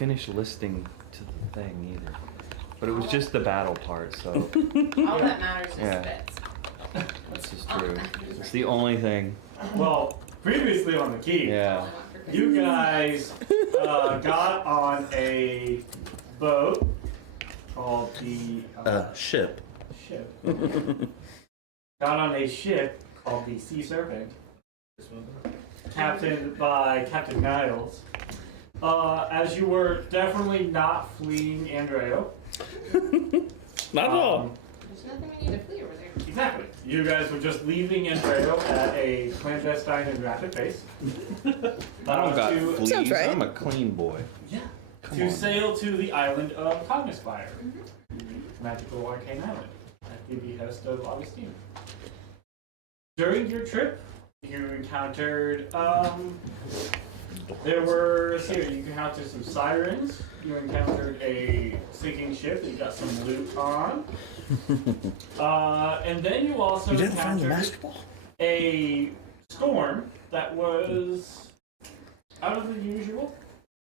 finish listening to the thing either. But it was just the battle part, so. All that matters is bits. This is true. It's the only thing. Well, previously on the key, you guys got on a boat called the ship. Got on a ship called the Sea Serpent, captained by Captain Niles. As you were definitely not fleeing Andreo. Not at all. There's nothing we need to flee over there. Exactly. You guys were just leaving Andreo at a clandestine and rapid pace. I don't got to, fleas. Right. I'm a clean boy. Yeah. To sail to the island of Cognispire. Magical arcane island at the behest of Augustine. During your trip, you encountered you encountered some sirens. You encountered a sinking ship. You got some loot on. And then you also encountered a storm that was out of the usual.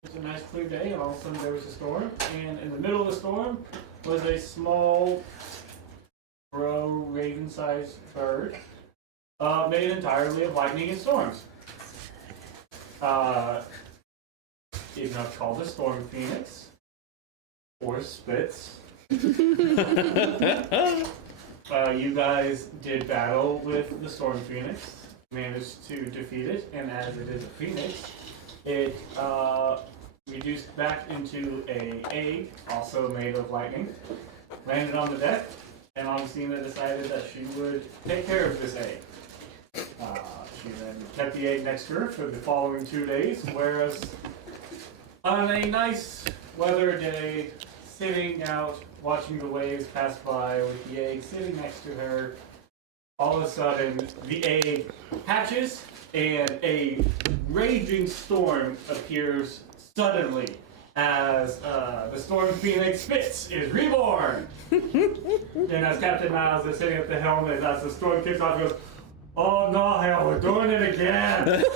It was a nice clear day, and all of a sudden there was a storm. And in the middle of the storm was a small, raven-sized bird made entirely of lightning and storms. It's not called a storm phoenix or spitz. You guys did battle with the storm phoenix, managed to defeat it, and as it is a phoenix, it reduced back into an egg, also made of lightning, landed on the deck, and Augustina decided that she would take care of this egg. She then kept the egg next to her for the following 2 days, whereas on a nice weather day, sitting out, watching the waves pass by with the egg sitting next to her, all of a sudden the egg hatches and a raging storm appears suddenly as the storm phoenix Spitz is reborn. And as Captain Niles is sitting at the helm, as the storm kicks off, he goes, "Oh no, hell, we're doing it again." That was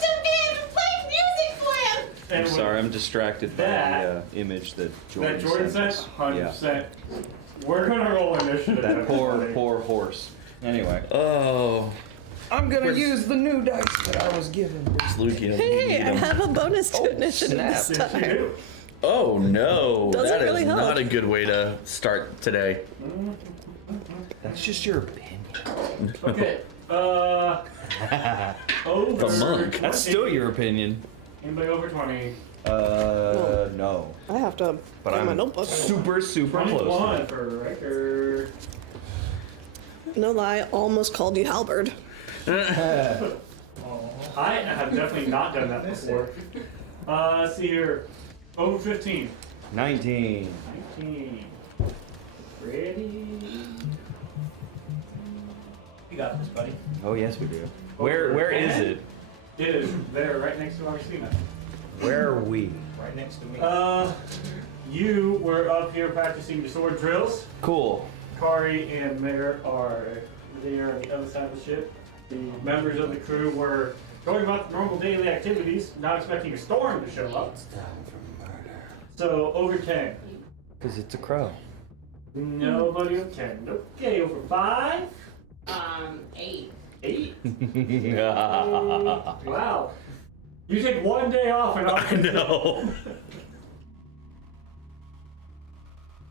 so bad to play music for him. I'm sorry, I'm distracted by the image that Jordan sent. 100%. We're gonna roll initiative. That poor horse. Anyway. Oh. I'm gonna use the new dice that I was given. Hey, I have a bonus to initiative this time. Oh no, Doesn't really help. Not a good way to start today. That's just your opinion. Okay. Over The monk. 20. That's still your opinion. Anybody over 20? No. I have to But find I'm my notebook. super 21 close. for Riker. No lie, almost called you Halberd. I have definitely not done that before. Let's see here. Over 15. 19. 19. Ready? You got this, buddy. Oh yes, we do. Where is it? It is there, right next to Augustina. Where are we? Right next to me. You were up here practicing the sword drills. Cool. Kari and Mare are there on the other side of the ship. The members of the crew were going about normal daily activities, not expecting a storm to show up. It's time for murder. So, over 10. Because it's a crow. Nobody over 10. Okay, over 5. 8. 8. Wow. You take 1 day off and I know.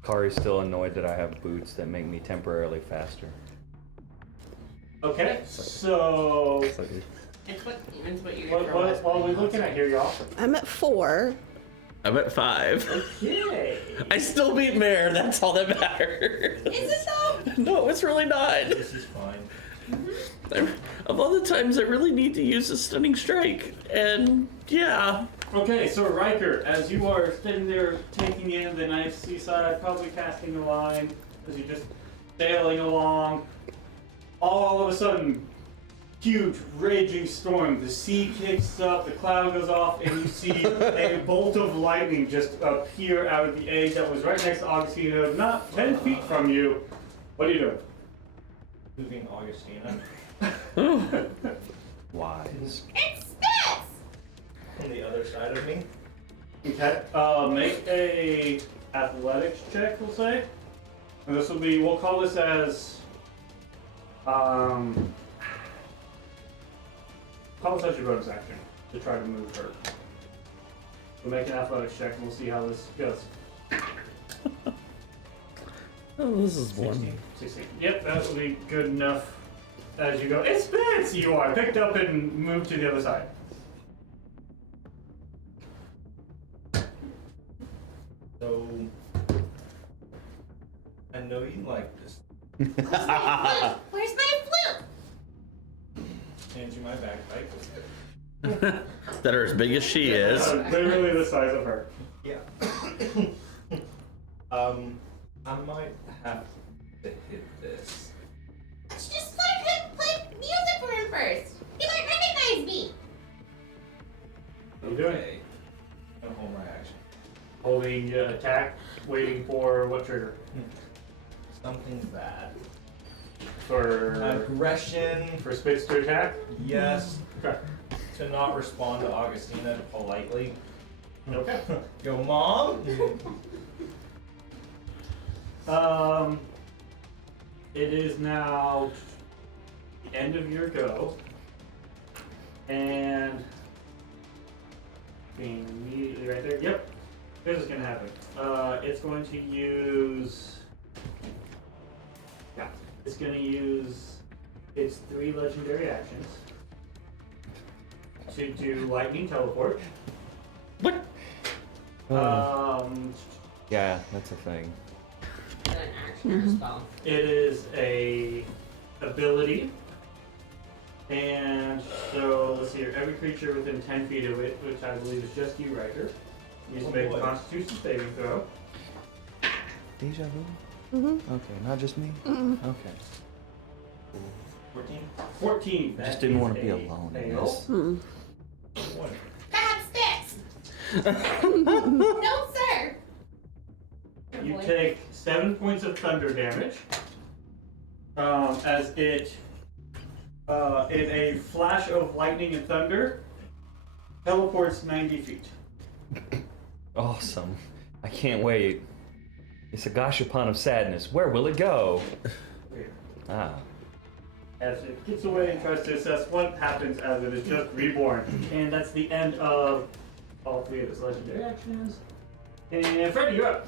Kari's still annoyed that I have boots that make me temporarily faster. Okay, so It's what you get what are we looking at here, y'all? I'm at 4. I'm at 5. Okay. I still beat Mare, that's all that matters. Is it though? No, it's really not. This is fine. Of all the times I really need to use a stunning strike, and yeah. Okay, so Riker, as you are sitting there taking in the nice seaside, probably casting a line, as you're just sailing along, all of a sudden, huge raging storm, the sea kicks up, the cloud goes off, and you see a bolt of lightning just appear out of the egg that was right next to Augustina, not 10 feet from you. What are you doing? Moving Augustina Wise. It's Spitz! on the other side ahead of me. Okay. Make a athletics check, we'll say. And this will be, we'll call this as, call this as your bonus action to try to move her. We'll make an athletics check and we'll see how this goes. Oh, this is one. 16. Yep, that will be good enough as you go. It spins! You are picked up and moved to the other side. So, I know you like this. Where's my flute? Hand you my bagpipe. That are as big as she is. Literally the size of her. Yeah. I might have to hit this. Let's just let him play music for him first. He might recognize me. What are you doing? Okay. I'm gonna hold my action. Holding attack, waiting for what trigger? Something bad. For Aggression. Spitz to attack? Yes. Okay. To not respond to Augustina politely. Okay. Go, Mom. It is now the end of your go, and being immediately right there. Yep, this is gonna happen. It's going to use. Yeah, it's gonna use its 3 legendary actions to do lightning teleport. What? Yeah, that's a thing. Is it an action or a spell? It is a ability, and so let's see here. Every creature within 10 feet of it, which I believe is just you, Riker, needs to make a boy. Constitution saving throw. Deja vu? Mm-hmm. Okay, not just me? Okay. 14. 14. I just That didn't is want to be a alone in fail. this. Mm. 1. Bad sticks. No, sir. You Boy. take 7 points of thunder damage as it, in a flash of lightning and thunder, teleports 90 feet. Awesome. I can't wait. It's a gashapon of sadness. Where will it go? Ah. As it gets away and tries to assess what happens as it is just reborn. And that's the end of all 3 of its legendary actions. And Freddy, you're up.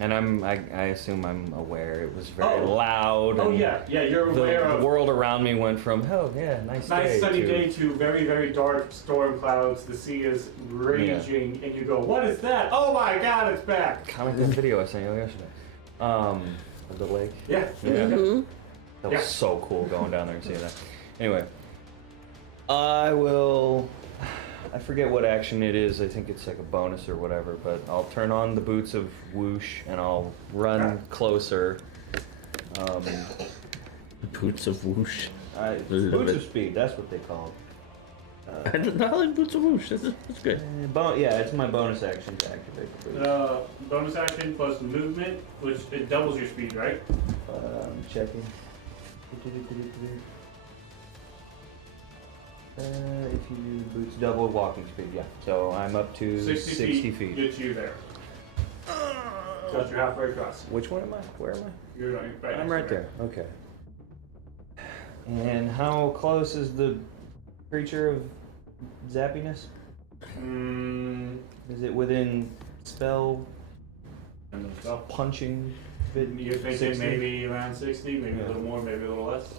And I assume I'm aware it was very Oh. loud. Oh and yeah, you're aware The of world around me went from, oh yeah, nice nice sunny to, day to very, very dark storm clouds. The sea is raging, and you go, what is that? Oh my god, it's back! kind of like that video I sent you yesterday. Of the lake. Yeah. Yeah. Mm-hmm. That was Yeah. so cool going down there and seeing that. Anyway, I will. I forget what action it is. I think it's like a bonus or whatever. But I'll turn on the boots of whoosh and I'll run Okay. closer. Boots of whoosh. Boots of speed. That's what they call I like boots of whoosh. That's good. them. Yeah, it's my bonus action to activate the boots. Bonus action plus movement, which it doubles your speed, right? I'm checking. If you do boots double walking speed, yeah. So I'm up to 60 feet. Gets you there. So you're halfway across. Which one am I? Where am I? You're right. I'm next right to there. Okay. And how close is the creature of zappiness? Is it within spell And so punching? you're thinking 60? maybe around 60, maybe Yeah. a little more, maybe a little less.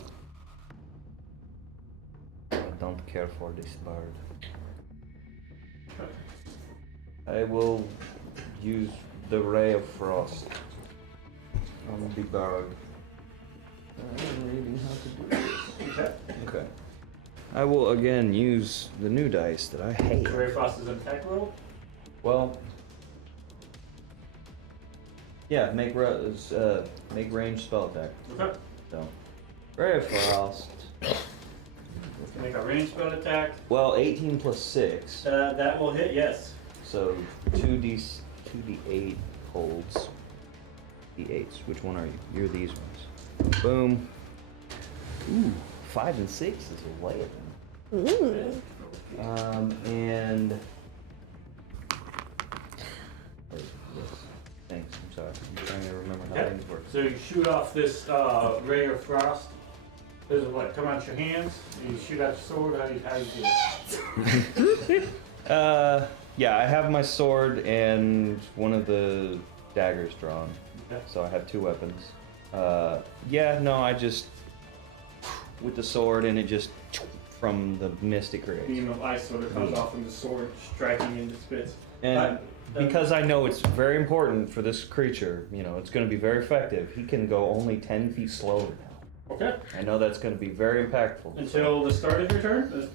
I don't care for this bird. I will use the ray of frost on the bird. I'm reading how to do this. Okay. Okay. I will again use the new dice that I hate. Ray Frost is an attack roll. Well, yeah, make range spell attack. Okay. So, ray of frost. Make a ranged spell attack. Well, 18 plus 6. That will hit, yes. So 2d8 holds d8s. Which one are you? You're these ones. Boom. Ooh, 5 and 6 is 11. And thanks. I'm sorry. I'm trying to remember how Okay. things work. So you shoot off this ray of frost. Does it what come out your hands? You shoot out your sword. How do you do it? Yeah, I have my sword and one of the daggers drawn. Okay. So I have 2 weapons. Yeah, no, I just with the sword and it just from the mist it creates. Beam of ice sort of comes off from the sword, striking into spits. And because I know it's very important for this creature, you know, it's going to be very effective. He can go only 10 feet slower now. Okay. I know that's going to be very impactful. Until the start of your turn.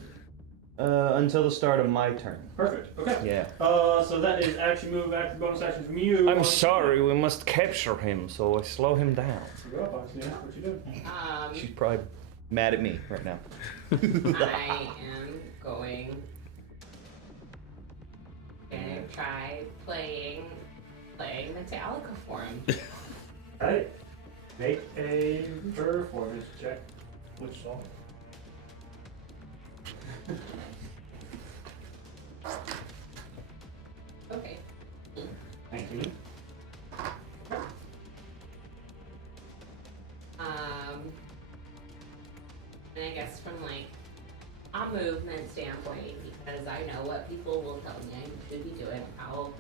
Until the start of my turn. Perfect. Okay. Yeah. So that is action move, action, bonus action from you. I'm sorry, we must capture him, so I slow him down. You're up, Oxney. What you doing? She's probably mad at me right now. I am going to try playing Metallica for him. Alright. Make a performance check. Which song? Okay. Thank you. And I guess from like a movement standpoint, because I know what people will tell me I should be doing, I'll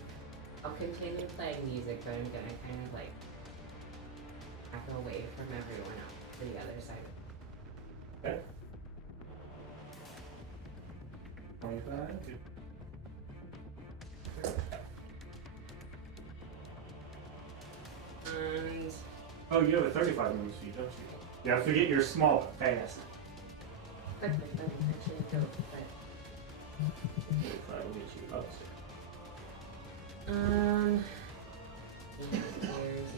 continue playing music, but I'm gonna kind of like back away from everyone else to the other side. Okay. 25. And Oh, you have a 35 move speed, don't you? Yeah, forget you're small but fast. perfect, that actually don't, 35 will get you up. here's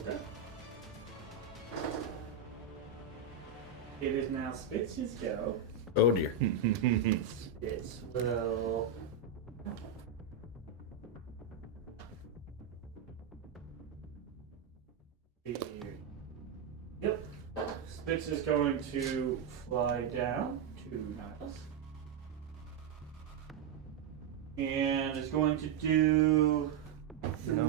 Okay. It is now Spitz's go. Oh dear. Spitz will. Yep. Spitz is going to fly down to Niles. And is going to do three No.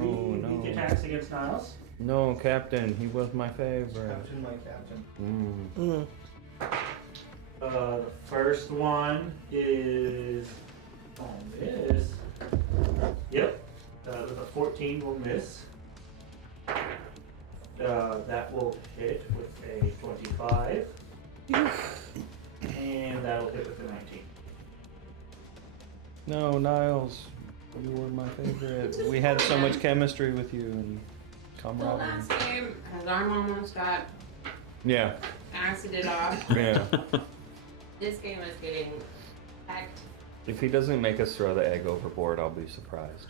weak attacks against Niles. No, Captain, he was my favorite. Captain, my captain. Mm. The first one is on this. Yep. The 14 will miss. That will hit with a 25. And that'll hit with a 19. No, Niles, you were my favorite. We had so much chemistry with you and the camaraderie. last game, his arm almost got Yeah, accident off. yeah. This game is getting packed. If he doesn't make us throw the egg overboard, I'll be surprised.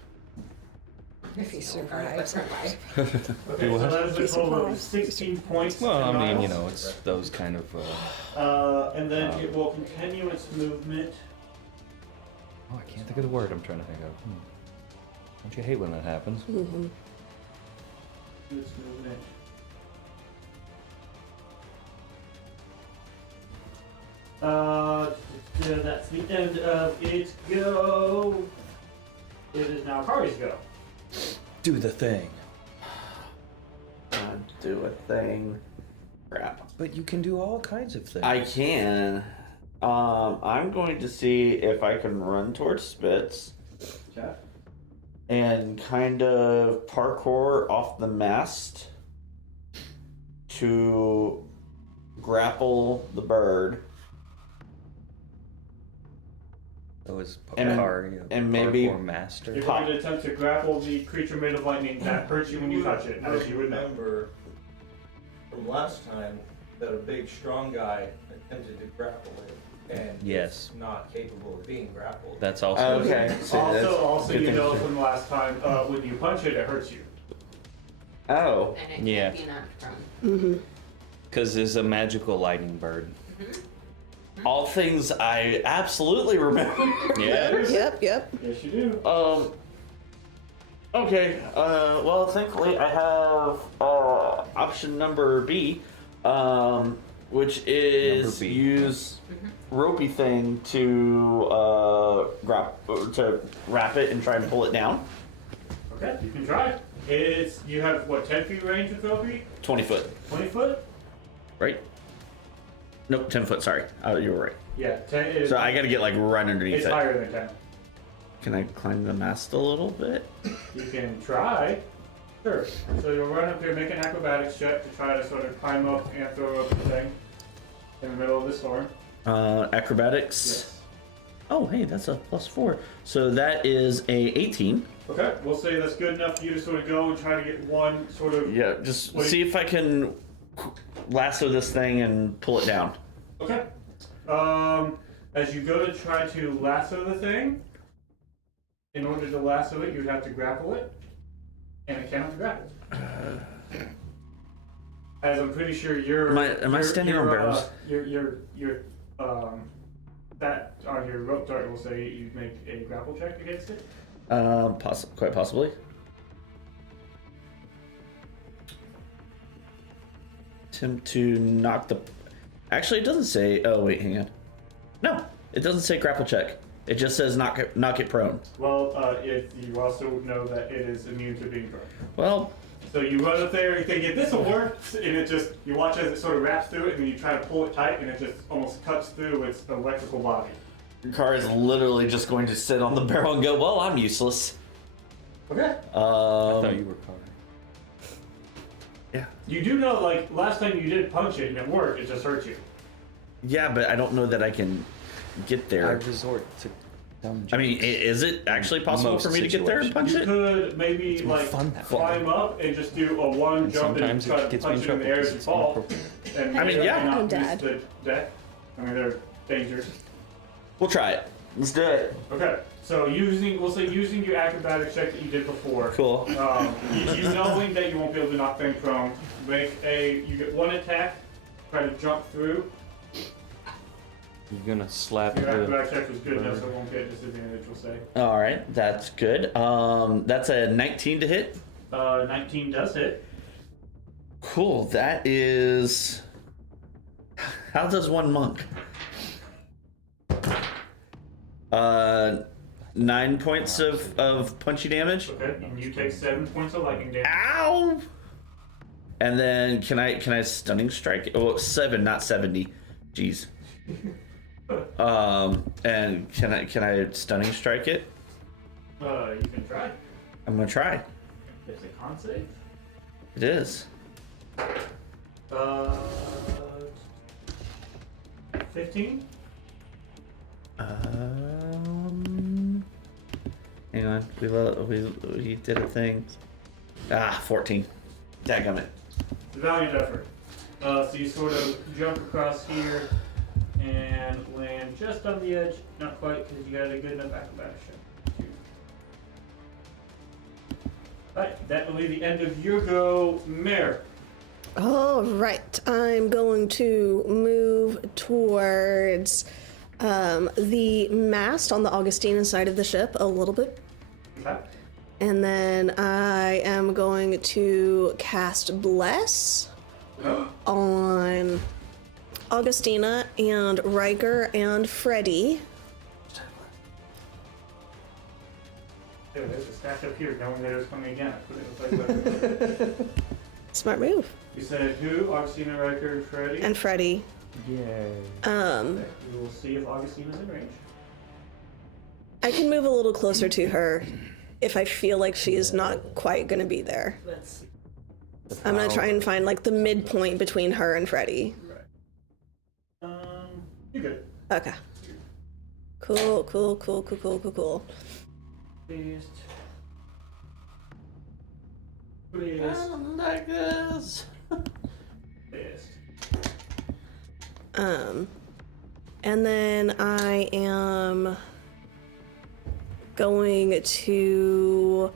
If he survives. Okay, Do so what? that is a Be total of surprised. 16 points. Well, to I mean, Niles. you know, it's those kind of. And then it will continue its movement. Oh, I can't think of the word I'm trying to think of. Don't you hate when that happens? Mm-hmm. Its movement. That's the end of its go. It is now Kari's go. Do the thing. Do a thing. Crap. But you can do all kinds of things. I can. I'm going to see if I can run towards Spitz Okay. and kind of parkour off the mast to grapple the bird. That was And- Pakari, and maybe- parkour master. You're going to attempt to grapple the creature made of lightning that hurts you when you touch it, as you would know. remember from last time that a big, strong guy attempted to grapple it, and Yes. it's not capable of being grappled. That's also. Okay. So that's Also, a good you thing know to do. from the last time, when you punch it, it hurts you. Oh. And it can't Yeah. be knocked from. Mm-hmm. Because it's a magical lightning bird. All things I absolutely remember. Yeah. Yep. Yes, you do. Okay, well, thankfully I have, option number B, which is Number B. use ropey thing to wrap it and try and pull it down. Okay, you can try. You have what, 10 feet range with Opie? 20 foot, 20 foot? right? Nope, 10 foot. Sorry, you were right. Yeah, 10 is. So I got to get like right underneath It's it. higher than 10. Can I climb the mast a little bit? You can try. Sure. So you'll run up here, make an acrobatics check to try to sort of climb up and throw up the thing in the middle of the storm. Acrobatics. Yes. Oh, hey, that's a +4. So that is a 18. Okay, we'll say that's good enough for you to sort of go and try to get one sort of. Yeah, just Wait. see if I can lasso this thing and pull it down. Okay. As you go to try to lasso the thing, in order to lasso it, you'd have to grapple it, and it cannot grapple. As I'm pretty sure you're. Am I standing on barrels? That on your rope dart will say you make a grapple check against it. Quite possibly. Attempt to knock the. Actually, it doesn't say. Oh wait, hang on. No, it doesn't say grapple check. It just says knock it prone. Well, if you also know that it is immune to being prone. Well, So you run up there, you think, if this will work, and it just, you watch as it sort of wraps through it, and then you try to pull it tight, and it just almost cuts through its electrical body. your car is literally just going to sit on the barrel and go, well, I'm useless. Okay. I thought you were Connor. Yeah. You do know, like, last time you did punch it and it worked, it just hurt you. Yeah, but I don't know that I can get I there. resort to dumb I mean, is it actually possible Most for me to get there and punch You it? could maybe, more like, fun that way. climb up and just do a one And jump and sometimes try it to gets me in punch it in trouble the air because as you it's fall. inappropriate. And I mean, yeah. not I'm use dead. the deck. I mean, they're dangerous. We'll try it. Let's do it. Okay, so we'll say using your acrobatic check that you did before. Cool. You knowing that you won't be able to knock them prone, you get one attack, try to jump through. You're gonna slap Your the. acrobatic check was good enough, so it won't get disadvantage, we'll say. All right, that's good. That's a 19 to hit. 19 does hit. Cool. That is. How does one monk? 9 points of punchy damage. Okay, and you take 7 points of lightning damage. Ow! And then can I stunning strike it? Oh, 7, not 70. Jeez. And can I stunning strike it? You can try. I'm gonna try. It's a con save. It is. 15? Hang on. We did a thing. 14. Dadgummit. Valiant effort. So you sort of jump across here and land just on the edge. Not quite, because you got a good enough acrobatics check. Alright, that will be the end of your go, Mare. All right, I'm going to move towards the mast on the Augustina side of the ship a little bit. Okay. And then I am going to cast Bless on Augustina and Riker and Freddy. There it is, it's stacked up here, knowing that it was coming again. I put it in the place where Smart move. You said who? Augustina, Riker, and Freddy? And Freddy. Yay. Okay, we will see if Augustina's in range. I can move a little closer to her if I feel like she is not quite going to be there. Let's I'm going to try and find like the midpoint between her and Freddy. Right. You're good. Okay. Cool. Please. Like this. Please. And then I am going to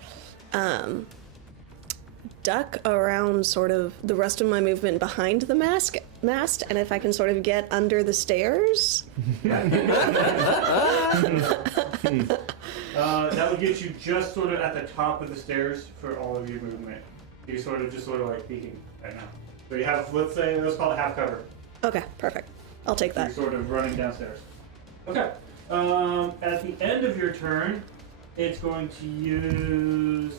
duck around sort of the rest of my movement behind the mast, and if I can sort of get under the stairs. That will get you just sort of at the top of the stairs for all of your movement. You sort of like peeking right now. So you have, let's call it half cover. Okay, perfect. I'll take You're that. sort of running downstairs. Okay. At the end of your turn, it's going to use.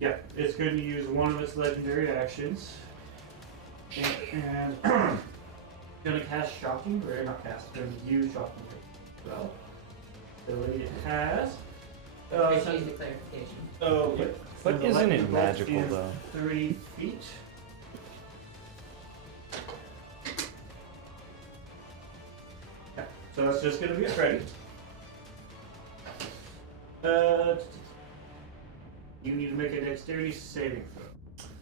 Yeah, it's going to use one of its legendary actions. And gonna cast Shocking Ray, not cast, gonna use Shocking Ray as well. Ability it has. Appreciate the clarification. So, yeah. But So the isn't lightning it bolt magical, is though? 30 feet. Okay, so that's just gonna be a Freddy. You need to make a dexterity saving throw.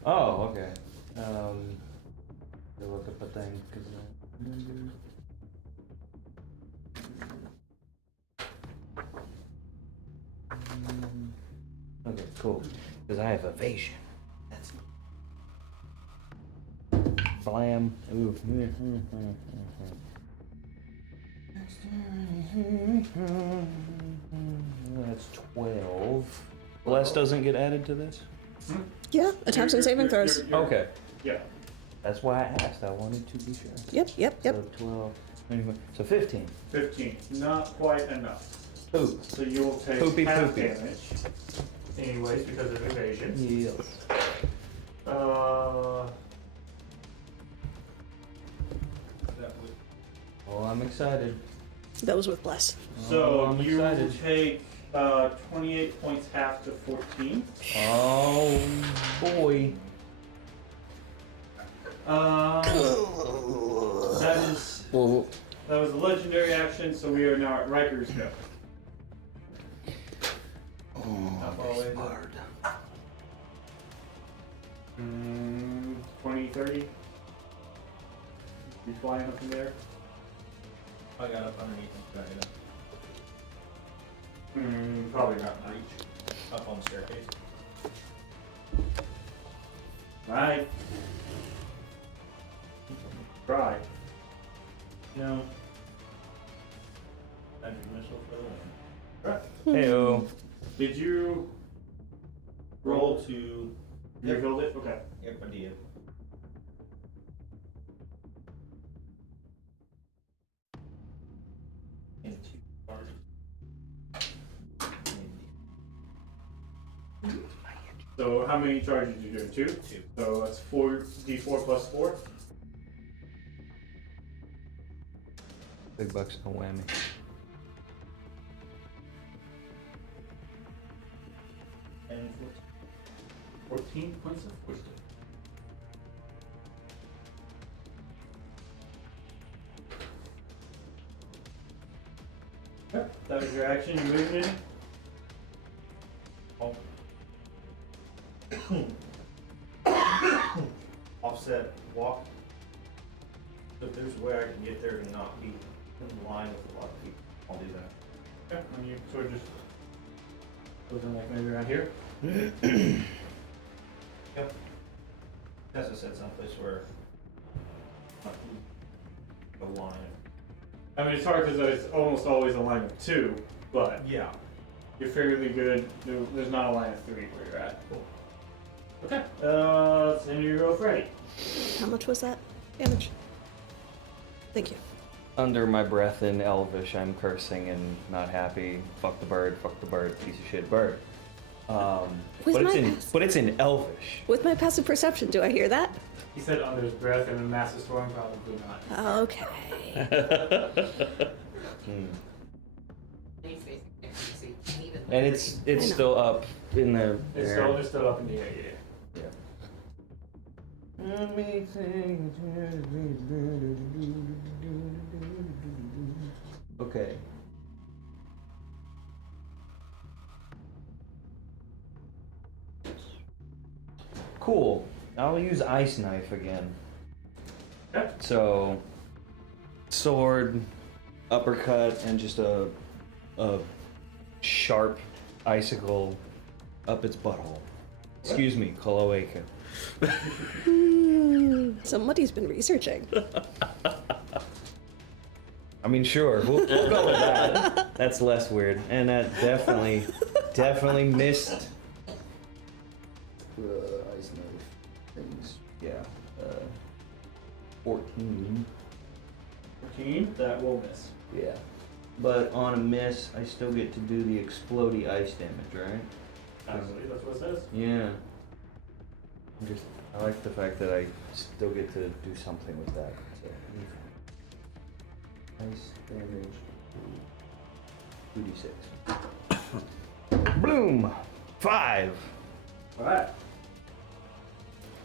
Oh, okay. Look up a thing, cause okay, cool. Because I have evasion. That's blam. Ooh. That's 12. Bless doesn't get added to this? Yeah, attempts and saving throws. You're- Okay. Yeah. That's why I asked. I wanted to be sure. Yep. So 12. 21, so 15. 15. Not quite enough. Ooh. So you will take Poopy half poopy. damage. Anyways, because of evasion. Yes. That would. Oh, I'm excited. That was with Bless. So I'm you will excited. take 28 points half to 14. Oh boy. That was a legendary action, so we are now at Riker's go. How far away is it? 20, 30? You flying up in there? I got up underneath and got it Probably not reach. up on the staircase. Right. Try. No. Magic missile for the win. Right. Heyo. Did you Roll to. rebuild it? Okay. Yep, I did. And 2 cards. So how many charges did you do? 2? 2. So that's 4d4 plus 4. Big bucks, no whammy. And 14 points of wisdom. Yep, that was your action. You moving in? Offset walk. So if there's a way I can get there and not be in line with a lot of people, I'll do that. Okay, and you sort of just looking like maybe around here. Yep. As I said, someplace where a line. I mean, it's hard because it's almost always a line of 2, but Yeah. you're fairly good. There's not a line of 3 where you're at. Cool. Okay, let's end your go, Freddy. How much was that damage? Thank you. Under my breath in Elvish, I'm cursing and not happy. Fuck the bird, piece of shit bird. With But my it's in Elvish. With my passive perception, do I hear that? He said under his breath, and a massive storm probably not. Okay. Any space there, so you can't even And look it's pretty. I know. still up in the It's air. still up in the air, yeah. Okay. Cool. I'll use Ice Knife again. Okay. So, sword, uppercut, and just a sharp icicle up its butthole. Excuse me, cloaca. Somebody's been researching. I mean, sure, we'll go with that. That's less weird, and that definitely missed. Ice knife things. Yeah. 14. 14, that will miss. Yeah. But on a miss, I still get to do the explodey ice damage, right? Absolutely, that's what it says. Yeah. I like the fact that I still get to do something with that. So, ice damage. 2d6. Bloom! 5! Alright.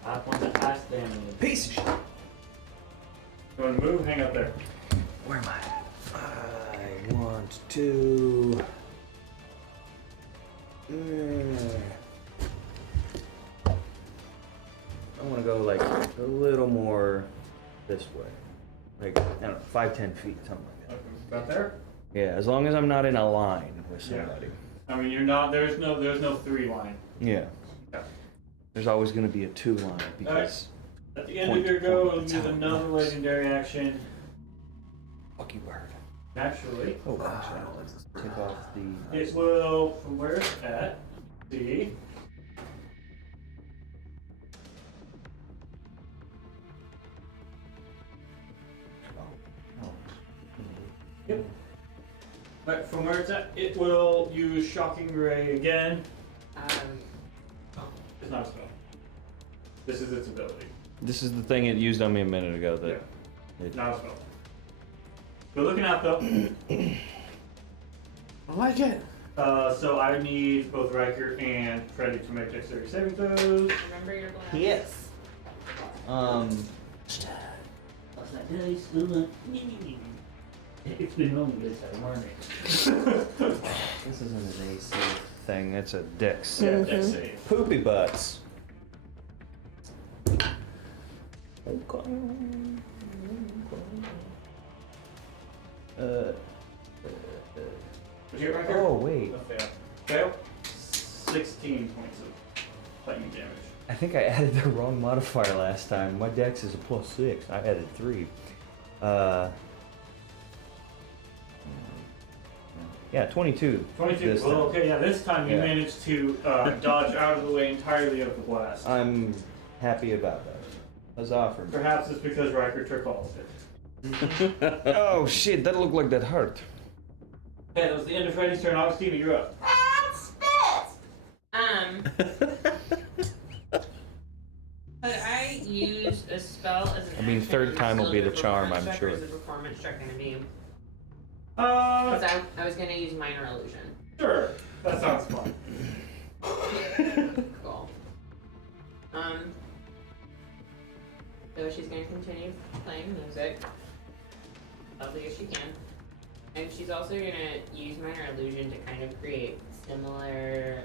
5 points of ice damage. Piece of shit! You want to move? Hang up there. Where am I? I want to. I want to go like a little more this way. Like, I don't know, 5-10 feet, something like that. About there? Yeah, as long as I'm not in a line with Yeah. somebody. I mean, you're not. There's no 3 line. Yeah. Okay. There's always going to be a 2 line because. At the end of your go, you'll use another legendary action. Fuck you, bird. Naturally, Oh, actually, let's take off the. it will, from where it's at, see. Yep. But from where it's at, it will use Shocking Ray again. It's not a spell. This is its ability. This is the thing it used on me a minute ago. That. It, Not a spell. Good looking out though. I like it. So I need both Riker and Freddy to make dexterity saving throws. Remember your glasses. Yes. It's been long this time, morning. This isn't an AC thing. It's a dex. Yeah, dex save. Poopy butts. Did you get Riker? Oh wait. A fail. Fail? 16 points of lightning damage. I think I added the wrong modifier last time. My dex is a +6. I added 3. Yeah, 22. 22. this Well, time. okay, yeah, this time you Yeah. managed to dodge out of the way entirely of the blast. I'm happy about that. Huzzah for me. Perhaps it's because Riker took all of it. Oh shit, that looked like that hurt. Okay, that was the end of Freddy's turn. Augustina, you're up. Could I use a spell as an I mean, action third and time will still be do the a charm, performance I'm check, sure. Or is the performance check going to be? Because I was going to use minor illusion. Sure. That sounds fun. Cool. So she's going to continue playing music, lovely as she can, and she's also going to use minor illusion to kind of create similar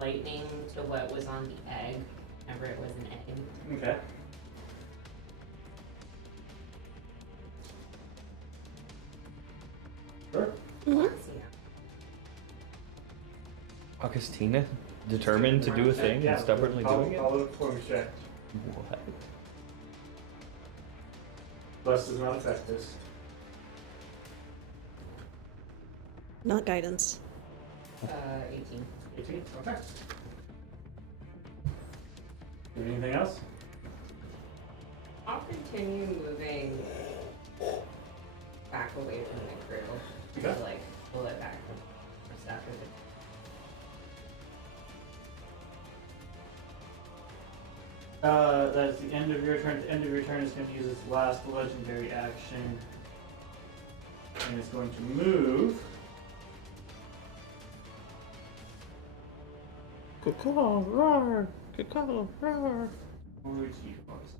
lightning to what was on the egg. Remember, it was an egg. Okay. Sure. Augustina, determined to do a thing and stubbornly doing it? I'll look for a check. What? Bless does not affect this. Not guidance. 18. 18? Okay. Anything else? I'll continue moving back away from the crew Okay. to like pull it back from stuff. That is the end of your turn. At the end of your turn, it's going to use its last legendary action. And it's going to move. Good call, roar. Good call, roar. Over to you, boys.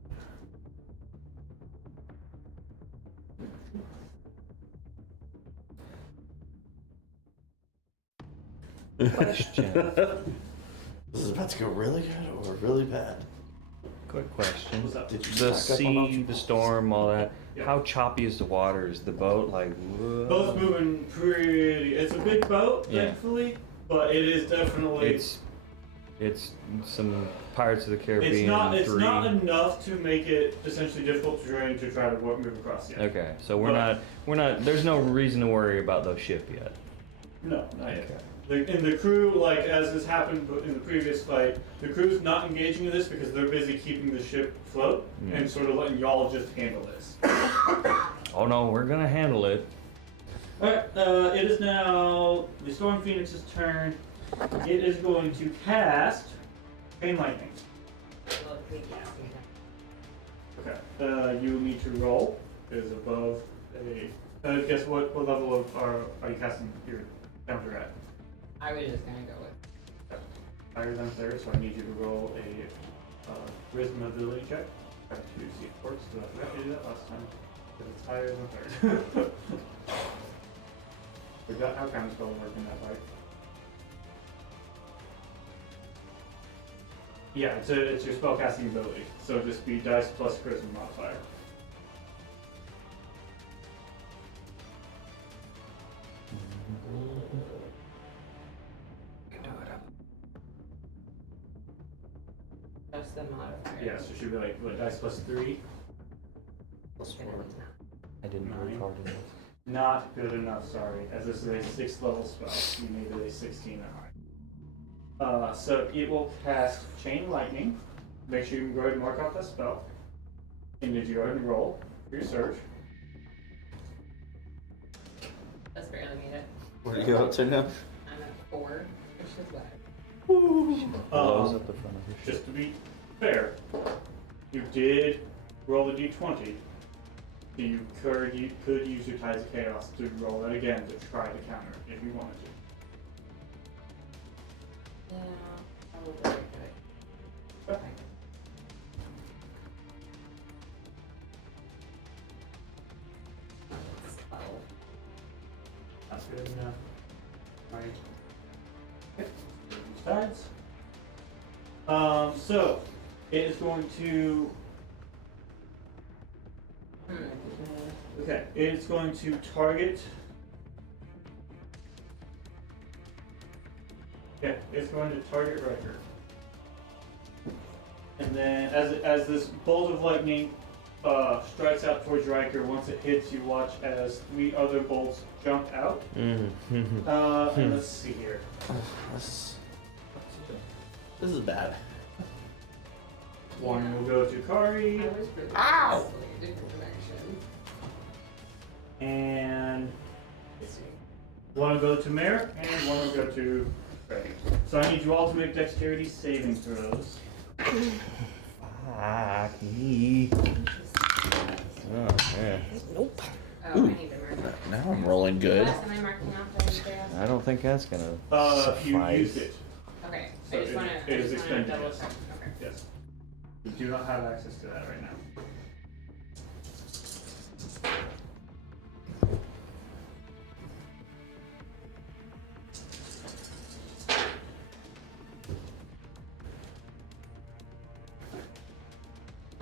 Question. This is about to go really good or really bad. Quick question. What's up? Did you The stack up on all sea, people's- the storm, all that. Yeah. How choppy is the water? Is the boat like? whoa? Boat's moving pretty. It's a big boat, Yeah. thankfully, but it is definitely. It's It's some Pirates of the Caribbean It's 3. not enough to make it essentially difficult terrain to try to move across yet. Okay, so we're not. There's no reason to worry about those ship yet. No, not yet. Okay. And the crew, like as this happened in the previous fight, the crew's not engaging in this because they're busy keeping the ship afloat and sort of letting y'all just handle this. Oh no, we're gonna handle it. Alright, it is now the Storm Phoenix's turn. It is going to cast Chain Lightning. Well, we guess, Okay. You need to roll. It is above a. Guess what level of are you casting your counter at? I was just gonna go with. Higher than third, so I need you to roll a Wisdom ability check. Try to see if it works, because I forgot to do that last time. Because it's higher than third. Forgot how counter spell work in that fight. Yeah, it's your spellcasting ability, so just be dice plus charisma modifier. Just the modifier. Yeah, so it should be like what, dice plus 3. I didn't Nine. record it. Not good enough, sorry, as this is a 6th level spell. You needed a 16 or higher. So it will cast Chain Lightning. Make sure you go ahead and mark off that spell. And did you go ahead and roll for your surge? That's barely made it. Where do you go up to now? I'm at 4, which is bad. Blows up the front of your ship. Just to be fair, you did roll the d20. You could use your Tides of Chaos to roll that again to try to counter it if you wanted to. Yeah, probably good. Okay. It's 12. That's good enough. Right. Okay. Tides. So it is going to. Okay, it's going to target. Yeah, it's going to target Riker. And then, as this bolt of lightning strikes out towards Riker, once it hits, you watch as 3 other bolts jump out. Mm-hmm. And let's see here. This is bad. One will go to Kari, I was really Ow! different direction. and one will go to Mare, and one will go to Craig. So I need you all to make dexterity saving throws. Fuck me. Oh man. Nope. Oh, I need to mark off. Now I'm rolling good. Last am I marking off the chaos? I don't think that's gonna You suffice. used it. Okay, So I just wanna, it is I just wanna expended, double yes. check. Okay. Yes. You do not have access to that right now.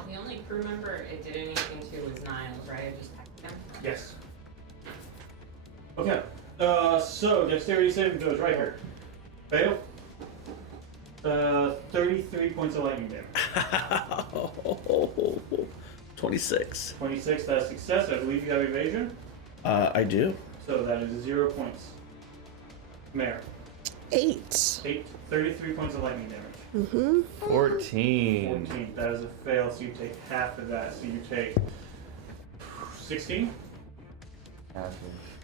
The only crew member it did anything to was Niles, right? I just packed him. Yes. Okay. So dexterity saving throws, Riker. Fail. 33 points of lightning damage. 26. 26, that's success. I believe you have evasion. I do. So that is 0 points. Mare. 8. 8, 33 points of lightning damage. Mm-hmm. 14. 14, that is a fail, so you take half of that. So you take 16, Half of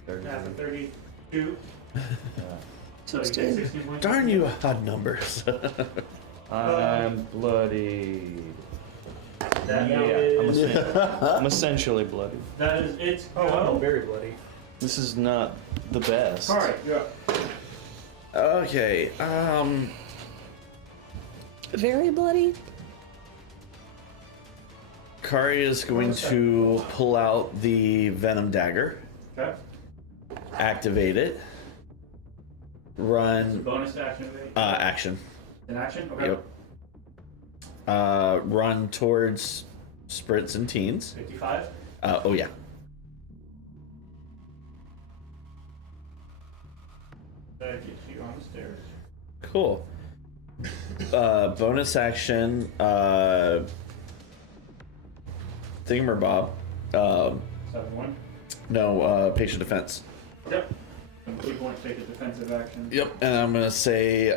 30. half of 32. So you take 16. 16 points. Darn you, odd numbers. I'm bloody. That Yeah, is, I'm essentially bloody. that is it. Very bloody. This is not the best. Alright, you're up. Okay, Very bloody. Kari is going to pull out the Venom Dagger, Okay. activate it, It's a run, bonus action evade. action. In action? Okay. Yep. Run towards Spritz and Teens. 55. Oh yeah. That gets you on the stairs. Cool. bonus action, thingamabob. 7-1. No, patient defense. Yep. And keep going to take a defensive action. Yep, and I'm gonna say,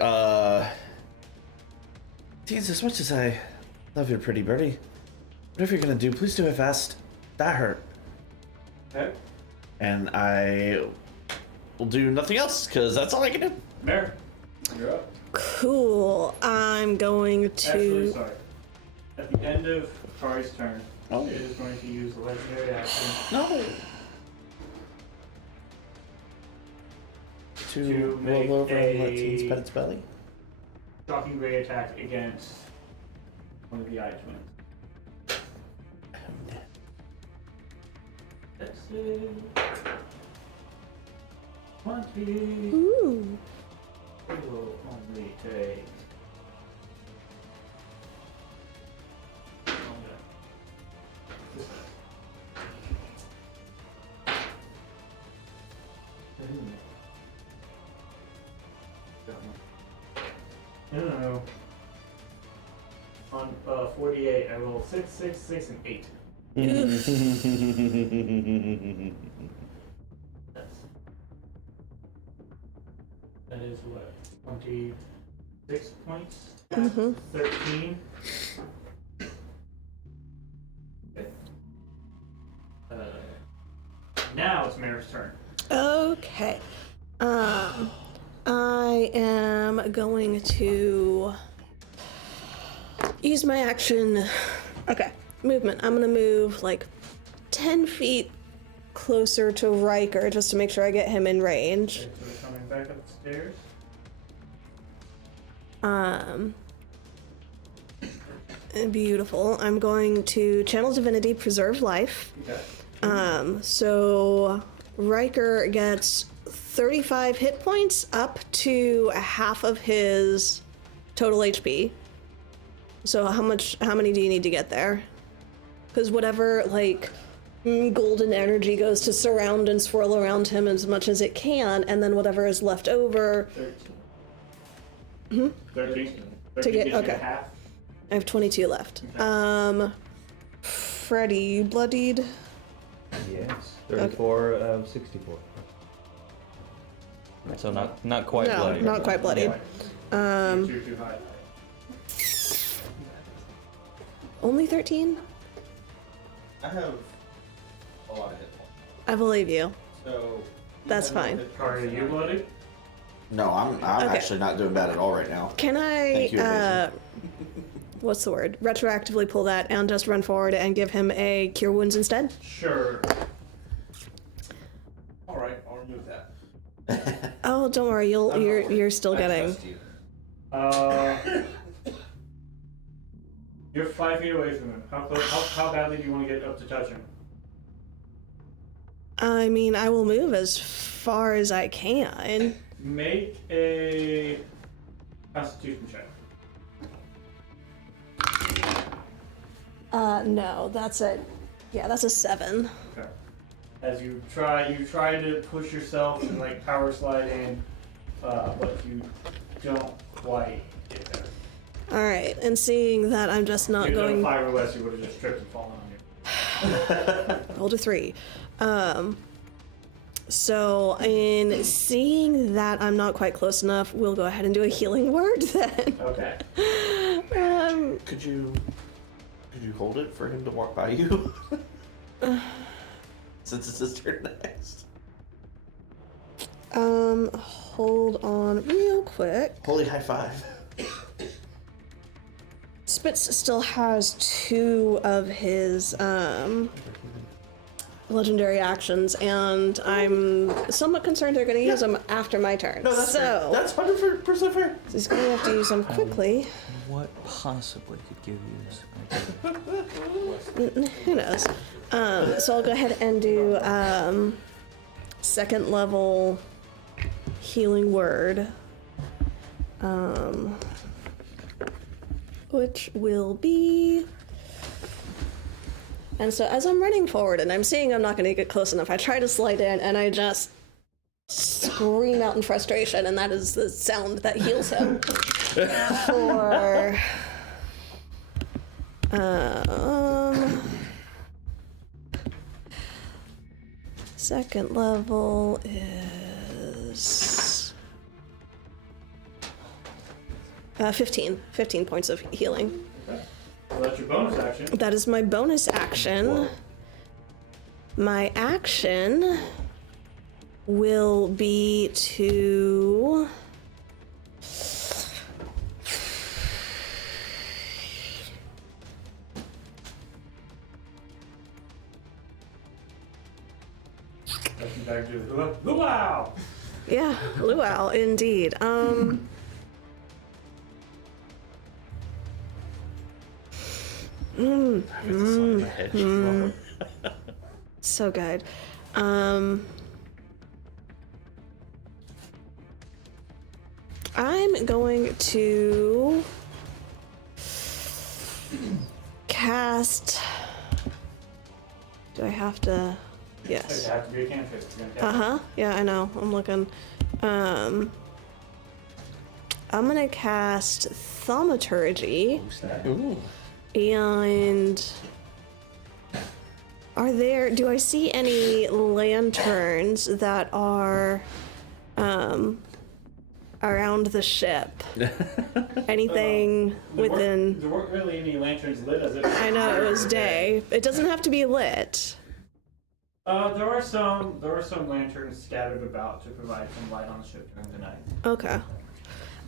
Teens, as much as I love your pretty birdie, whatever you're gonna do, please do it fast. That hurt. Okay. And I will do nothing else, because that's all I can do. Mare, you're up. Cool. I'm going to. Actually, sorry. At the end of Kari's turn, Oh. it is going to use the legendary action No. To make roll over and let a- Teens pet its belly. shocking ray attack against one of the eye twins. Let's see. 20. Ooh. It will only take. No. On 48, I roll 6, 6, 6, and 8. That is what? 26 points? Mhm. 13. Okay. Now it's Mare's turn. Okay. I am going to use my action. Okay, movement. I'm gonna move like 10 feet closer to Riker just to make sure I get him in range. Okay, so we're coming back upstairs. Beautiful. I'm going to channel divinity, preserve life. Okay. So Riker gets 35 hit points up to half of his total HP. So how many do you need to get there? Because whatever, like, golden energy goes to surround and swirl around him as much as it can, and then whatever is left over. 13. 13. To get- gives you okay. half. I have 22 left. Freddy, you bloodied? Yes. 34 out of 64. So not quite No, bloody. not quite bloodied. You're too high. Only 13? I have a lot of hit points. I believe you. So. That's fine. Kari, are you bloody? No, I'm Okay. actually not doing bad at all right now. Can Thank you, I, what's the word? Retroactively pull that and just run forward and give him a cure wounds instead? Sure. Alright, I'll remove that. Oh, don't worry, you're still I getting. trust you. You're 5 feet away from him. How badly do you want to get up to touch him? I mean, I will move as far as I can. Make a Constitution check. No, that's a 7. Okay. As you try to push yourself and like power slide in, but you don't quite get there. All right, and seeing that I'm just not If you going. had 5 or less, you would have just tripped and fallen on you. Rolled a 3. So in seeing that I'm not quite close enough, we'll go ahead and do a healing word then. Okay. Could you hold it for him to walk by you? Since it's his turn next. Hold on real quick. Holy high five. Spitz still has 2 of his legendary actions, and I'm somewhat concerned they're going to use them after my turn. No, that's fair. so That's 100% fair. he's going to have to use them quickly. What possibly could give you this? Who knows? So I'll go ahead and do second level healing word, which will be. And so as I'm running forward and I'm seeing I'm not going to get close enough, I try to slide in and I just scream out in frustration, and that is the sound that heals him. For second level is 15 points of healing. Okay. So that's your bonus action. That is my bonus action. My action will be to That's you back to the wow. yeah, luau indeed. So good. I'm going to cast. Do I have to? Yes. It have to be a cantrip. You're gonna cast Yeah, I know. I'm looking. I'm gonna cast Thaumaturgy. Ooh. And do I see any lanterns that are around the ship? Anything within? There weren't really any lanterns lit as it. I know it was day. It doesn't have to be lit. There are some lanterns scattered about to provide some light on the ship during the night. Okay.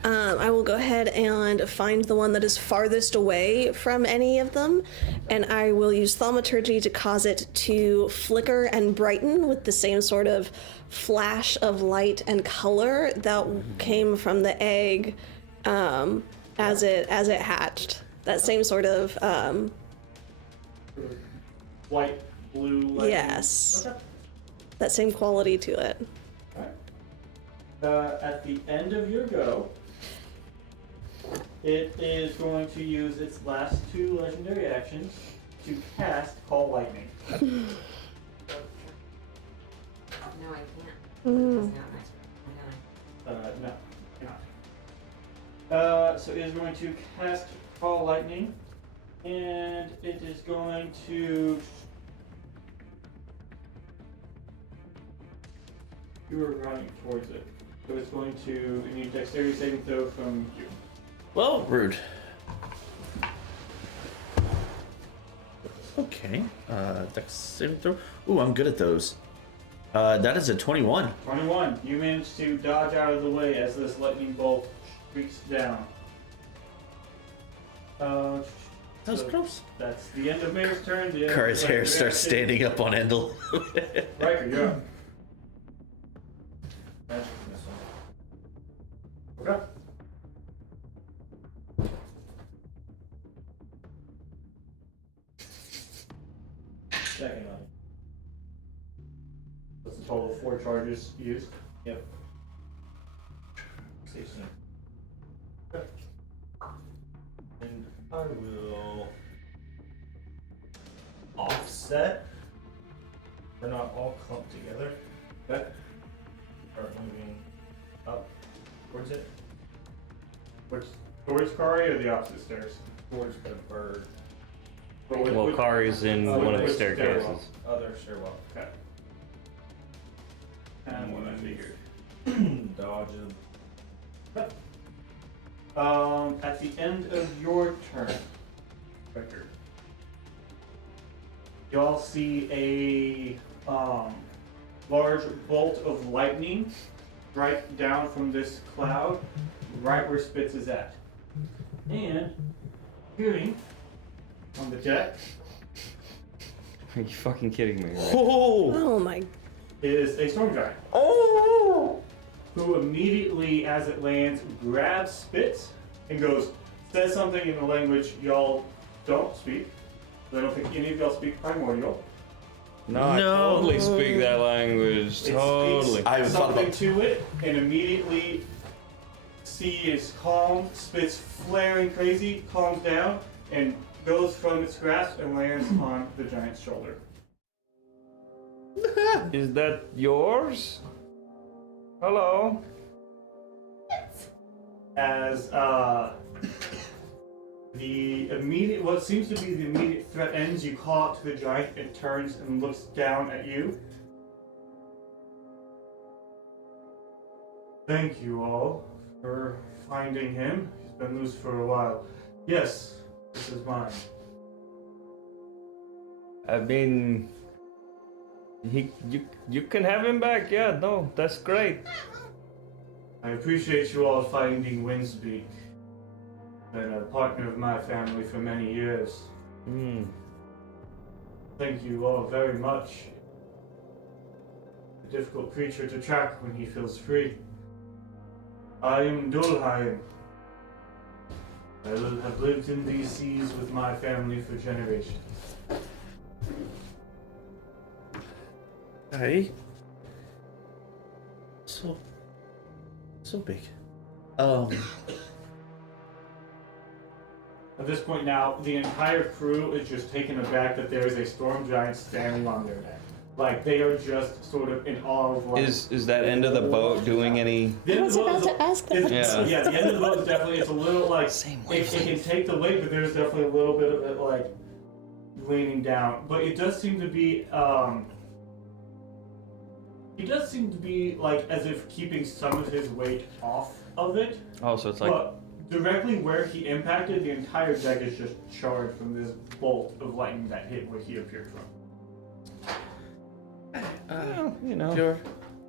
I will go ahead and find the one that is farthest away from any of them, and I will use Thaumaturgy to cause it to flicker and brighten with the same sort of flash of light and color that came from the egg as it hatched. That same sort of White, blue, light. yes, Okay. that same quality to it. Alright. At the end of your go, it is going to use its last 2 legendary actions to cast Call Lightning. No, I can't. It's not my turn. No, not. So it is going to cast Call Lightning, and it is going to. You are running towards it, so it's going to need dexterity saving throw from you. Well, rude. Okay. Dex saving throw. Ooh, I'm good at those. That is a 21. 21. You manage to dodge out of the way as this lightning bolt streaks down. That was So close. That's the end of Mayor's turn. The end of Kara's hair legendary starts action. standing up on end a little bit. Riker, you're up. Magic missile. Okay. Second line. That's a total of 4 charges used. Yep. 16. Okay. And I will offset. We're not all clumped together. Okay. Start moving up towards it, Which, towards Kari or the opposite stairs? towards the bird. But with- Well, with- Kari's in with one of the which staircases. stairwell? Other stairwell. Okay. And what I figured. Dodge him. At the end of your turn, Riker, y'all see a large bolt of lightning right down from this cloud, right where Spitz is at. And shooting on the deck Are you fucking kidding me? Right? Oh my. is a storm giant. Who immediately, as it lands, grabs Spitz and says something in the language y'all don't speak. I don't think any of y'all speak Primordial. No, I No. totally speak that language. It Totally. speaks I haven't thought something about- to it, and immediately sea is calm. Spitz flaring crazy, calms down, and goes from its grasp and lands on the giant's shoulder. Is that yours? Hello. As what seems to be the immediate threat ends, you call out to the giant. It turns and looks down at you. Thank you all for finding him. He's been loose for a while. Yes, this is mine. I mean, you can have him back. Yeah, no, that's great. I appreciate you all finding Windspeak. Been a partner of my family for many years. Hmm. Thank you all very much. A difficult creature to track when he feels free. I am Dulheim. I have lived in these seas with my family for generations. Hey. So big. At this point now, the entire crew is just taken aback that there is a storm giant standing on their deck. Like, they are just sort of in awe of like... Is that end of the boat doing any? The I end was of the boat about is- to ask that. it's- Yeah, the end of the boat is definitely, it's a little like... Same It can take the weight, but there's definitely a little bit of it like leaning down. But it does seem to be, like as if keeping some of his weight off of it. Oh, so it's like. But directly where he impacted, the entire deck is just charred from this bolt of lightning that hit where he appeared from. Well, you know. You're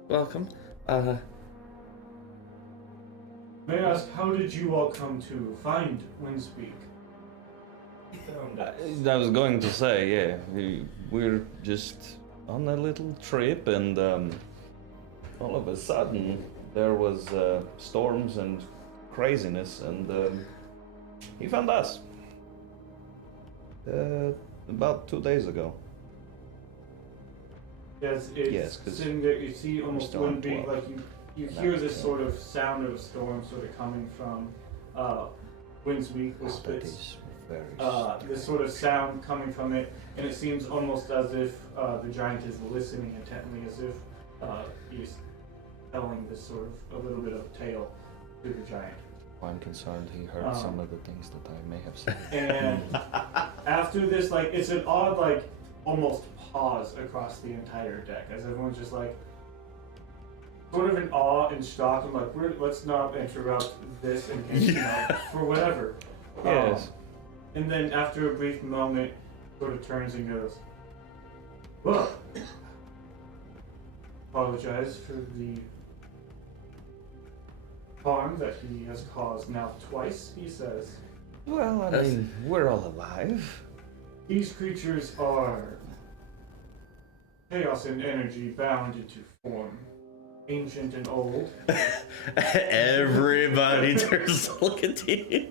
welcome. May I ask, how did you all come to find Windspeak? I was going to say, yeah, we're just on a little trip, and all of a sudden there was storms and craziness, and he found us about 2 days ago. Yes, it's Yes, 'cause sitting there. You see almost still on one big, 12. like you hear this sort of sound of a storm sort of coming from Windspeak, which That spits is very this sort of sound coming from it, and it seems almost as if the giant is listening intently, as if he's telling this sort of a little bit of tale to the giant. I'm concerned he heard some of the things that I may have said. And after this, like, it's an odd, like, almost pause across the entire deck, as everyone's just like, sort of in awe and shock, and like, let's not interrupt this in case, you know, for whatever. Yes. And then after a brief moment, sort of turns and goes, well, apologize for the harm that he has caused now twice, he says. Well, I mean, we're all alive. These creatures are chaos and energy bound into form, ancient and old. Everybody turns to look at you.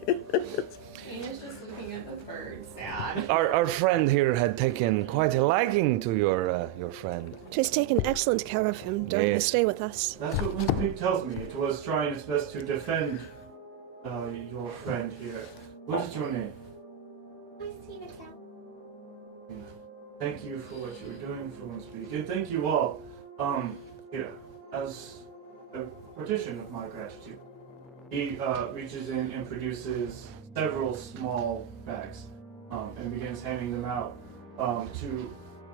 Tina's just looking at the bird, sad. Our friend here had taken quite a liking to your friend. She's taken excellent care of him during Yes. his stay with us. That's what Windspeak tells me. It was trying its best to defend your friend here. What is your name? Thank you for what you were doing for Windspeak, and thank you all. Here, as a partition of my gratitude, he reaches in and produces several small bags, and begins handing them out to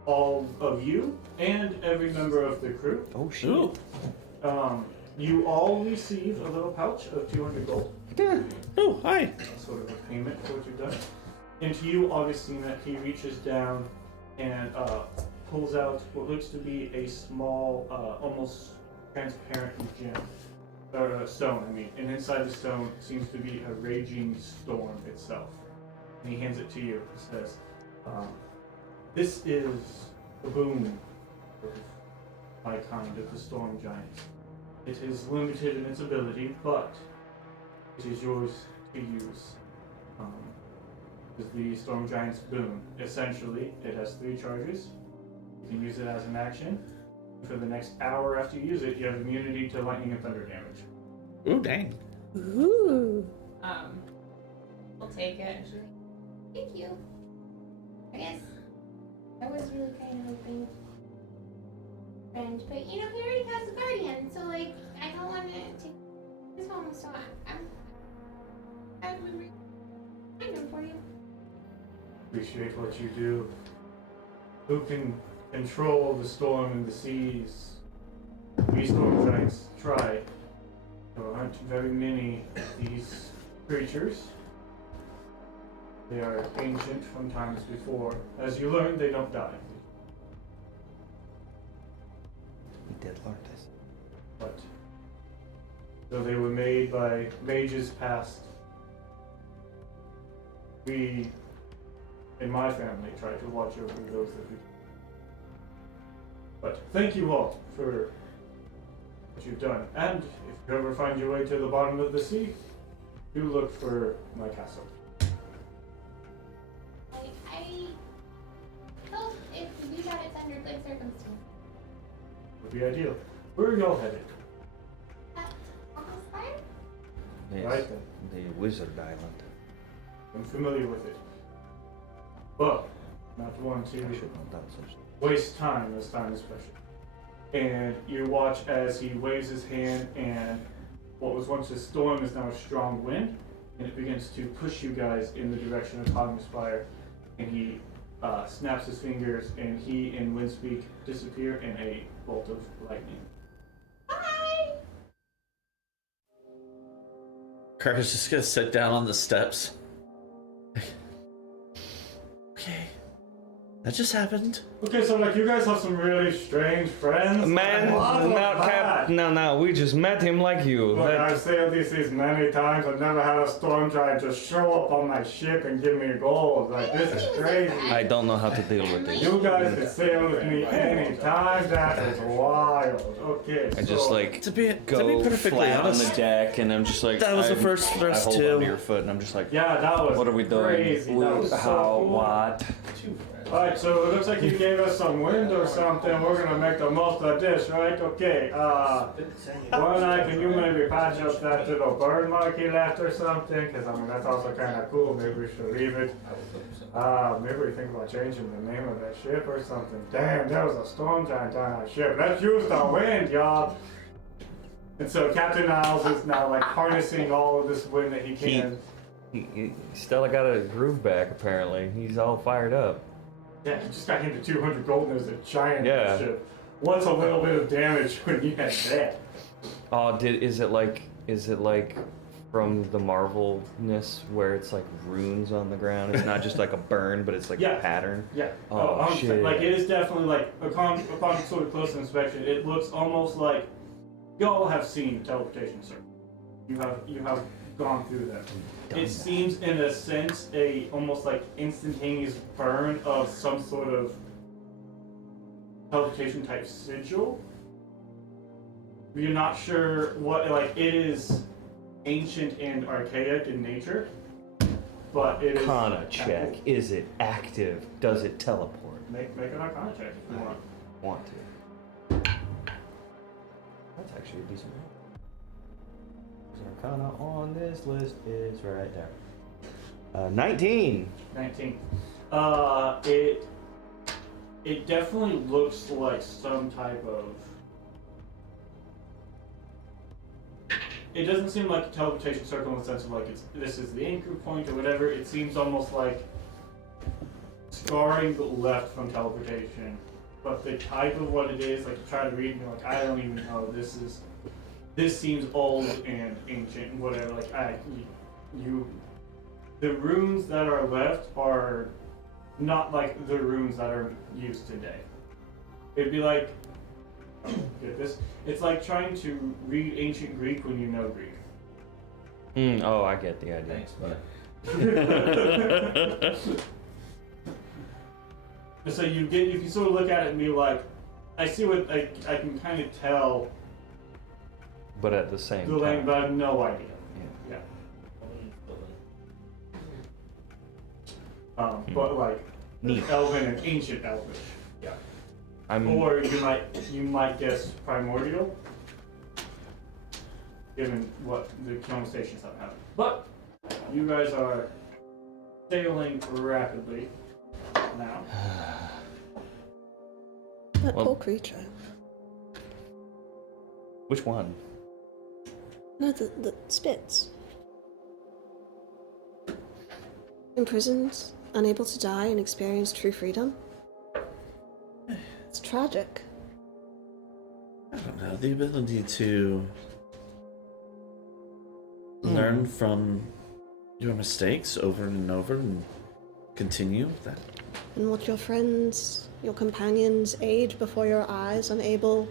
all of you and every member of the crew. Oh shit. Ooh. You all receive a little pouch of 200 gold, Oh, hi. sort of a payment for what you've done. And to you, Augustina, he reaches down and pulls out what looks to be a small, almost transparent gem, or stone, I mean. And inside the stone seems to be a raging storm itself. And he hands it to you. He says, this is the boon of my kind of the storm giant. It is limited in its ability, but it is yours to use. Is the Storm Giant's boon. Essentially, it has 3 charges. You can use it as an action. For the next hour after you use it, you have immunity to lightning and thunder damage. Ooh, dang. Ooh. We'll take it. She's like, thank you. I guess I was really kind of hoping friend, but you know, he already has a guardian, so like, I tell him so. I would find him for you. Appreciate what you do. Who can control the storm and the seas? We storm giants try. There aren't very many of these creatures. They are ancient from times before. As you learn, they don't die. We did learn this. But though they were made by mages past, we, in my family, try to watch over those that we. But thank you all for what you've done. And if you ever find your way to the bottom of the sea, do look for my castle. I hope if we do that, it's under good circumstances. Would be ideal. Where are y'all headed? Almost fine? Yes, Right then. the Wizard Island. I'm familiar with it. But not one I to should have done such. waste time as time is precious. And you watch as he waves his hand, and what was once a storm is now a strong wind, and it begins to push you guys in the direction of Cognitive Spire. And he snaps his fingers, and he and Windspeak disappear in a bolt of lightning. Bye! Carter's just gonna sit down on the steps. Okay. That just happened. Okay, so like you guys have some really strange friends. Man, I love now, that. Cap, no, we just met him like you. Look, That- I've sailed these seas many times. I've never had a storm giant just show up on my ship and give me gold. Like, this is crazy. I don't know how to deal with this. You guys can sail with me anytime. That is wild. Okay, I just so- like To be go perfectly flat on the honest, deck, and I'm just like that was the first I thrust hold too. onto your foot, and I'm just like, Yeah, that was what are we doing? crazy. That was so How? cool. What? Alright, so it looks like you gave us some wind or something. We're gonna make the most of this, right? Okay, one night, can you maybe patch up that little burn mark he left or something? Because, I mean, that's also kind of cool. Maybe we should leave it. Maybe we think about changing the name of that ship or something. Damn, there was a storm giant on that ship. Let's use the wind, y'all. And so Captain Niles is now, like, harnessing all of this wind that he can. Stella got a groove back. Apparently, he's all fired up. Yeah, he just got hit to 200 gold and there's a giant Yeah. ship. What's a little bit of damage when you had that? Oh, is it like from the Marvel-ness where it's like runes on the ground? It's not just like a burn, but it's like Yeah. a pattern. Yeah. Oh, 100%. shit. Like, it is definitely like, upon sort of close inspection, it looks almost like y'all have seen teleportation circle. You have gone through that. Done It that. seems, in a sense, a almost like instantaneous burn of some sort of teleportation type sigil. You're not sure what, like, it is ancient and archaic in nature, but it is. Arcana check. Is it active? Does it teleport? Make an arcana check if you want. Want to? That's actually a decent roll. Arcana on this list is right there. 19. 19. It definitely looks like some type of. It doesn't seem like a teleportation circle in the sense of like this is the anchor point or whatever. It seems almost like scarring left from teleportation, but the type of what it is, like you try to read and you're like, I don't even know. This seems old and ancient and whatever. Like the runes that are left are not like the runes that are used today. It'd be like, oh, get this? It's like trying to read ancient Greek when you know Greek. Oh, I get the idea. Thanks, bud. So you can sort of look at it and be like, I see what I can kind of tell But at the same the language, time. but I have no idea. Yeah. Yeah. But like Neat. Elven and ancient Elvish. Yeah. Or you might guess primordial, given what the conversations have happened. But you guys are sailing rapidly now. That Well- poor creature. Which one? No, the spits. Imprisoned, unable to die and experience true freedom. It's tragic. I don't know, the ability to learn from your mistakes over and over and continue that. And watch your friends, your companions age before your eyes, unable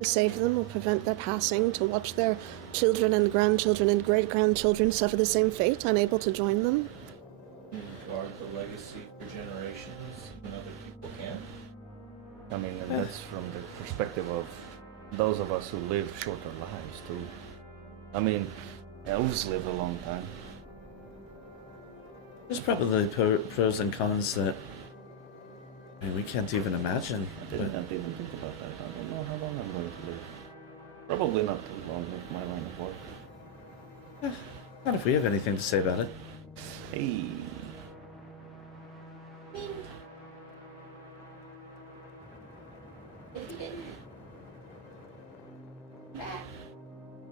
to save them or prevent their passing, to watch their children and grandchildren and great-grandchildren suffer the same fate, unable to join them. Guard the legacy for generations when other people can't. I mean, and that's from the perspective of those of us who live shorter lives, too. I mean, elves live a long time. There's probably pros and cons that we can't even imagine. I didn't even think about that. I don't know how long I'm going to live. Probably not too long with my line of work. Not if we have anything to say about it. Hey. If you didn't back,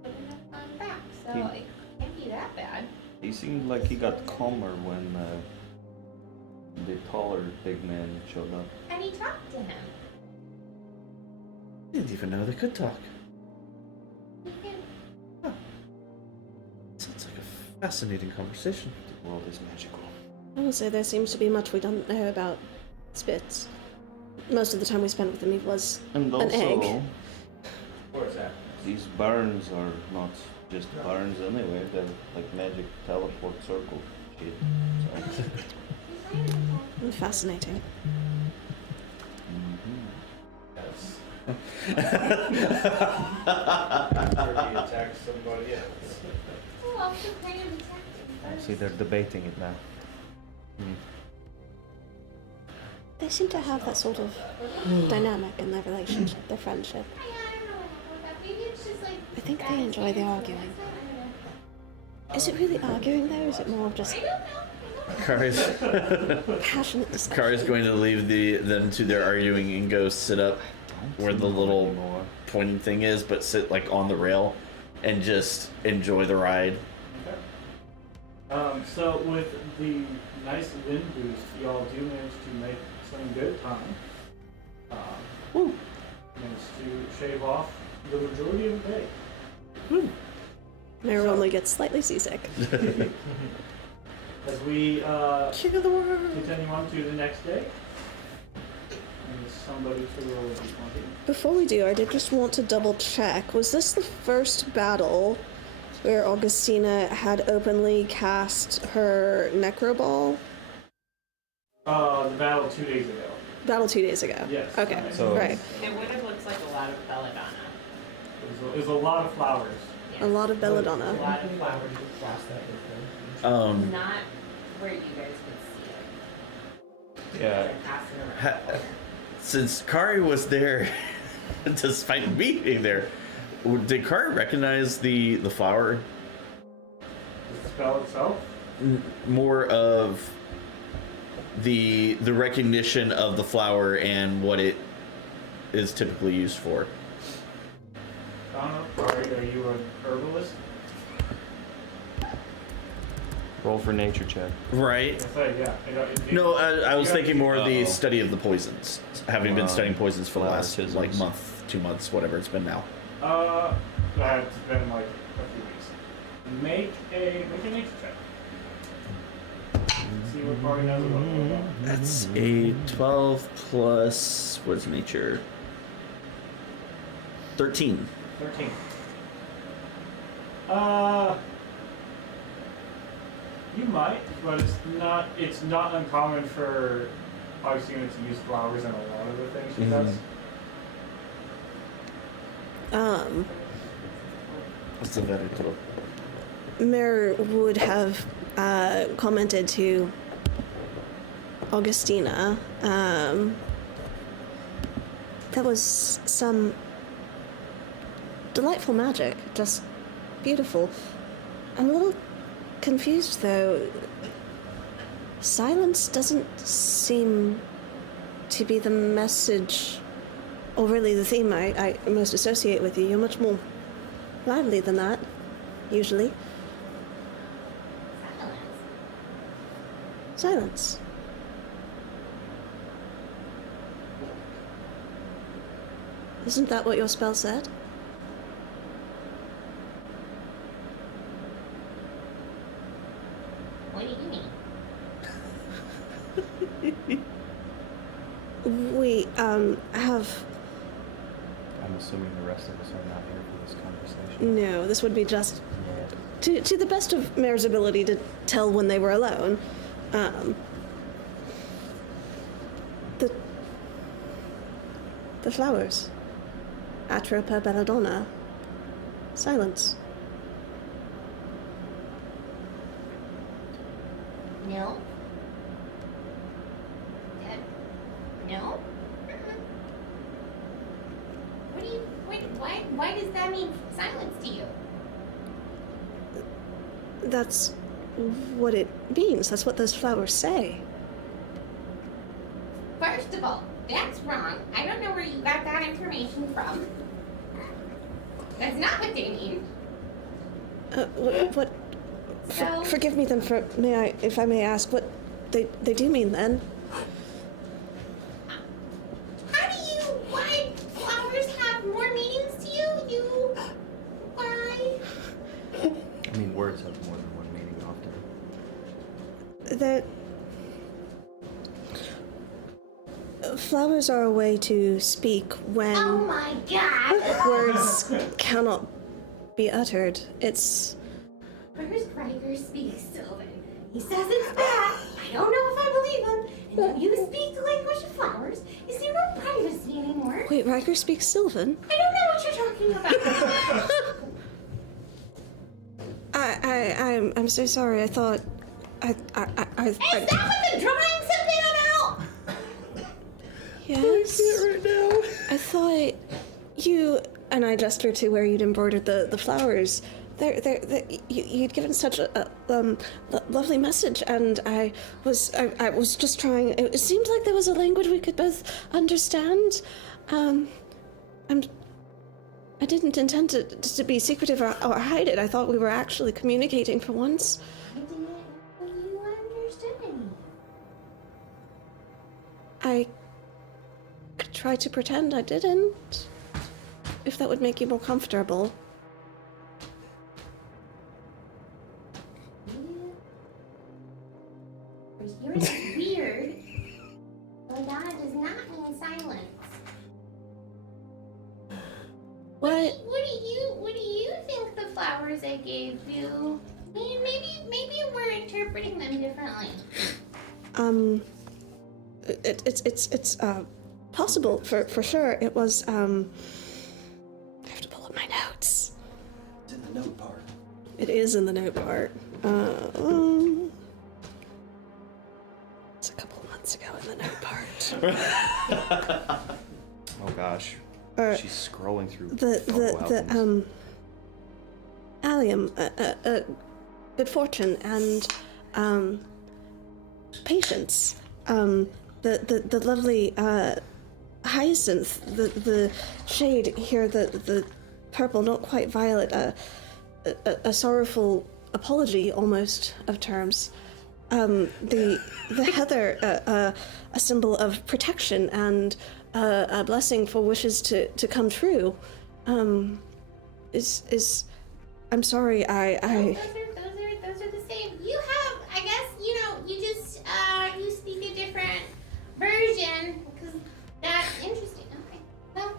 wouldn't have gone back, so it can't be that bad. He seemed like he got calmer when the taller big man showed up. And he talked to him. I didn't even know they could talk. He can. Sounds like a fascinating conversation. The world is magical. I will say there seems to be much we don't know about spits. Most of the time we spent with them, he was And an egg. also, Where's that? these barns are not just barns anyway. They're like magic teleport circle shit. So. Fascinating. Yes. After he attacks somebody else. Oh, I'll still kind of attack him See, they're debating it now. They seem to have that sort of dynamic in their relationship, their friendship. I don't know what happened with that. Maybe it's just like. I think they enjoy the arguing. Is it really arguing though, or is it more of just Kari's passionate discussion? Kari's going to leave them to their arguing and go sit up where the little pointing thing is, but sit like on the rail and just enjoy the ride. Okay. So with the nice wind boost, y'all do manage to make some good time. Managed to shave off the majority of the day. Mary only gets slightly seasick. As we King of the world. continue on to the next day. And somebody to roll a d20. Before we do, I did just want to double check. Was this the first battle where Augustina had openly cast her Necro Ball? The battle 2 days ago. Battle 2 days ago. Yes. Okay. So- right. It would have looked like a lot of belladonna. It was a lot of flowers. A lot of A belladonna. lot of flowers. Not where you guys could see it. Yeah. Like passing around. Since Kari was there, despite me being there, did Kari recognize the flower? The spell itself. More of the recognition of the flower and what it is typically used for. I don't know. Are you an herbalist? Roll for nature check. Right. I say, yeah. No, I was You thinking more of the Uh-oh. study of the poisons. Having been Wow. studying poisons for the last Flower like tisms. month, 2 months, whatever it's been now. That's been like a few weeks. Make a nature check. See what party knows about it. That's a 12 plus what's nature? 13. 13. You might, but it's not uncommon for Augustina to use flowers in a lot of the things she does. That's a very cool. Mare would have commented to Augustina, there was some delightful magic, just beautiful. I'm a little confused though. Silence doesn't seem to be the message, or really the theme I most associate with you. You're much more lively than that. usually. Silence. Silence. Isn't that what your spell said? What do you mean? We, have... I'm assuming the rest of us are not here for this conversation. No, this would be just Yeah. to the best of Mare's ability to tell when they were alone. The flowers. Atropa belladonna. Silence. No. Dad? No? What do you, why does that mean silence to you? That's what it means. That's what those flowers say. First of all, that's wrong. I don't know where you got that information from. That's not what they mean. What So, forgive me then for if I may ask what they do mean then. why flowers have more meanings to you? Why? I mean, words have more than one meaning often. That flowers are a way to speak when Oh my god! words cannot be uttered. It's First Riker speaks Sylvan. He says it's bad. I don't know if I believe him. And now you speak the language of flowers. Is there no privacy anymore? wait. Riker speaks Sylvan. I don't know what you're talking about. I'm so sorry. I thought I Is that what the drawings have been about? yes. Right now. I thought you and I gestured to where you'd embroidered the flowers. You'd given such a lovely message, and I was just trying. It seemed like there was a language we could both understand. I didn't intend to be secretive or hide it. I thought we were actually communicating for once. I didn't know you understood me. I could try to pretend I didn't, if that would make you more comfortable. You're weird. Madonna does not mean silence. What? What do you think the flowers I gave you? I mean, maybe we're interpreting them differently. It's possible for sure. It was I have to pull up my notes. It's in the note part. It is in the note part. It's a couple of months ago in the note part. Oh gosh. She's scrolling through The allium, good fortune and patience. The lovely hyacinth, the shade here, the purple, not quite violet, a sorrowful apology almost of terms. The heather, a symbol of protection and a blessing for wishes to come true. Is I'm sorry, I Those are the same. You have, I guess, you just you speak a different version because that's interesting. Okay, well,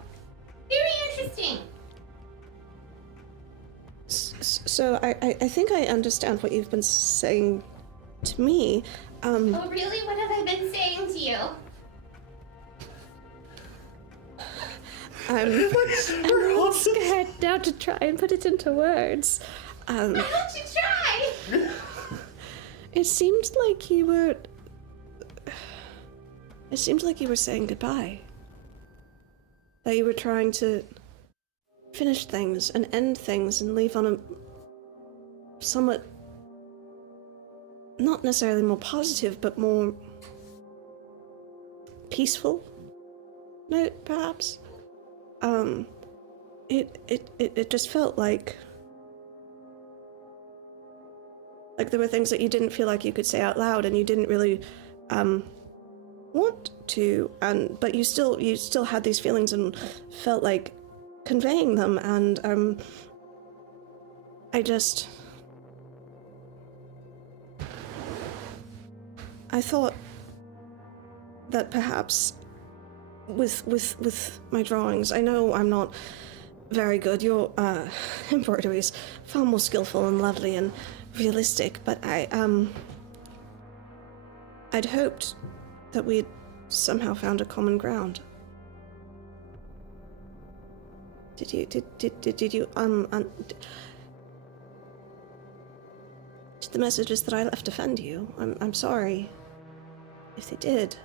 very interesting. so I think I understand what you've been saying to me. Oh, really? What have I been saying to you? I'm scared now to try and put it into words. Why don't you try? It seemed like you were. It seemed like you were saying goodbye. That you were trying to finish things and end things and leave on a somewhat, not necessarily more positive, but more peaceful note, perhaps. It just felt like Like there were things that you didn't feel like you could say out loud, and you didn't really want to, but you still had these feelings and felt like conveying them, and I thought that perhaps with my drawings, I know I'm not very good. Your embroidery is far more skillful and lovely and realistic, but I'd hoped that we'd somehow found a common ground. Did you did the messages that I left offend you? I'm sorry if they did.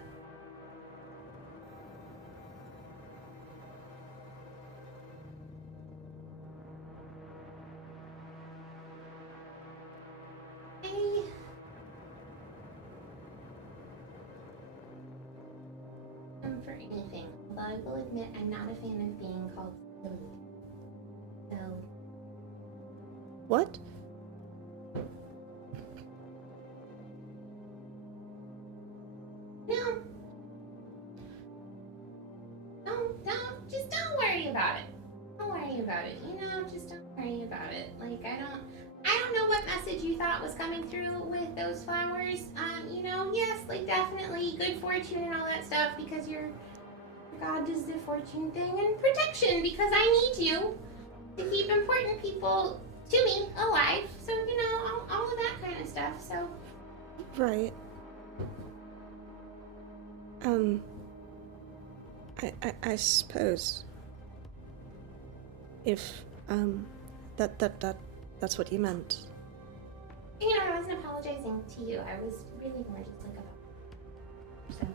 For anything, but I will admit I'm not a fan of being called silly. So. What? No. Just don't worry about it. Don't worry about it. Just don't worry about it. Like, I don't know what message you thought was coming through with those flowers. Yes, like definitely good fortune and all that stuff because your God does the fortune thing, and protection because I need you to keep important people to me alive. So, all of that kind of stuff. So. Right. I suppose if that's what you meant. I wasn't apologizing to you. I was really more just like a. So.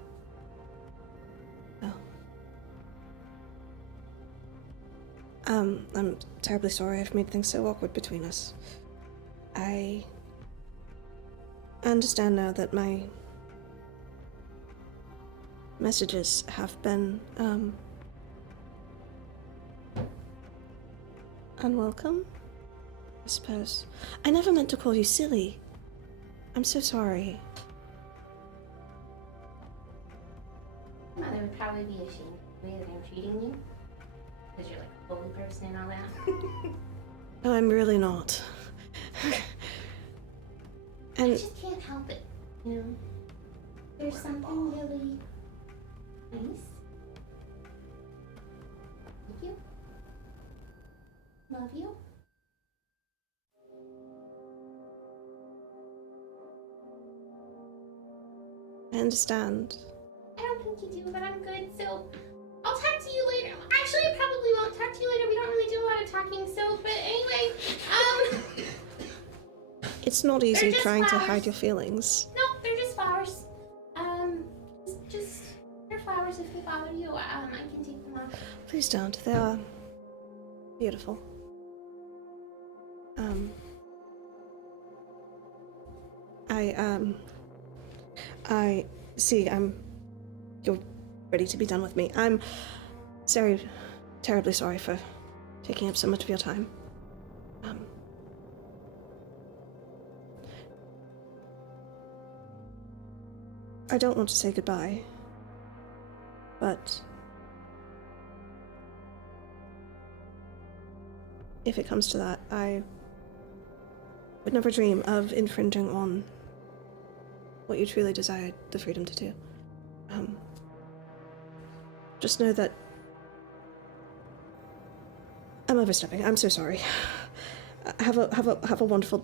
Oh. I'm terribly sorry I've made things so awkward between us. I understand now that my messages have been, unwelcome, I suppose. I never meant to call you silly. I'm so sorry. Mother would probably be ashamed of the way that I'm treating you. Because you're like a holy person and all that. No, I'm really not. I And just can't help it, There's something really nice. Thank you. Love you. I understand. I don't think you do, but I'm good, so I'll talk to you later. Actually, I probably won't talk to you later. We don't really do a lot of talking, so, but anyway, It's not easy They're just trying to flowers. hide your feelings. No, they're just flowers. They're flowers if they bother you. I can take them off. Please don't. They are beautiful. I see. You're ready to be done with me. I'm terribly sorry for taking up so much of your time. I don't want to say goodbye, but if it comes to that, I would never dream of infringing on what you truly desired the freedom to do. Just know that I'm overstepping. I'm so sorry. Have a wonderful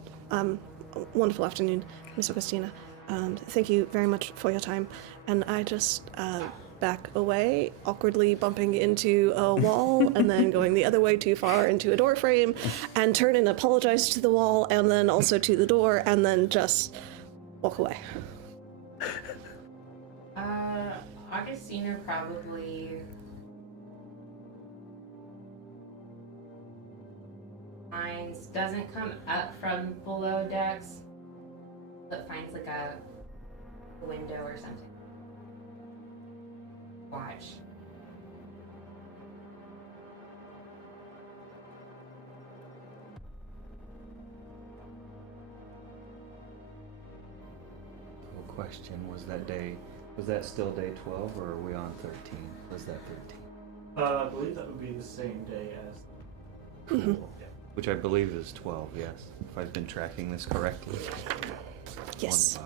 wonderful afternoon, Miss Augustina. Thank you very much for your time. And I just back away, awkwardly bumping into a wall, and then going the other way too far into a door frame, and turn and apologize to the wall, and then also to the door, and then just walk away. Augustina probably doesn't come up from below decks, but finds like a window or something. Watch. question. Was that still day 12 or are we on 13? Was that 13? I believe that would be the same day as. Cool. Which I believe is 12, yes. If I've been tracking this correctly. Yes.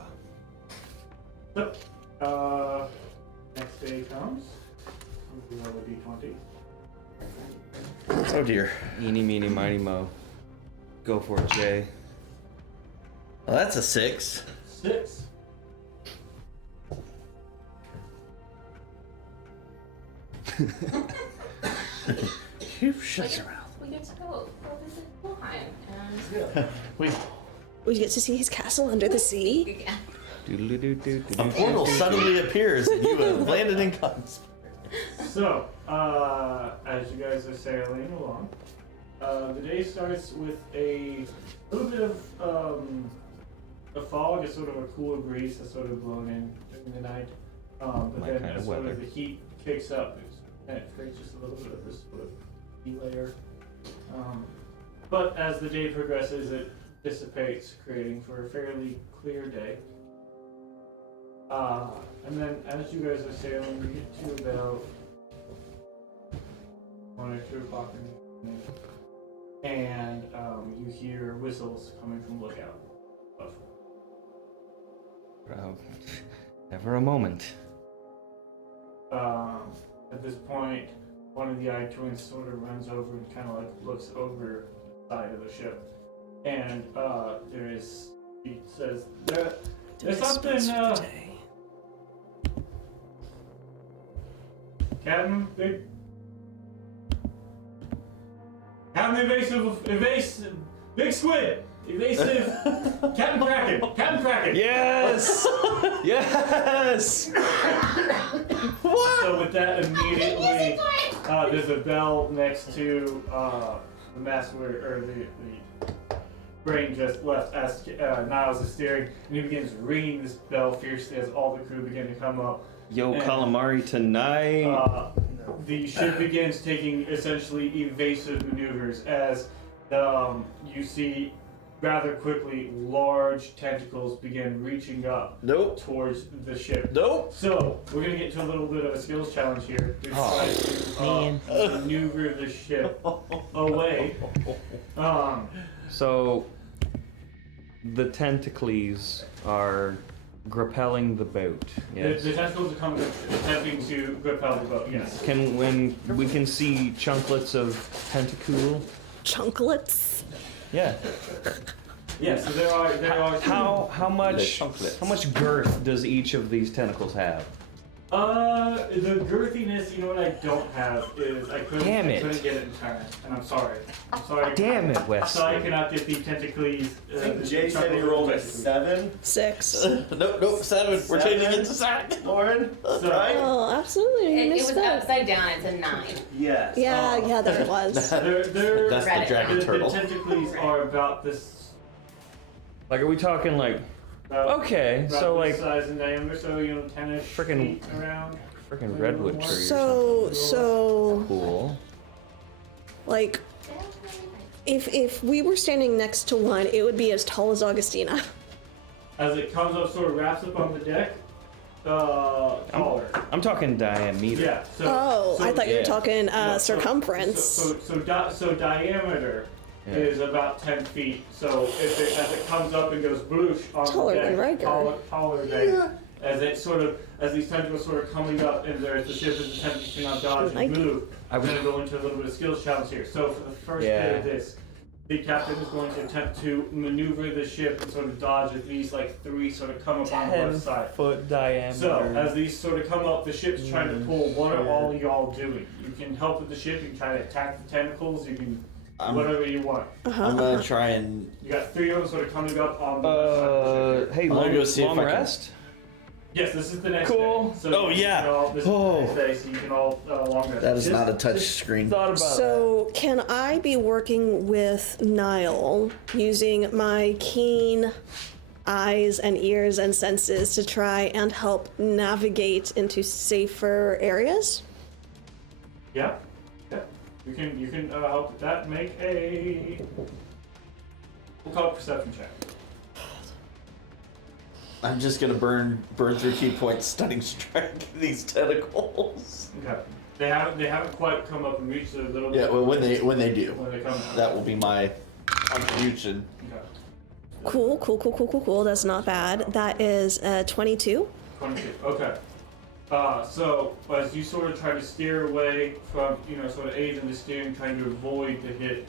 So, next day comes. We roll a d20. Oh dear. Eeny, meeny, miny, mo. Go for it, Jay. Well, that's a 6. 6. You shut your mouth. We get to go visit Wilhelm and We get to see his castle under the sea. again. A portal suddenly appears and you have landed in Cons. So, as you guys are sailing along, the day starts with a little bit of a fog, a sort of a cooler breeze that's sort of blown in during the night. But My then kind as of sort weather. of the heat kicks up, and it creates just a little bit of this sort of heat layer. But as the day progresses, it dissipates, creating for a fairly clear day. And then as you guys are sailing, you get to about 1 or 2 o'clock in the evening, and you hear whistles coming from lookout above. Never a moment. At this point, one of the eye twins sort of runs over and kind of like looks over the side of the ship, and he says, there's something, Captain evasive, big squid, evasive, Captain Kraken. Yes! Yes! So with that, immediately, there's a bell next to the mast where the brain just left as Niles is steering, and he begins ringing this bell fiercely as all the crew begin to come up. Yo, And, calamari tonight. The ship begins taking essentially evasive maneuvers as you see rather quickly large tentacles begin reaching up Nope. towards the ship. Nope. So, we're going to get to a little bit of a skills challenge here. To try to maneuver the ship away. So, the tentacles are grappelling the boat. Yes. The tentacles are coming, attempting to repel the boat, yes. When we can see chunklets of tentacle. Chunklets. Yeah. Yeah, so there are How much girth does each of these tentacles have? The girthiness, you know what I don't have is I couldn't get it in time, and I'm sorry. Damn it, Wes. So I cannot get the tentacles. I think Jay said he rolled a 7. 6. Nope, 7. We're changing it to 7. Lauren, So- right? Oh, absolutely. It missed was that. upside down. It's a 9. Yes. Yeah, there it was. They're That's the dragon the turtle. tentacles are about this. Like, are we talking like, okay, about so this like size and diameter, so 10-ish Frickin' feet around. freaking redwood tree or something? So, Cool. like, if we were standing next to one, it would be as tall as Augustina. As it comes up, sort of wraps up on the deck. Taller. I'm talking diameter. Yeah. So, Oh, so I thought you were yeah. talking No, circumference. So diameter Yeah. is about 10 feet. So as it comes up and goes bloosh on Taller the than deck, Riker. taller than as these tentacles sort of coming up and there's the ship is attempting to now dodge Like- and move. I We're was- going to go into a little bit of skills challenge here. So for the first Yeah. bit of this, the captain is going to attempt to maneuver the ship and sort of dodge as these like 3 sort of come up on the left side. 10-foot diameter. So, as these sort of come up, the ship's trying to pull. What are all y'all doing? You can help with the ship, you can try to attack the tentacles, you can whatever you want. I'm gonna try and. You got 3 of them sort of coming up on the left side of the ship. Hey, I'm gonna go see if long I can- rest? Yes, this is the next Cool. day. So Oh, you yeah. can all- this is Oh. the next day, so you can all long rest. That is Just- not a touch just- screen. Thought about So, can I be working with Niall using my keen eyes and ears and senses to try and help navigate into safer areas? Yeah. Yeah. You can help with that. Make a we'll call it perception check. I'm just gonna burn through key points, stunning strike these tentacles. Okay. They haven't quite come up and reached a little Yeah, bit. well, when they do, When they come out. that will be my contribution. Okay. Cool. That's not bad. That is 22. 22. Okay. So as you sort of try to steer away from, sort of aid in the steering, trying to avoid the hit,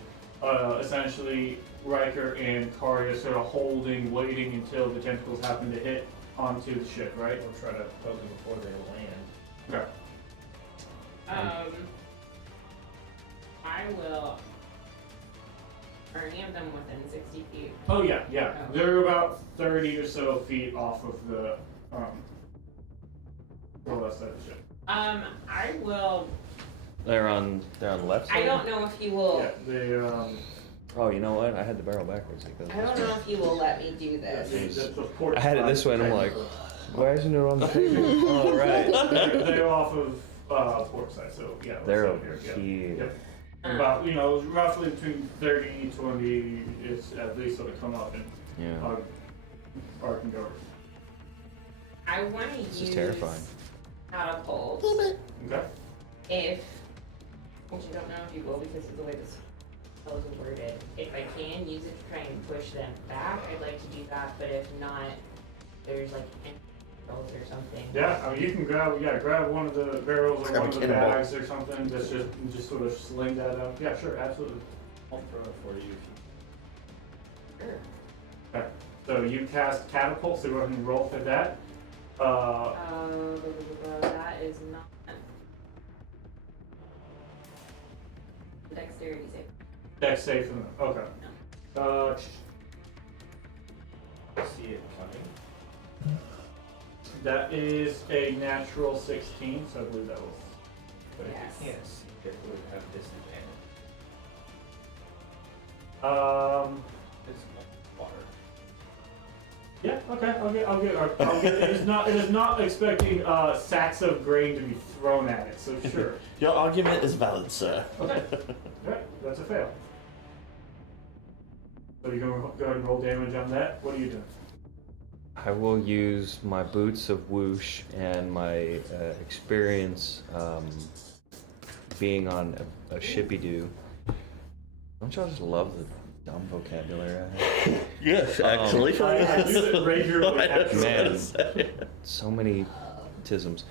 essentially Riker and Karya sort of waiting until the tentacles happen to hit onto the ship, right? We'll try to poke them before they land. Okay. I will orient them within 60 feet. Oh yeah. Oh. They're about 30 or so feet off of the left side of the ship. I will. They're on the left side? I don't know if you will. Yeah, they Oh, you know what? I had the barrel backwards. Because I don't know if you will let me do this. the port I had it this way and I'm like, why isn't it on the table? Oh, right. they're off of port side, so yeah. They're over over here. here. Yep. About, roughly between 30, 20 is at least sort of come up and Yeah. arc and go. I want to This use is terrifying. catapult. Okay. Which I don't know if you will because of the way this spell is worded. If I can use it to try and push them back, I'd like to do that. But if not, there's like barrels or something. Yeah, I mean, you can grab one of the barrels or Grab one a of the cannonball. bags or something. That's just sort of sling that up. Yeah, sure, absolutely. I'll throw it for you. Sure. Okay. So you cast catapult. So go ahead and roll for that. That is not dexterity save. Dex save from them. Okay. See it coming. That is a natural 16, so I believe that was. But Yes. if you can't see it, would have disadvantage. It's water. Yeah. Okay. I'll get. It is not expecting sacks of grain to be thrown at it. So sure. Your argument is valid, sir. Okay. Alright, that's a fail. So you're gonna go ahead and roll damage on that. What are you doing? I will use my boots of whoosh and my experience being on a shippy doo. Don't y'all just love the dumb vocabulary I have? Yes, Um, actually. I use it regularly, actually. Man, so many tisms.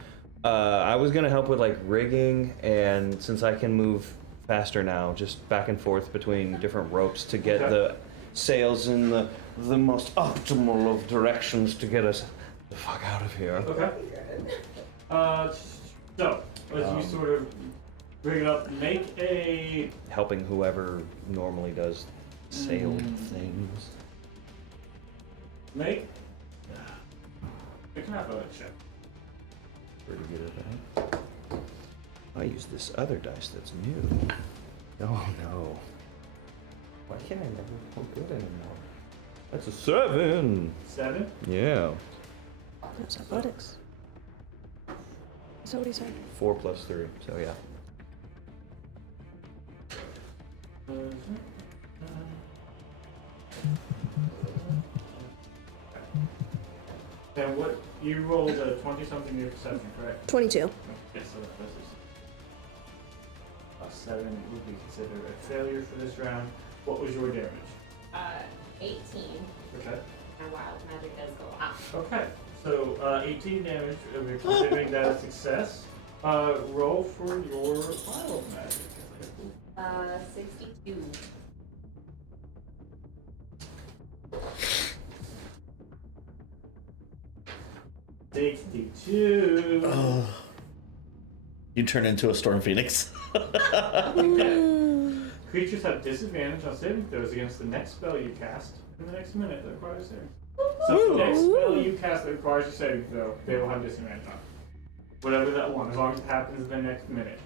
I was gonna help with like rigging, and since I can move faster now, just back and forth between different ropes to get Okay. the sails in the most optimal of directions to get us the fuck out of here. Okay. So as you sort of bring it up, make a Helping whoever normally does sail things. make an athletics check. Pretty good at that. I use this other dice that's new. Oh no. Why can't I never feel good anymore? That's a 7. 7. Yeah. That's athletics. Is that what he said? 4 plus 3. So yeah. And what you rolled a 20-something in your perception, correct? 22. Yes, so this is a 7 would be considered a failure for this round. What was your damage? 18. Okay. My wild magic does go off. Okay. So 18 damage. We're considering that a success. Roll for your wild magic. 62. You turn into a storm phoenix. Creatures have disadvantage on saving throws against the next spell you cast in the next minute that requires saving. So the next spell you cast that requires a saving throw, they will have disadvantage on. Whatever that one, as long as it happens in the next minute.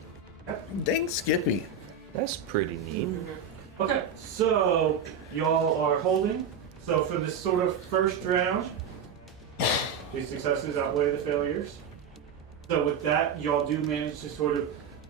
Dang Skippy. That's pretty neat. Okay, so y'all are holding. So for this sort of first round, the successes outweigh the failures. So with that, y'all do manage to sort of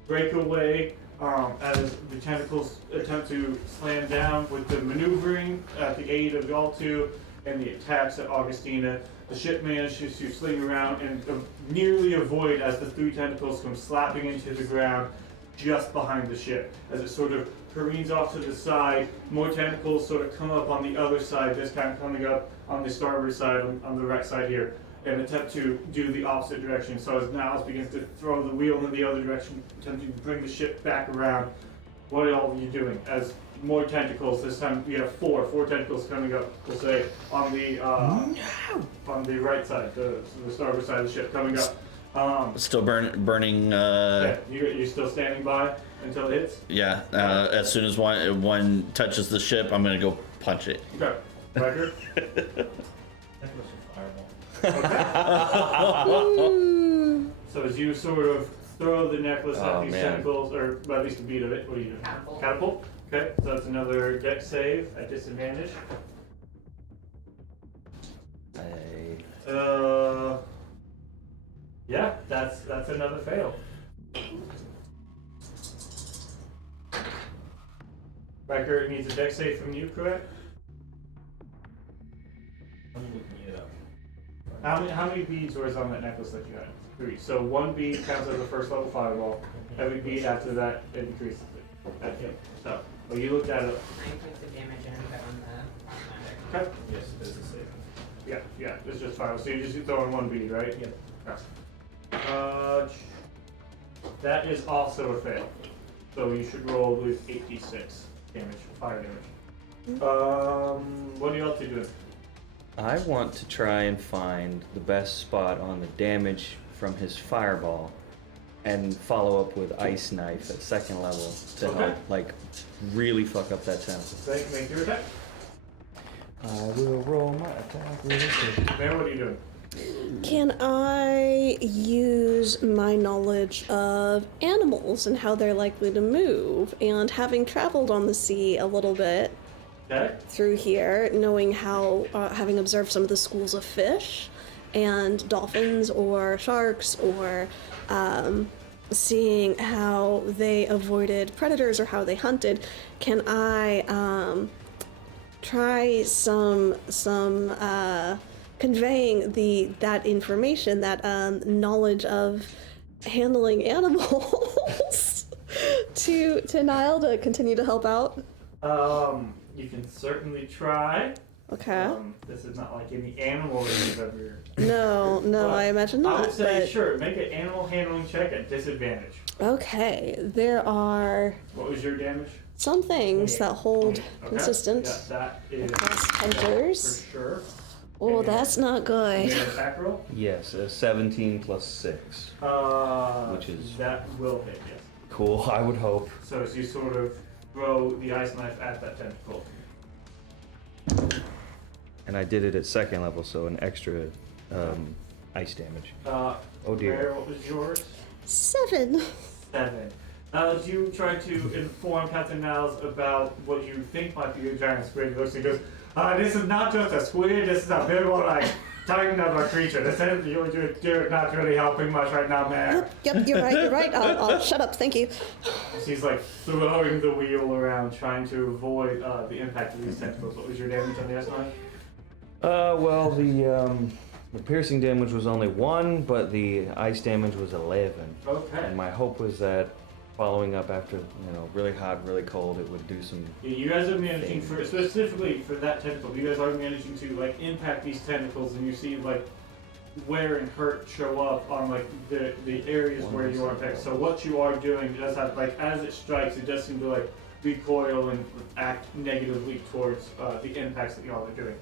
break away as the tentacles attempt to slam down with the maneuvering at the aid of y'all two. and the attacks at Augustina, the ship manages to sling around and nearly avoid as the 3 tentacles come slapping into the ground just behind the ship. As it sort of careens off to the side, more tentacles sort of come up on the other side, this time coming up on the starboard side, on the right side here, and attempt to do the opposite direction. So as Niles begins to throw the wheel in the other direction, attempting to bring the ship back around. What are all of you doing? As more tentacles, this time we have four tentacles coming up, we'll say, on the right side, the starboard side of the ship coming up. Still burning. Okay, you're still standing by until it hits? Yeah. As soon as one touches the ship, I'm gonna go punch it. Okay. Riker? Necklace of fireball. So as you sort of throw the necklace at Oh, these man. tentacles, or at least a beat of it, what are you doing? Catapult. Catapult? Okay, so that's another dex save at disadvantage. Yeah, that's another fail. Riker needs a dex save from you, correct? I'm looking it up. How many beads was on that necklace that you had? 3. So 1 bead counts as a first level fireball. Every bead after that, it increases it. Okay. So, well, you looked at it. 9 points of damage and put on the Okay. Yes, it is a save. Yeah, it's just fireball. So you just throw in 1 bead, right? Yep. Okay. That is also a fail. So you should roll with 8d6 damage, fire damage. What are you all two doing? I want to try and find the best spot on the damage from his fireball and follow up with ice knife at 2nd level to Okay. help, like, really fuck up that temple. Make your attack. I will roll my attack really quick. Mary, what are you doing? Can I use my knowledge of animals and how they're likely to move, and having traveled on the sea a little bit Okay. through here, knowing how, having observed some of the schools of fish and dolphins or sharks, or seeing how they avoided predators or how they hunted, can I try some conveying that information, that knowledge of handling animals to Nile to continue to help out? You can certainly try. Okay. This is not like any animal that you've ever. No, But I imagine not. I would say but sure. Make an animal handling check at disadvantage. okay, there are What was your damage? some things that hold Okay. consistent Yeah, that is across for hunters. sure. Oh, And that's not good. Your attack roll. Yes, 17 plus 6. Which is- that will hit. Yes. Cool, I would hope. So as you sort of throw the ice knife at that tentacle. And I did it at 2nd level, so an extra ice damage. Oh dear. Bear, what was yours? 7. 7. As you try to inform Captain Niles about what you think might be a giant squid, he looks and goes, this is not just a squid, this is a bit more like titan of a creature. This is, you're not really helping much right now, man. Yep, you're right. I'll shut up, thank you. She's like throwing the wheel around, trying to avoid the impact of these tentacles. What was your damage on the ice knife? Well, the piercing damage was only 1, but the ice damage was 11. Okay. And my hope was that following up after, really hot, really cold, it would do some. You guys are managing for, specifically for that tentacle, you guys are managing to like impact these tentacles, and you see like wear and hurt show up on like the areas where you are impacted. So what you are doing does have, like, as it strikes, it does seem to like recoil and act negatively towards the impacts that y'all are doing.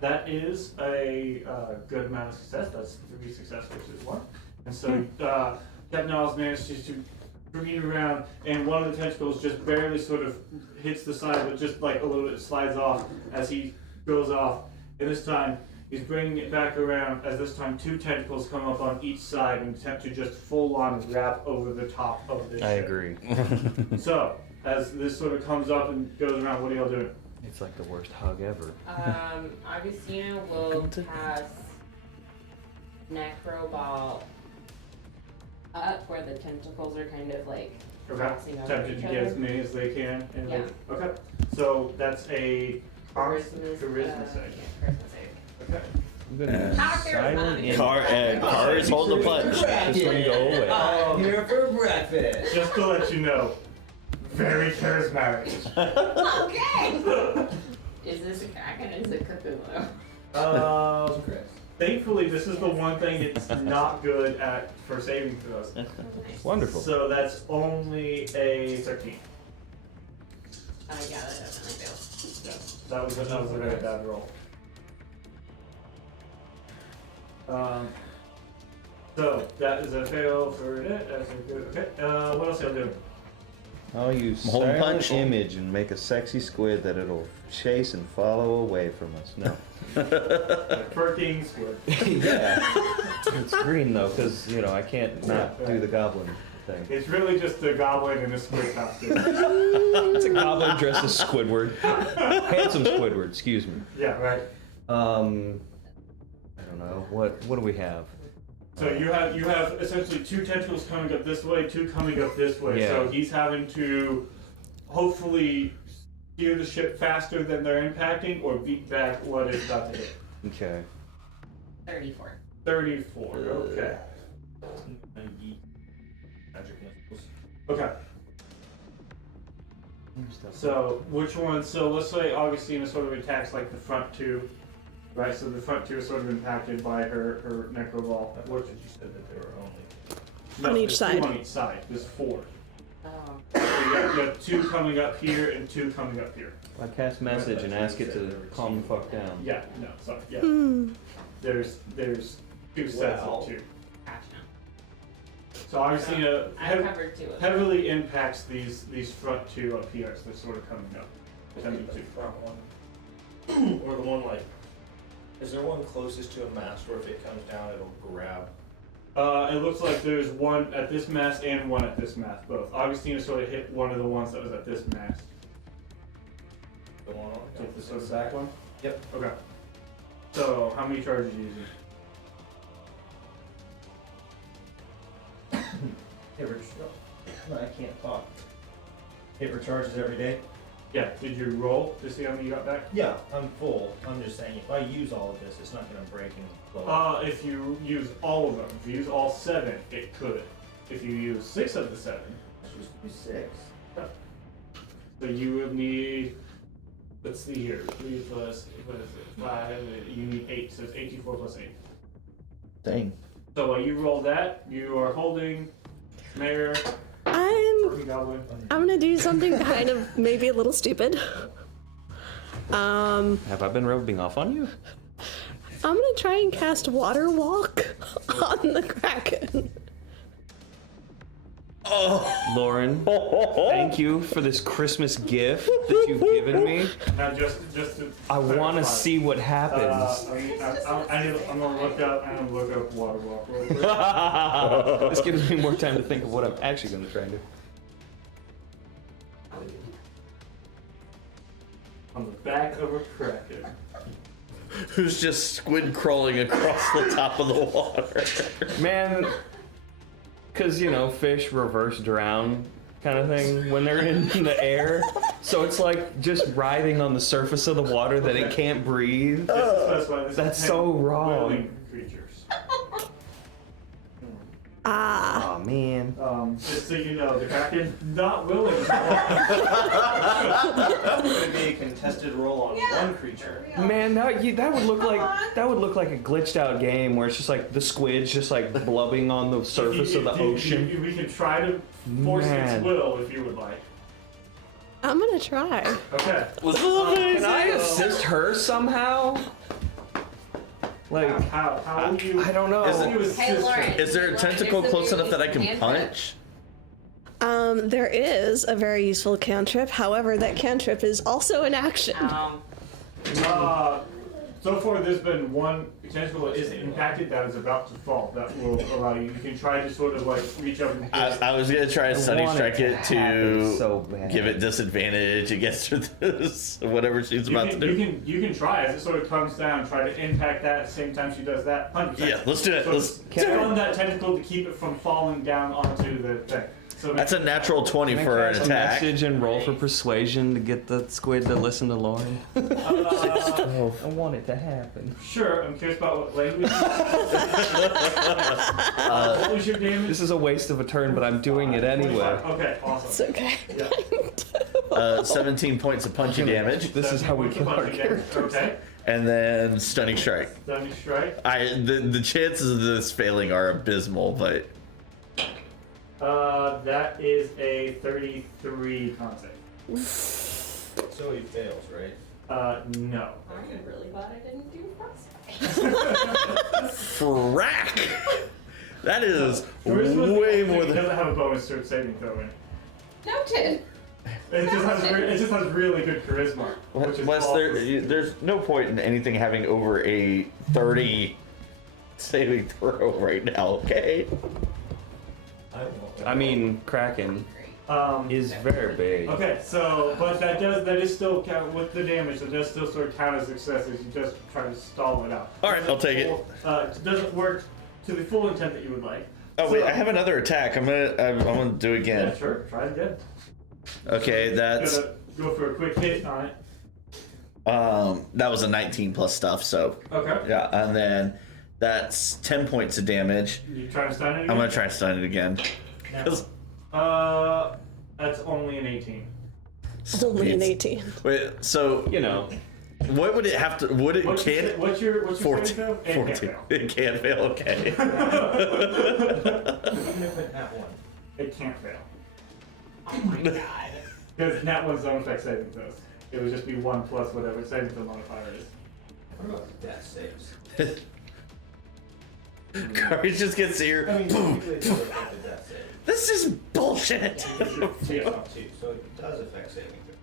That is a good amount of success. That's 3 success versus 1. And so Captain Niles manages to bring around, and one of the tentacles just barely sort of hits the side, but just like a little bit slides off as he goes off. And this time, he's bringing it back around, as this time 2 tentacles come up on each side and attempt to just full on wrap over the top of this I ship. agree. So, as this sort of comes up and goes around, what are y'all doing? It's like the worst hug ever. Augustina will cast Necroball up where the tentacles are kind of like Okay. crossing over Attempted each to get as other. many as they can. And Yeah. Okay. So that's a Charisma save. yeah, charisma save. Okay. I'm gonna How silent charismatic. Car is holding the punch. This one go away. I'm here for breakfast. Just to let you know, very charismatic. Okay. Is this a kraken or is it Cthulhu? Chris. Thankfully, this is the one thing it's not good at for saving throws. Nice. Wonderful. So that's only a 13. Yeah, that definitely fails. Yeah, that was a very bad roll. So that is a fail for it. That's a good. Okay. What else y'all doing? I'll use Hold silent punch. image and make a sexy squid that it'll chase and follow away from us. No. Twerking squid. Yeah. It's green though, because I can't not do the goblin thing. It's really just a goblin in a squid costume. It's a goblin dressed as Squidward. Handsome Squidward, excuse me. Yeah, right. I don't know. What do we have? So you have essentially two tentacles coming up this way, two coming up this way. Yeah. So he's having to hopefully steer the ship faster than they're impacting, or beat back what is about to hit. Okay. 34. 34. Okay. Magic missiles. Okay. So which one? So let's say Augustina sort of attacks like the front two, right? So the front two is sort of impacted by her necro ball. What did you said that they were only? No, On each there's side. Two on each side. There's 4. Oh. So you have 2 coming up here and 2 coming up here. I cast message and ask it to calm the fuck down. Yeah. No. Sorry. Yeah. Hmm. There's 2 sets Wow. of 2. Gotcha. So Augustina I covered 2 of them. heavily impacts these front 2 up here. So they're sort of coming up. Tending The to. front one. Or the one like. Is there one closest to a mast where if it comes down it'll grab? It looks like there's one at this mast and one at this mast, both. Augustina sort of hit one of the ones that was at this mast. The one on Take the sort of back one? Yep. Okay. So, how many charges are you using? I can't talk. It recharges every day? Yeah, did you roll to see how many you got back? Yeah, I'm full. I'm just saying if I use all of this, it's not gonna break and blow. If you use all of them, if you use all 7, it could. If you use 6 of the 7, It's supposed to be 6. so you will need, let's see here, 3 plus, what is it, 5, you need 8, so it's 84 plus 8. Dang. So while you roll that, you are holding Mayor, I'm Goblin. gonna do something kind of maybe a little stupid. Have I been rubbing off on you? I'm gonna try and cast Water Walk on the Kraken. Lauren, thank you for this Christmas gift that you've given me. Now just to I want clarify, to see what happens. I'm gonna look up water walk real quick. This gives me more time to think of what I'm actually going to try and do. On the back of a kraken. Who's just squid crawling across the top of the water? Man, because, fish reverse drown kind of thing when they're in the air. So it's like just writhing on the surface of the water that it can't breathe. Just to specify, this That's is so wrong. living creatures. Oh man. Just so you know, the kraken not willing. It's gonna be a contested roll on one creature. Man, that would look like a glitched out game where it's just like the squid's just like blubbing on the surface of the ocean. We can try to force Man. its will if you would like. I'm gonna try. Okay. Can I assist her somehow? Like, How will you? I don't know. Is it- you assist Hey, her? Lauren. Is there a tentacle close enough that I can punch? There is a very useful cantrip. However, that cantrip is also an action. So far, there's been one tentacle that is impacted that is about to fall. That will allow you. You can try to sort of like reach up and I was gonna try to Sunny want Strike it it to happen so to bad. give it disadvantage against this, whatever she's about to do. You can try as it sort of comes down, try to impact that at the same time she does that. 100%. Yeah, let's do it. So Let's. stun that tentacle to keep it from falling down onto the thing. So That's a natural 20 Can I for an cast a attack. message and roll for persuasion to get the squid to listen to Lauren? Oh, I want it to happen. Sure, I'm curious about what language. What was your damage? This is a waste of a turn, but I'm doing it anyway. 25. Okay, It's awesome. okay. Yeah. 17 points of punchy damage, This is how we What's the kill our bunch of damage? characters. Okay, and then stunning strike. stunning strike. The chances of this failing are abysmal, but That is a 33 con save. So he fails, right? No. I'm really glad I didn't do first. frack. That is Charisma's way the more only thing than. It doesn't have a bonus to saving throw in. Noted. It just has really good charisma. Which is Wes, awesome. there's no point in anything having over a 30 saving throw right now. Okay. I won't. I mean, Kraken is very big. Okay, so but that is still count with the damage. That does still sort of count as success as you just try to stall it out. All right, I'll take it. It doesn't work to the full intent that you would like. Oh wait, I have another attack. I'm gonna do it Yeah, again. sure. Try it again. Okay, that's Gonna go for a quick hit on it. that was a 19 plus stuff. So Okay. yeah, and then that's 10 points of damage. You try to stun it again. I'm gonna try and stun it again. That's only an 18. Only an 18. Wait, so You know, what would it have to? Would it What's your can't? saving 14. throw? It can't fail. It can't fail. Okay. Even if it at one. It can't fail. Oh my god. Because nat ones don't affect saving throws. It would just be 1 plus whatever saving throw modifier is. What about death saves? Courage just gets I here. mean, Boom. technically it does affect the death save. This is bullshit. It's not two, so it does affect saving throw.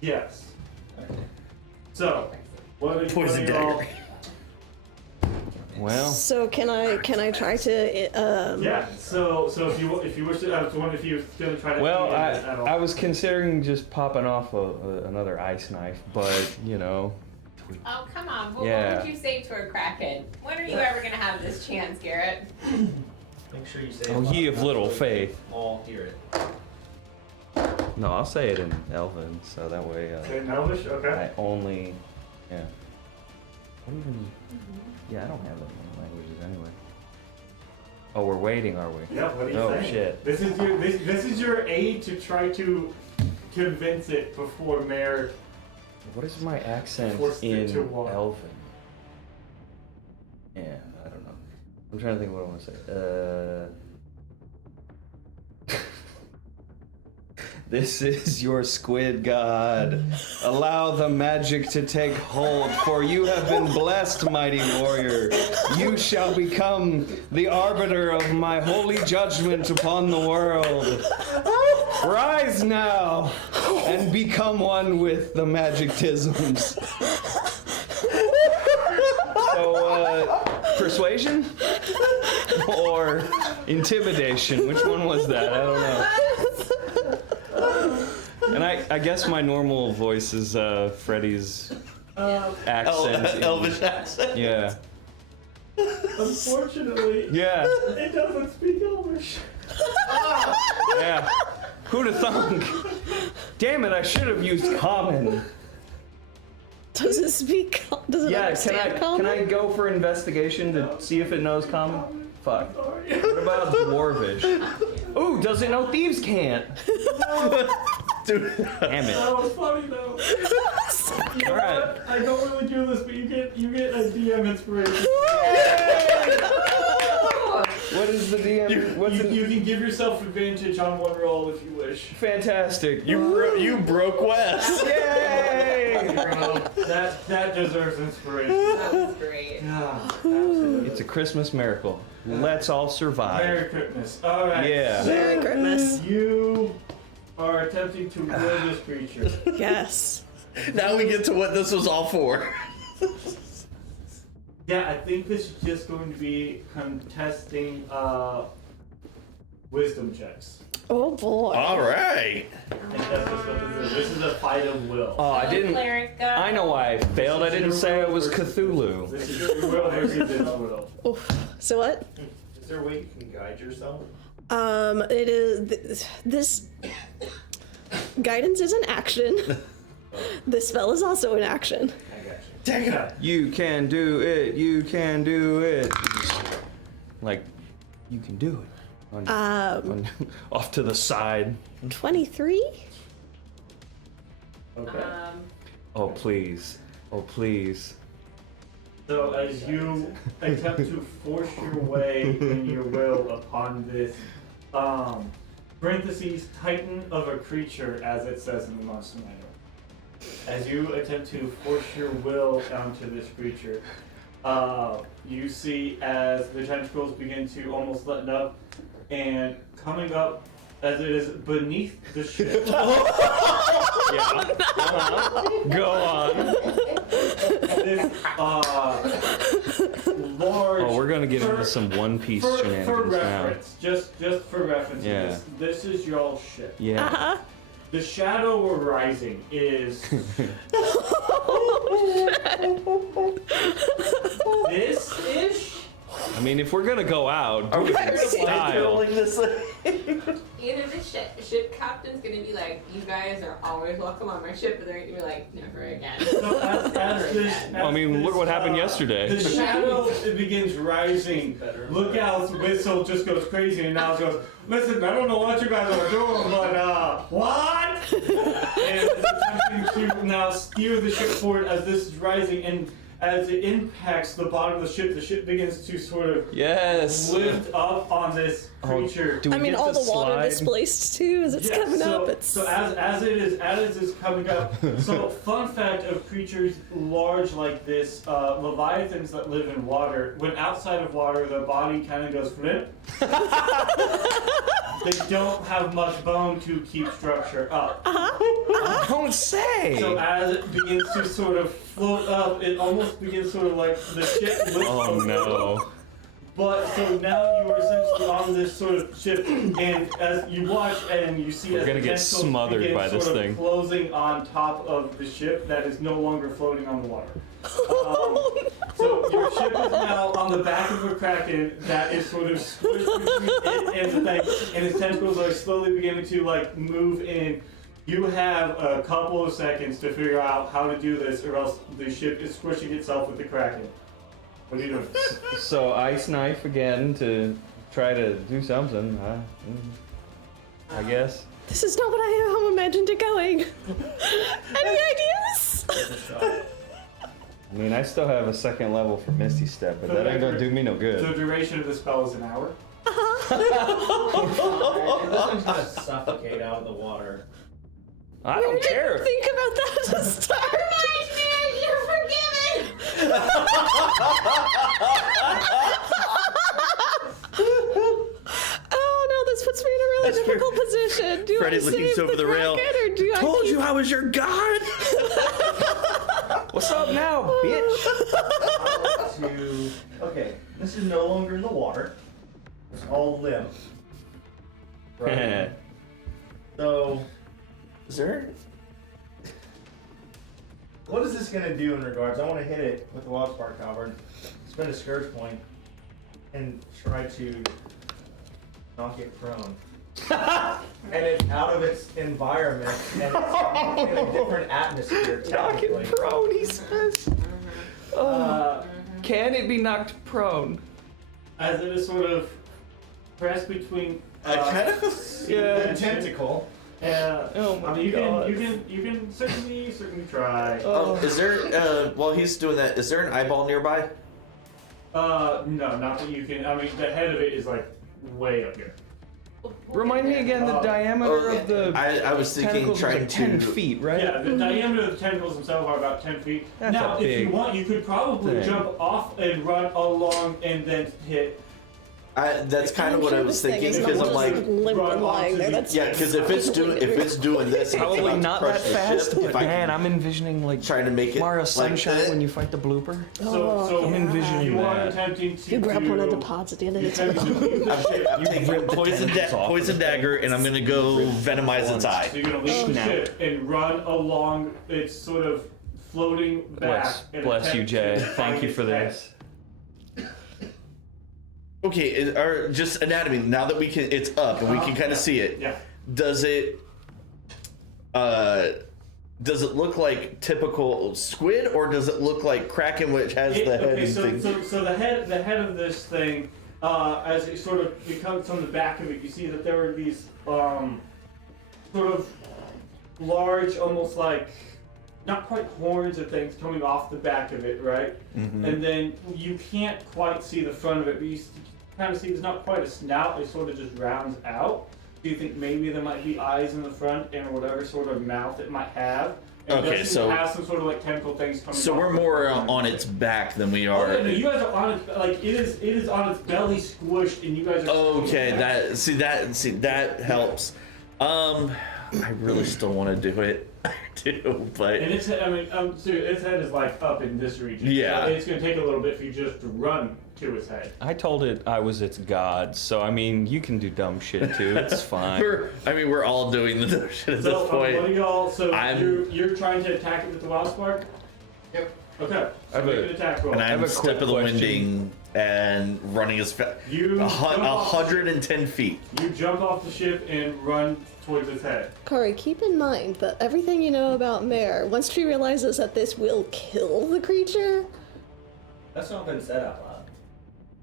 Yes. Okay. So, what are Poison you all? dagger. well, So can I try to Yeah. So if you wish to, I was wondering if you were gonna try to. well, end it at all. I was considering just popping off another ice knife, but you know, Oh, come on. What Yeah. would you say to a Kraken? When are you ever going to have this chance, Garrett? Make sure you say Oh, ye of little faith. All hear it. no, I'll say it in Elven, so that way Okay, Elvish. Okay. I only, yeah. What even? Yeah, I don't have that many languages anyway. Oh, we're waiting, are we? Yeah. What are you Oh, saying? shit. This is your aid to try to convince it before Mayor. What is my accent Forced it in to walk. Elven? Yeah, I don't know. I'm trying to think of what I want to say. This is your squid god. Allow the magic to take hold, for you have been blessed, mighty warrior. You shall become the arbiter of my holy judgment upon the world. Rise now and become one with the magicisms. So, persuasion or intimidation? Which one was that? I don't know. And I guess my normal voice is Freddy's accent. in- Elvish accent. Yeah. Unfortunately, Yeah. it doesn't speak Elvish. Yeah. Who'd have thunk? Damn it, I should have used common. does it speak? Does it Yeah, understand can common? I go for investigation to see if it knows common? Fuck. What about dwarvish? Ooh, does it know thieves can't? Dude. Damn it. That was funny though. All right. I don't really do this, but you get a DM inspiration. What is the DM? What's You, it? you can give yourself advantage on one roll if you wish. Fantastic. You broke Wes. Yay! That deserves inspiration. That was great. Yeah, absolutely. It's a Christmas miracle. Let's all survive. Merry Christmas. All right. Yeah. Merry Christmas. You are attempting to will this creature. Yes. Now we get to what this was all for. Yeah, I think this is just going to be contesting wisdom checks. Oh boy. All right. I think that's just what this is. This is a fight of will. Oh, I didn't. Cleric, go. I know why I failed. I didn't say it was Cthulhu. This is your will versus this will. Oof. So what? Is there a way you can guide yourself? It is this guidance is an action. This spell is also an action. I got you. Dang it. You can do it. You can do it. Like, you can do it. Off to the side. 23. Okay. Oh please. Oh please. So as you attempt to force your way in your will upon this, parentheses, titan of a creature, as it says in the monster manual. As you attempt to force your will onto this creature, you see as the tentacles begin to almost lighten up, and coming up as it is beneath the ship. Go on. This large. Oh, we're gonna get into some One Piece for shenanigans now. reference, just for reference, Yeah. this is y'all's ship. Yeah. Uh-huh. The shadow we're rising is this ish. I mean, if we're gonna go out, do Are we it in style. rolling this thing? Either the ship captain's gonna be like, you guys are always welcome on my ship, but they're gonna be like, never again. So as this, I mean, look what happened yesterday. The shadow it begins rising. Lookout's whistle just goes crazy, and now it goes, listen, I don't know what you guys are doing, but what? And it's attempting to now steer the ship forward as this is rising, and as it impacts the bottom of the ship begins to sort of Yes. lift up on this creature. Do we I mean, get all to the water slide? displaced too as it's Yeah, coming so, up. It's so as it's coming up. So fun fact of creatures large like this, leviathans that live in water. When outside of water, the body kind of goes flip. They don't have much bone to keep structure up. Don't say. So as it begins to sort of float up, it almost begins sort of like the ship lifts Oh a little. no. But so now you are essentially on this sort of ship, and as you watch and you see, We're as gonna the get tentacles smothered begin by this sort of thing. closing on top of the ship that is no longer floating on the water. So your ship is now on the back of a kraken that is sort of squished between it and the thing, and its tentacles are slowly beginning to like move in. You have a couple of seconds to figure out how to do this, or else the ship is squishing itself with the kraken. What are you doing? So ice knife again to try to do something. I guess. this is not what I have imagined it going. Any ideas? I mean, I still have a second level for Misty Step, but that ain't gonna do me no The good. duration of the spell is an hour. And this one's gonna suffocate out of the water. I don't care. Think about that at the start. You're forgiven! Oh no, this puts me in a really That's difficult position. Do Freddy I looking save over the rail. kraken, or do I Told keep- you I was your god. What's up now, bitch? Okay, this is no longer in the water. It's all limp. Right? So, Is there? what is this gonna do in regards? I want to hit it with the wild spark halberd, spend a scourge point, and try to knock it prone. And it's out of its environment, and it's in a different atmosphere, Knock it technically. prone, he says. Can it be knocked prone? As it is sort of pressed between. The tentacle. Oh my you God. you can certainly try. Is there? While he's doing that, is there an eyeball nearby? No, not that you can. I mean, the head of it is like way up here. Remind me again the diameter of the I was thinking tentacles was trying like 10 to. feet, right? Yeah, the diameter of the tentacles themselves are about 10 feet. That's now, a if you big want, you could probably thing. jump off and run along and then hit. That's kind of what I was thinking because I'm like, limp run and lying onto there. the- That's yeah, because if it's doing this, and it's Probably about to not crush that the fast, ship, but if I man, can I'm envisioning like try to make it Mario like Sunshine that. when you fight the blooper. So I'm envisioning you are that. attempting to you grab one of the do- pods at the end of you the attempt to tunnel. leave the ship. I'm taking ripped the poison tentacles off poison of the dagger, and I'm gonna go venomize its eye. So you're gonna leave the Snap. ship and run along. It's sort of floating back. and Bless you, attempt Jay. to Thank find you its for head. this. Okay, or just anatomy. Now that it's up and we can kind of see it. Yeah. Does it look like typical squid, or does it look like Kraken, which has the head Okay, and things? so the head of this thing, as it sort of becomes from the back of it, you see that there are these sort of large, almost like not quite horns or things coming off the back of it, right? Mm-hmm. And then you can't quite see the front of it, but you kind of see there's not quite a snout. It sort of just rounds out. Do you think maybe there might be eyes in the front and whatever sort of mouth it might have? And Okay, does it so- have some sort of like tentacle things coming. So off we're the more front? on its back than we Oh, are. no, you guys are on its like it is on its belly squished, and you guys are. Okay, that helps. I really still want to do it. I do, but And its head, I mean, so its head is like up in this region. Yeah. So it's gonna take a little bit for you just to run to its head. I told it I was its god, so I mean, you can do dumb shit too. It's fine. we're all doing the dumb shit at So this point. what do y'all? So I'm- you're trying to attack it with the wild spark. Yep. Okay. I have So make a- an attack roll. And have I'm a quick step of the question. winding and running as fast. You jump off- 110 feet. You jump off the ship and run towards its head. Kari, keep in mind that everything you know about Mare, once she realizes that this will kill the creature, That's not been said out loud.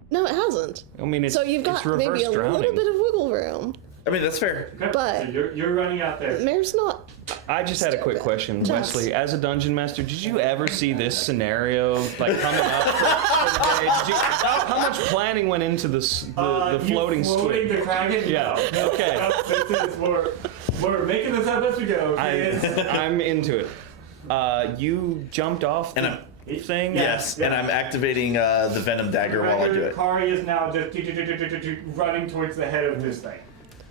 no, it hasn't. I mean, it's So you've got it's reverse maybe a drowning. little bit of wiggle room. I mean, that's fair. Okay. But- so you're running out there. Mare's not. I just had a quick question, Just- Wesley. As a dungeon master, did you ever see this scenario like coming up for the day? How much planning went into the floating you floating squid? the Kraken? Yeah, No. okay. This is we're making this up as we go. Okay? I'm into it. You jumped off And the I'm- thing? Yes, and I'm activating the venom dagger while I do it. Kari is now just running towards the head of this thing.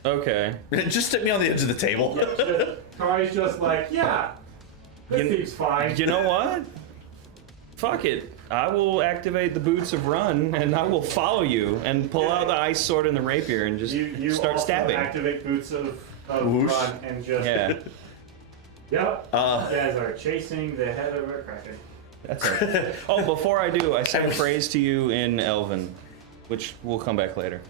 Okay. Just stick me on the edge of the table. Kari's just like, yeah, this You- seems fine. You know what? Fuck it. I will activate the boots of run, and I will follow you and pull out the ice sword and the rapier and just you start also stabbing. activate boots of Whoosh. run and just Yeah, yep. Uh, You guys are chasing the head of a Kraken. that's it. Oh, before I do, I say a phrase to you in Elven, which will come back later.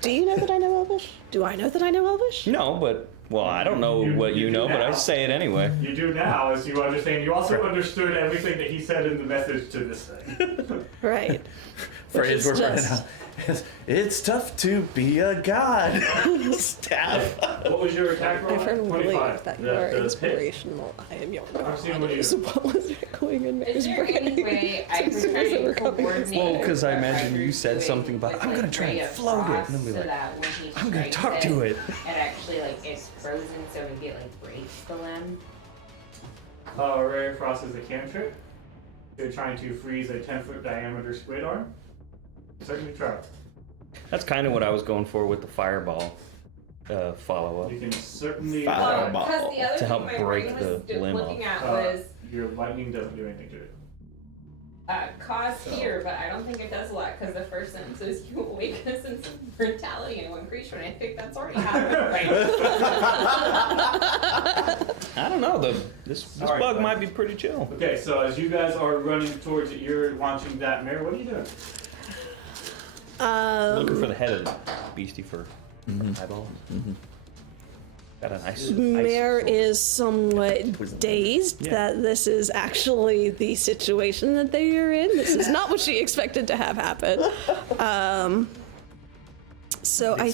Do you know that I know Elvish? Do I know that I know Elvish? No, but well, I don't know You- what you you know, do but I now. say it anyway. You do now, as you understand. You also understood everything that he said in the message to this thing. Right. Phrase Which is we're running just- out. It's tough to be a god. Stab. What was your attack roll? I firmly believe 25. that you The- are the hit. inspirational. I am your god. seeing what you- So what was echoing in Is Mare's there any brain? way I As could soon try as they were to coming. coordinate? Well, 'cause I what imagine you Riker's said doing something about, with, "I'm gonna like, try and ray of float it," frost and I'll be so like, that when he I'm gonna strikes talk to it. It actually like is frozen, so maybe it like breaks the limb. Ray of Frost is a cantrip. You're trying to freeze a 10-foot diameter squid arm. Certainly try. That's kind of what I was going for with the fireball follow-up. You can certainly Fireball. try. Because the other To help thing my break brain was the limb looking off. at was Your lightning doesn't do anything to it. cause fear, but I don't think it does a lot because the first sentence is you awaken a sense of brutality in one creature, and I think that's already happened. Right? I don't know. This Sorry, bug bud. might be pretty chill. Okay, so as you guys are running towards it, you're launching that mare. What are you doing? Looking for the head of the beastie for eyeball. Got an ice. Mare ice- is somewhat dazed Yeah. that this is actually the situation that they are in. This is not what she expected to have happen. So I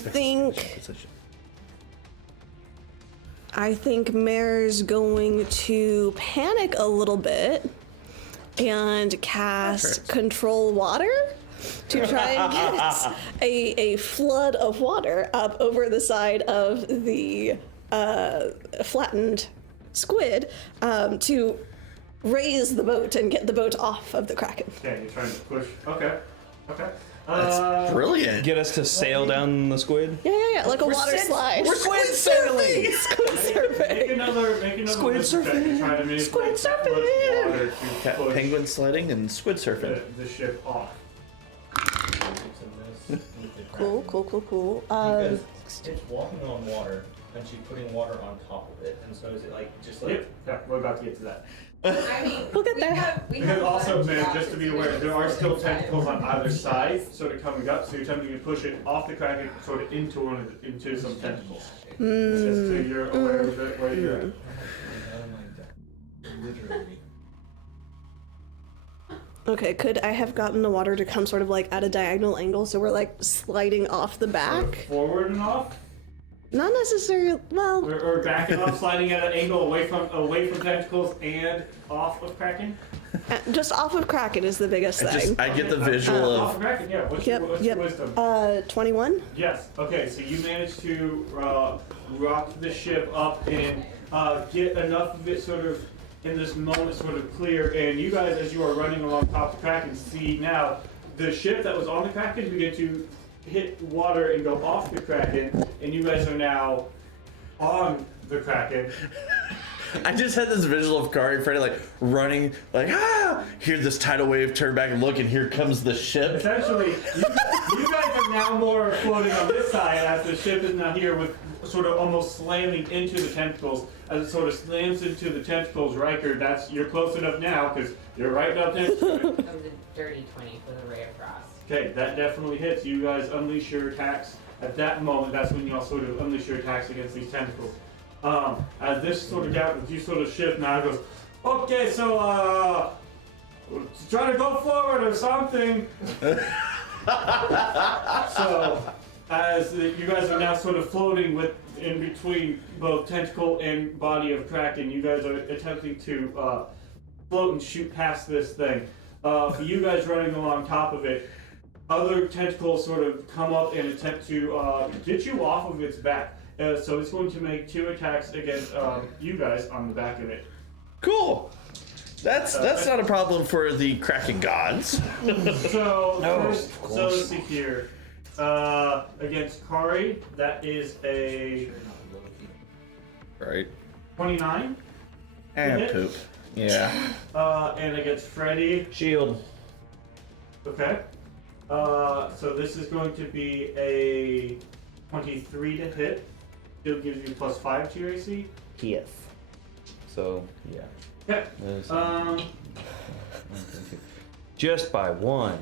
think Mare's going to panic a little bit and cast Control Water to try and get a flood of water up over the side of the flattened squid to raise the boat and get the boat off of the Kraken. Okay, you're trying to push. Okay. Okay. That's brilliant. Get us to sail down the squid? Yeah, like a water slide. We're squid sailing. Squid surfing. Make another Squid wisdom check to surfing. try to manipulate Squid that much surfing. water to Got push penguin sledding and squid surfing. the ship off. Cool. Because it's walking on water, and she's putting water on top of it, and so is it like just like Yep, yeah, we're about to get to that. I mean, We'll get we there. have- we Because have also, lunch man, just to be aware, there are still after tentacles on either side, sort of coming up, so you're attempting to push it off the Kraken, sort of into some tentacles. Just so you're aware of it, where you're at. Literally. Okay, could I have gotten the water to come sort of like at a diagonal angle so we're like sliding off the Sort of back? forward and off, Not necessarily. Well, or backing up, sliding at an angle away from tentacles and off of Kraken. just off of Kraken is the biggest thing. I get the visual Off of of Kraken, yeah. What's Yep, your yep. wisdom? 21. Yes. Okay. So you managed to rock the ship up and get enough of it sort of in this moment sort of clear. And you guys, as you are running along top of the Kraken, see now the ship that was on the Kraken begin to hit water and go off the Kraken, and you guys are now on the Kraken. I just had this visual of Kari and Freddy like running, like hear this tidal wave, turn back and look, and here comes the ship. Essentially, you guys are now more floating on this side as the ship is now here with sort of almost slamming into the tentacles. As it sort of slams into the tentacles, Riker, you're close enough now because you're right up next to it. Of the dirty 20 for the ray of frost. Okay, that definitely hits. You guys unleash your attacks. At that moment, that's when you all sort of unleash your attacks against these tentacles. As this sort of gap, you sort of shift now, it goes, okay, so, try to go forward or something. So, as you guys are now sort of floating in between both tentacle and body of Kraken, you guys are attempting to float and shoot past this thing. For you guys running along top of it, other tentacles sort of come up and attempt to get you off of its back. So it's going to make 2 attacks against you guys on the back of it. Cool. That's not a problem for the Kraken gods. So No, first, of course. so let's see here. Against Kari, that is a Right. 29. And Hit. poop. Yeah. And against Freddy, Shield. okay. So this is going to be a 23 to hit. Still gives you +5 to your AC. Yes. So, yeah. Okay. Just by one.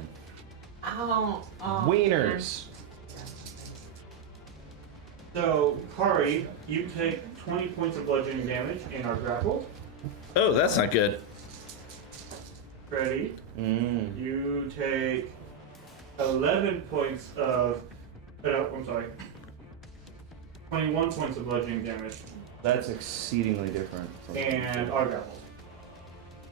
Oh, Wieners. So Kari, you take 20 points of bludgeoning damage and are grappled. Oh, that's not good. Freddy, Mm. you take 11 points of. I'm sorry. 21 points of bludgeoning damage That's exceedingly different. from- and are grappled.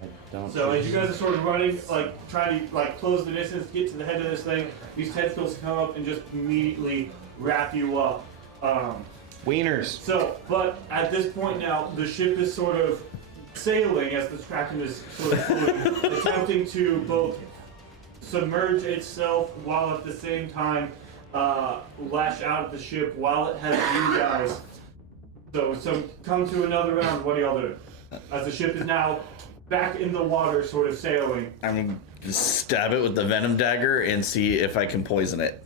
I don't. So as you guys are sort of running, like trying to like close the distance, get to the head of this thing, these tentacles come up and just immediately wrap you up. Wieners. So, but at this point now, the ship is sort of sailing as the Kraken is sort of floating, attempting to both submerge itself while at the same time lash out at the ship while it has you guys. So come to another round. What do y'all do? As the ship is now back in the water, sort of sailing. I'm gonna just stab it with the venom dagger and see if I can poison it.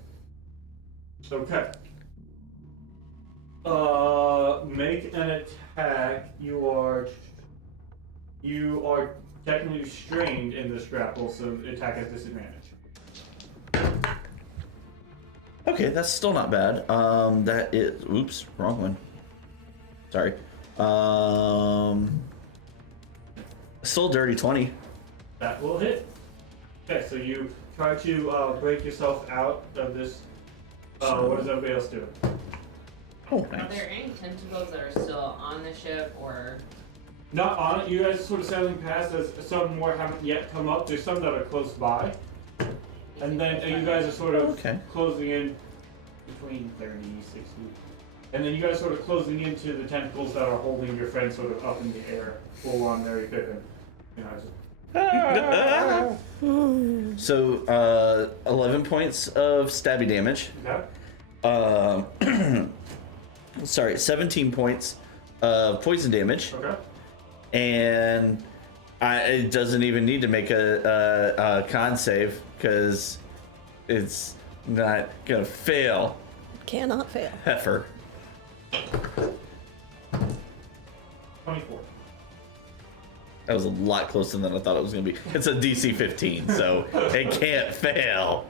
Okay. Make an attack. You are technically restrained in this grapple, so attack at disadvantage. Okay, that's still not bad. That is. Oops, wrong one. Sorry. Still dirty 20. That will hit. Okay, so you try to break yourself out of this. What does everybody else do? Oh, Are nice. there any tentacles that are still on the ship, or Not on it. You guys are sort of sailing past as some more haven't yet come up. There's some that are close by. And then you guys are sort of Okay. closing in between 30, 60. And then you guys sort of closing into the tentacles that are holding your friend sort of up in the air, full on Mary Pippin. You know, just, So 11 points of stabby damage. Okay. Sorry, 17 points of poison damage. Okay. And it doesn't even need to make a con save because it's not gonna fail. Cannot fail. Heifer. 24. That was a lot closer than I thought it was gonna be. It's a DC 15, so it can't fail.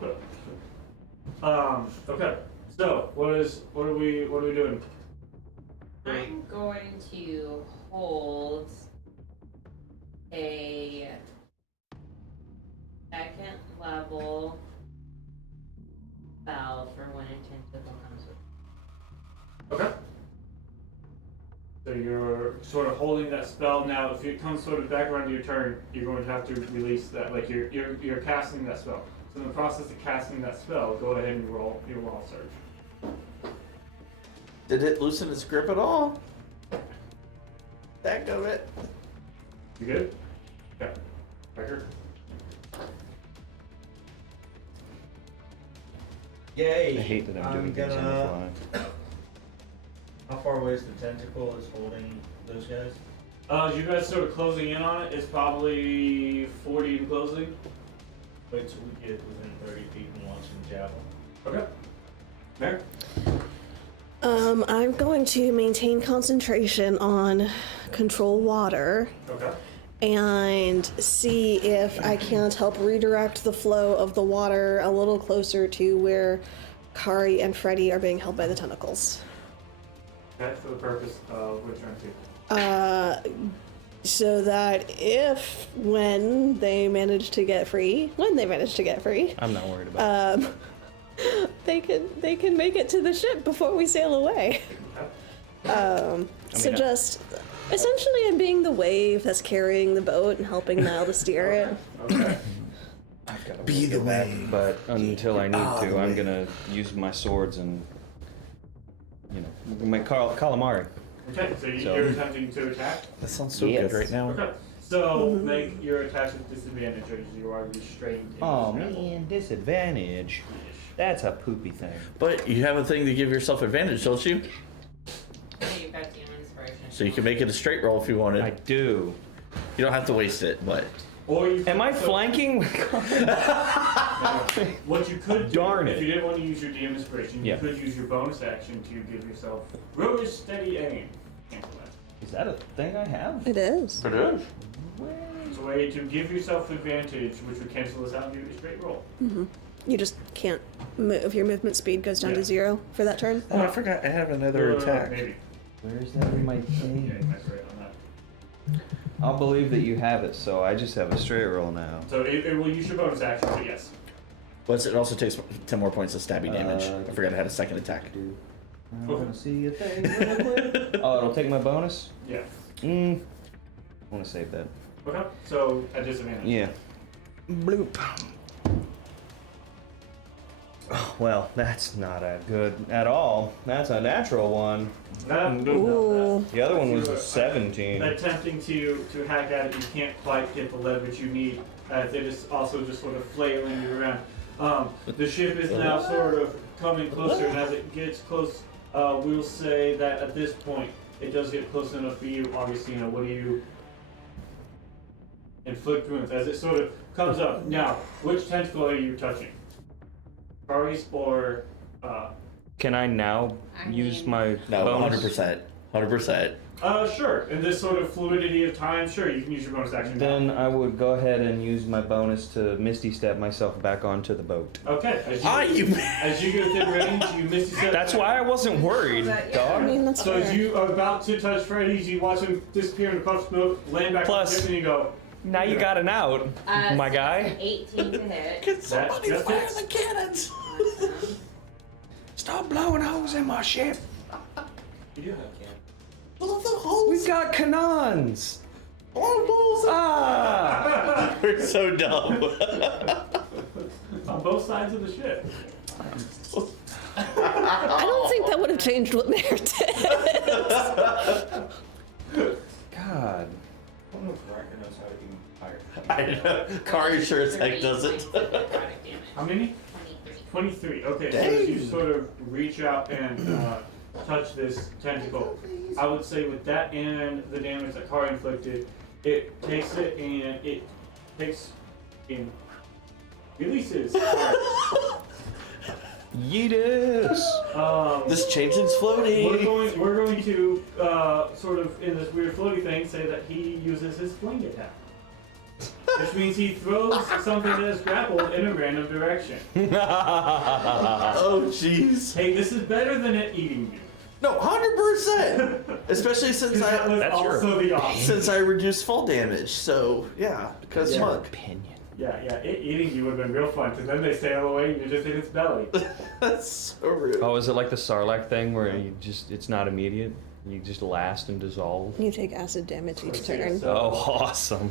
Okay. So what are we doing? I'm going to hold a second level spell for when intensive comes with. Okay. So you're sort of holding that spell now. If it comes sort of back around to your turn, you're going to have to release that. Like you're casting that spell. So in the process of casting that spell, go ahead and roll your wild surge. Did it loosen its grip at all? That of it. You good? Okay. Riker? Yay! I hate that I'm doing things on the fly. How far away is the tentacle is holding those guys? As you guys sort of closing in on it, it's probably 40 in closing. Wait till we get within 30 feet and launch some javelin. Okay. There. I'm going to maintain concentration on control water Okay. and see if I can't help redirect the flow of the water a little closer to where Kari and Freddy are being held by the tentacles. Okay, for the purpose of which one too? So that when they manage to get free, I'm not worried about it. they can make it to the ship before we sail away. Just essentially I'm being the wave that's carrying the boat and helping Niall to steer it. Okay. I've got to Be the way. but until I need to, I'm gonna use my swords and, my calamari. Okay, so So- you're attempting to attack? That sounds so Yes. good right now. Okay. So make your attacks with disadvantage as you are restrained. in Oh this battle. man, disadvantage. That's a poopy thing. But you have a thing to give yourself advantage, don't you? Yeah, you've got the inspiration. So you can make it a straight roll if you wanted. I do. You don't have to waste it, but Or you Am I so- flanking? What you could do, Darn if it. you didn't want to use your DM inspiration, Yeah. you could use your bonus action to give yourself really steady aim. Cancel that. Is that a thing I have? It is. it is. It's a way to give yourself advantage, which would cancel this out and give you a straight roll. You just can't move. Your movement speed goes down Yeah. to 0 for that turn. Oh, I forgot I have another attack. Maybe. Where's that in my Yeah, thing? you might be right on that. I'll believe that you have it, so I just have a straight roll now. So it will use your bonus action, but yes. But it also takes 10 more points of stabby damage. I forgot I had a second attack. I wanna see a thing real quick. Oh, it'll take my bonus? Yeah. I wanna save that. Okay. So at disadvantage. Yeah. Bloop. Oh, well, that's not a good at all. That's a natural one. Ooh. The other one was a 17. Attempting to hack at it, you can't quite get the leverage you need. They're just also just sort of flailing you around. The ship is now sort of coming closer, and as it gets close, we'll say that at this point, it does get close enough for you. Obviously, what do you inflict wounds as it sort of comes up? Now, which tentacle are you touching? Kari's or Can I now I use mean- my No, bonus? 100%. 100%. Sure. In this sort of fluidity of time, sure, you can use your bonus action. Then I would go ahead and use my bonus to Misty Step myself back onto the boat. Okay. You. As you get within range, you misty step. That's why I wasn't worried, Yeah. I dog. mean, that's So as fair. you are about to touch Freddy's, you watch him disappear in a puff of smoke, land back Plus- on the ship, and you go, Now you got an out, my So guy. that's an 18 to hit. Can somebody just fire hits. the cannons? Awesome. Stop blowing holes in my ship. You do have camp. Blow the holes. We've got canons. Ah! We're so dumb. on both sides of the ship. I don't think that would have changed what Mayor did. God. I don't know if Riker knows how to even fire. I know. Kari sure as heck doesn't. Necrotic damage. How many? 23. 23. Okay, so as you sort of reach out and touch this tentacle, I would say with that and the damage that Kari inflicted, it takes it and it takes in releases. Yeetus! This changeling's floating. We're going to sort of in this weird floaty thing say that he uses his fling attack. Which means he throws something that is grappled in a random direction. Oh, jeez. Hey, this is better than it eating you. No, 100%. Especially since That was That's your also the opposite. I reduced fall damage. So yeah, because Yeah. look, Opinion. Yeah, it eating you would have been real fun, because then they sail away and you're just in its belly. that's so rude. Oh, is it like the Sarlacc thing where it's not immediate? You just last and dissolve? You take acid damage each turn. Oh, awesome.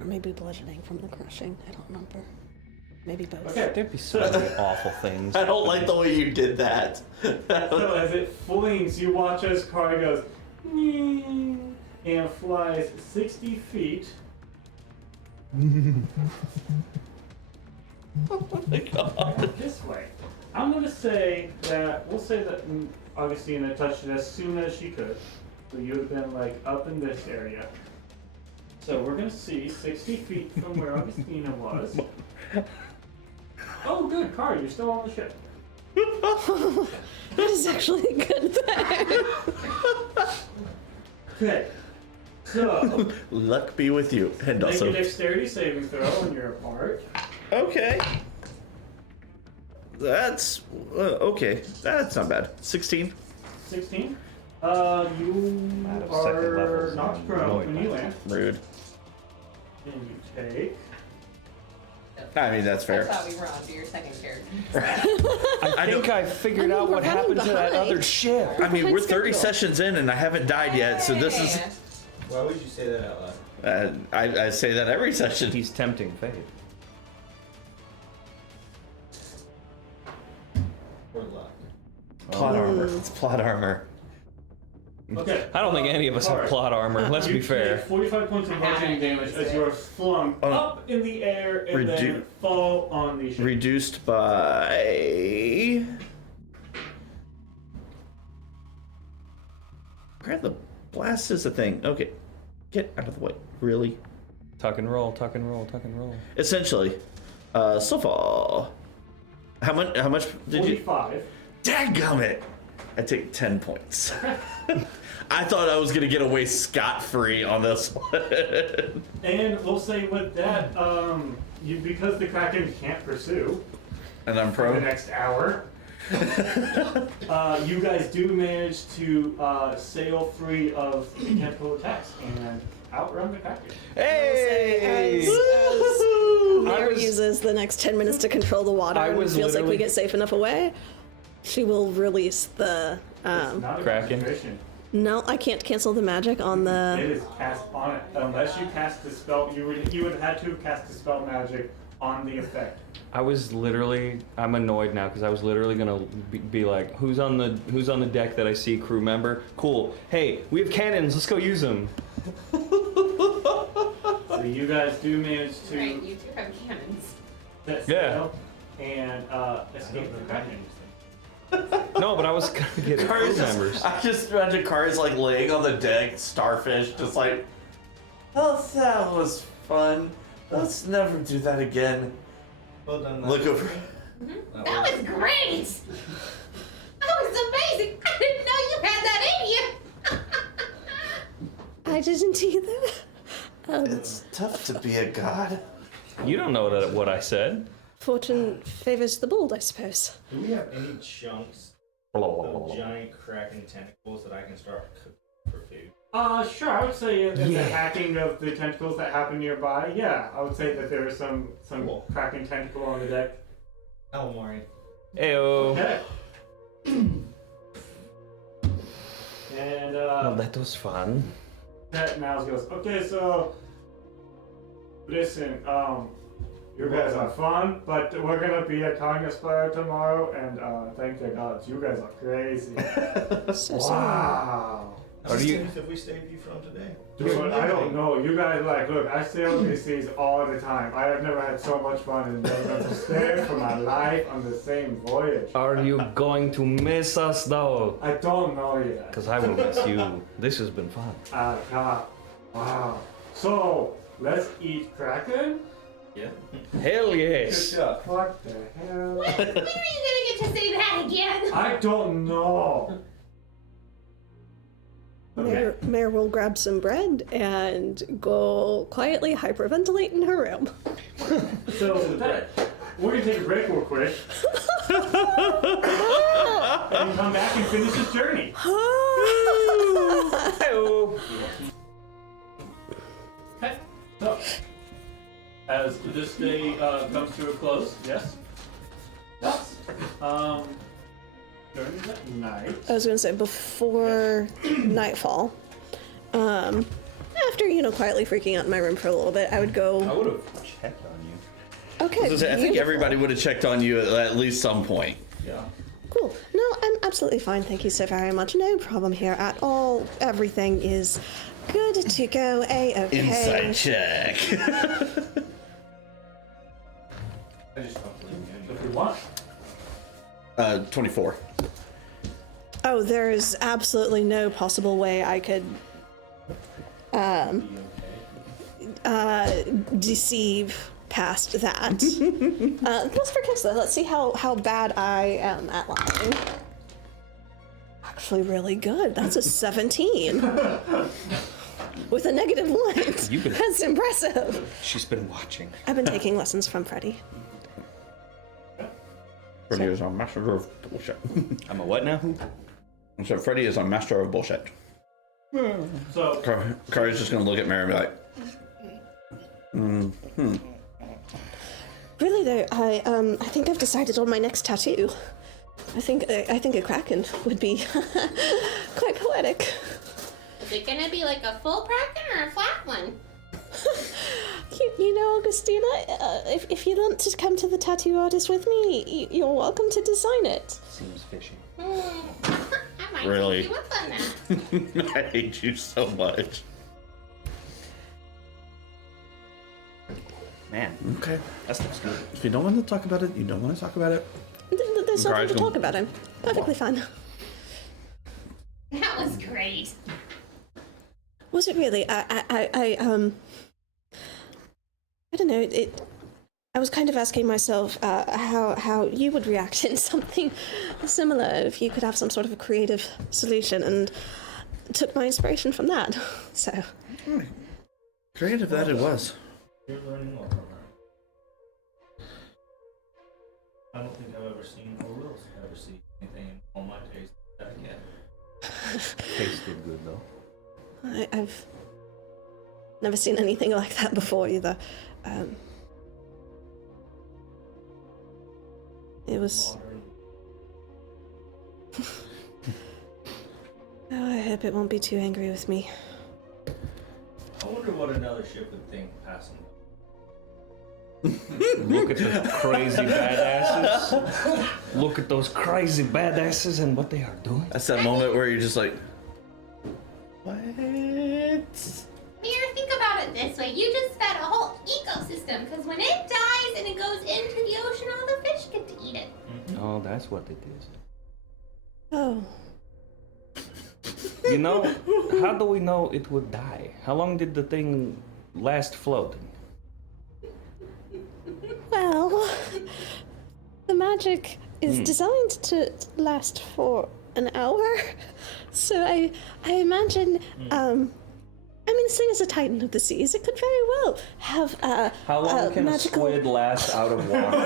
Or maybe bludgeoning from the crushing. I don't remember. Maybe both. Okay, There'd be so many awful things. I don't like the way you did that. so as it flings, you watch as Kari goes, "Nyeh," and flies 60 feet. Oh my god. This way. I'm gonna say that we'll say that Augustina touched it as soon as she could. So you would have been like up in this area. So we're gonna see 60 feet from where Augustina was. Oh good, Kari, you're still on the ship. That is actually a good thing. Okay. So Luck be with you. And make a also. dexterity saving throw when you're apart. Okay. That's okay. That's not bad. 16. 16. You Out of second are levels, knocked I'm prone annoyed when by you that. land. Rude. And you take. I mean, that's I fair. thought we were on to your second character. I think I figured out we're what running happened to that behind. other ship. I mean, we're 30 schedule. sessions in and I haven't died yet, so this is. Hey. Why would you say that out loud? I say that every session. He's tempting fate. Or luck? Plot armor. It's plot armor. Okay. I don't think any of us have Kari, plot armor. Let's you be fair. take 45 points of bludgeoning damage as you are flung up in the air and then fall on the ship. Reduced by. Grab the blast is a thing. Okay. Get out of the way. Really? Tuck and roll, tuck and roll, tuck and roll. Essentially. So far. How much did you. 45. Dadgummit! I take 10 points. I thought I was gonna get away scot-free on this one. And we'll say with that, because the Kraken can't pursue And I'm for the prone. next hour, you guys do manage to sail free of the tentacle attacks and outrun the Kraken. Hey! Mary uses the next 10 minutes to control the water I and was feels like we literally- get safe enough away. She will release the. It's not a Kraken. concentration. No, I can't cancel the magic on It the. is cast on it. Unless you cast the spell, you would have had to have cast the spell magic on the effect. I'm annoyed now because I was literally gonna be like, who's on the deck that I see, crew member? Cool. Hey, we have cannons. Let's go use them. So you guys do manage to Right, you do have cannons. set Yeah. sail and escape the Kraken. No, but I was gonna get crew Kari's members. I just imagine Kari's like laying on the deck, starfish, just like, oh, that was fun. Let's never do that again. Well done. Look over. That was great! That was amazing! I didn't know you had that in you! I didn't either. It's tough to be a god. You don't know what I said. Fortune favors the bold, I suppose. Do we have any chunks of giant Kraken tentacles that I can start cooking for food? Sure, I would say in the hacking of the tentacles that happen nearby, yeah, I would say that there is some Cool. Kraken tentacle on the deck. Calamari. Ayo. Okay. And Well, that was fun. Pet Mouse goes, okay, so listen, you guys are fun, but we're gonna be at Kong Aspire tomorrow, and thank the gods, you guys are crazy. So sorry. Wow. Are you? If we saved you from today. Dude, I don't know. You guys, like, look, I sail these seas all the time. I have never had so much fun and never been so scared for my life on the same voyage. Are you going to miss us though? I don't know yet. Because I will miss you. This has been fun. God. Wow. So, let's eat Kraken? Yeah. Hell Good yes. job. What the hell? When are you gonna get to say that again? I don't know. Okay. Mare will grab some bread and go quietly hyperventilate in her room. So, we're gonna take a break real quick. And come back and finish this journey. Hello. Okay. So, as this day comes to a close, yes? Yes. During the night. I was gonna say before nightfall. After quietly freaking out in my room for a little bit, I would go. I would have checked on you. Okay. I think beautiful. everybody would have checked on you at least some point. Yeah. Cool. No, I'm absolutely fine. Thank you so very much. No problem here at all. Everything is good to go. A-okay. Inside check. I just don't believe you. If you want. 24. Oh, there's absolutely no possible way I could deceive past that. Just for kicks though, let's see how bad I am at lying. Actually really good. That's a 17. With a -1. That's impressive. She's been watching. I've been taking lessons from Freddie. Freddy is a master of bullshit. I'm a what now? So Freddy is a master of bullshit. So, Kari's just gonna look at Mary and be like, Really though, I think I've decided on my next tattoo. I think a kraken would be quite poetic. Is it gonna be like a full Kraken or a flat one? You know, Augustina, if you want to come to the tattoo artist with me, you're welcome to design it. Seems fishy. I might Really? take you up on that. I hate you so much. Man, Okay. that stuff's good. If you don't want to talk about it, you don't want to talk about it. There's nothing to Guys, talk about. I'm perfectly fine. That was great. Was it really? I don't know. I was kind of asking myself how you would react in something similar if you could have some sort of a creative solution, and took my inspiration from that. So Creative that it was. You're learning more from her. I don't think I've ever seen or will ever see anything in all my taste that again. Tasted good though. I've never seen anything like that before either. It was. Oh, I hope it won't be too angry with me. I wonder what another ship would think passing. Look at the crazy badasses. Look at those crazy badasses and what they are doing. That's that moment where you're just like, what? Here, think about it this way. You just fed a whole ecosystem, because when it dies and it goes into the ocean, all the fish get to eat it. Oh, that's what it is. Oh. You know, how do we know it would die? How long did the thing last floating? Well, the magic is designed to last for an hour, so I imagine, I mean, seeing as a titan of the seas, it could very well have How long can magical, a squid last out of water?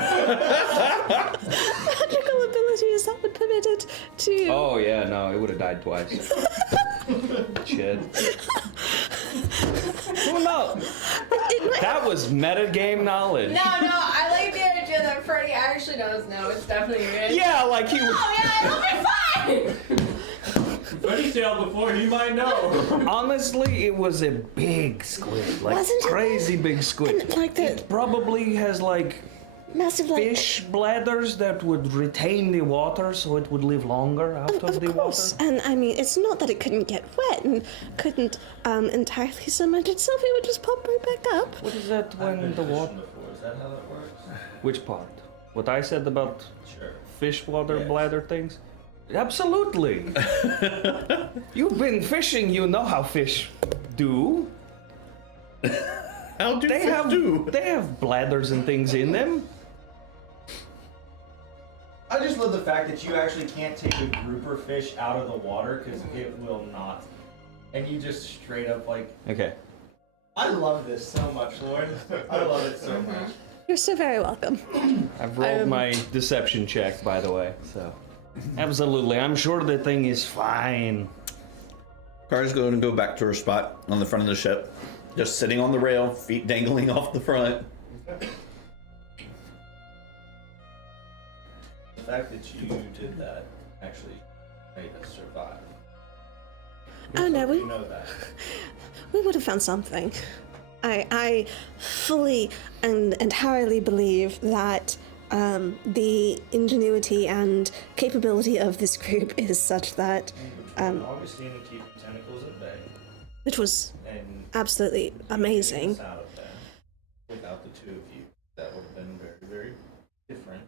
magical abilities that would permit it to. Oh yeah, no, it would have died twice. Shit. Who knows? That was metagame knowledge. No, I like the idea that Freddy actually knows. No, it's definitely good. Yeah, like he. Oh yeah, it'll be fine! Freddy sailed before, he might know. Honestly, it was a big squid, like Wasn't it? crazy big squid. And, like, the- It probably has like massive like fish bladders that would retain the water so it would live longer out of the of course. water? And I mean, it's not that it couldn't get wet and couldn't entirely submerge itself. It would just pop right back up. What is that I've when been the fishing water... before. Is that how that works? Which part? What I said about Sure. fish water Yes. bladder things? Absolutely. You've been fishing, you know how fish do. How do They fish have do? They have bladders and things in them. I just love the fact that you actually can't take a grouper fish out of the water because it will not. And you just straight up like, Okay. I love this so much, Lord. I love it so much. You're so very welcome. I've rolled my deception check, by the way, so. Absolutely, I'm sure the thing is fine. Kara's going to go back to her spot on the front of the ship, just sitting on the rail, feet dangling off the front. The fact that you did that actually made us survive. Oh no, You know that. we would have found something. I fully and entirely believe that the ingenuity and capability of this group is such that Augustine keeping tentacles at bay it was and absolutely amazing. getting us out of there. Without the two of you, that would have been very, very different.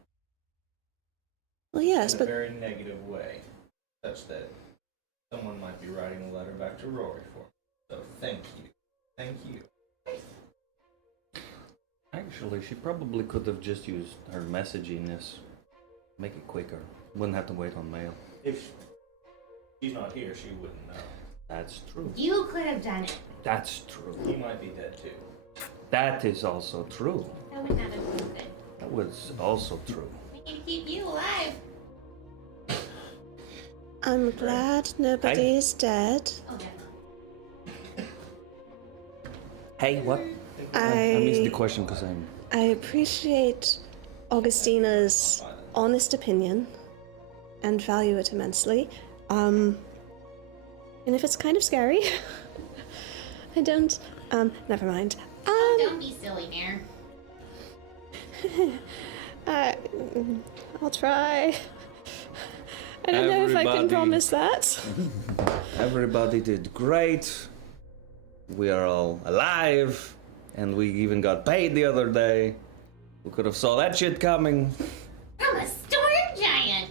Well, yes, In a but very negative way, such that someone might be writing a letter back to Rory for me. So thank you. Thank you. Actually, she probably could have just used her messaginess. Make it quicker. Wouldn't have to wait on mail. If she's not here, she wouldn't know. That's true. You could have done it. That's true. He might be dead too. That is also true. That would not have been good. That was also true. We can keep you alive. I'm glad nobody is dead. Oh, yeah. Hey, what? I missed the question because I appreciate Augustina's honest opinion and value it immensely. And if it's kind of scary, I don't. Never mind. Don't be silly, Mare. I'll try. I don't know if I can Everybody- promise that. everybody did great. We are all alive, and we even got paid the other day. We could have saw that shit coming. I'm a storm giant.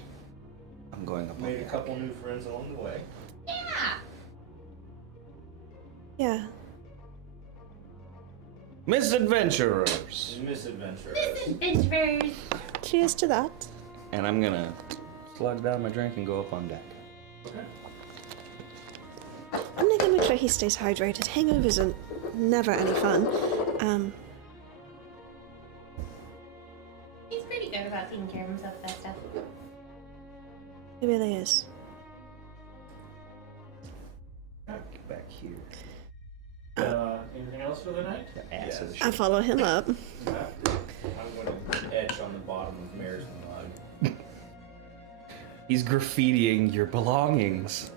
I'm going up. Made a couple new friends along the way. Yeah. Yeah. Misadventurers. Misadventurers. This is adventurers. Cheers to that. And I'm gonna slug down my drink and go up on deck. Okay. I'm gonna make sure he stays hydrated. Hangovers are never any fun. He's pretty good about taking care of himself with that stuff. He really is. Get back here. Anything else for the night? The ass of the I ship. follow him up. I'm going to etch on the bottom of Mare's mug. He's graffitiing your belongings.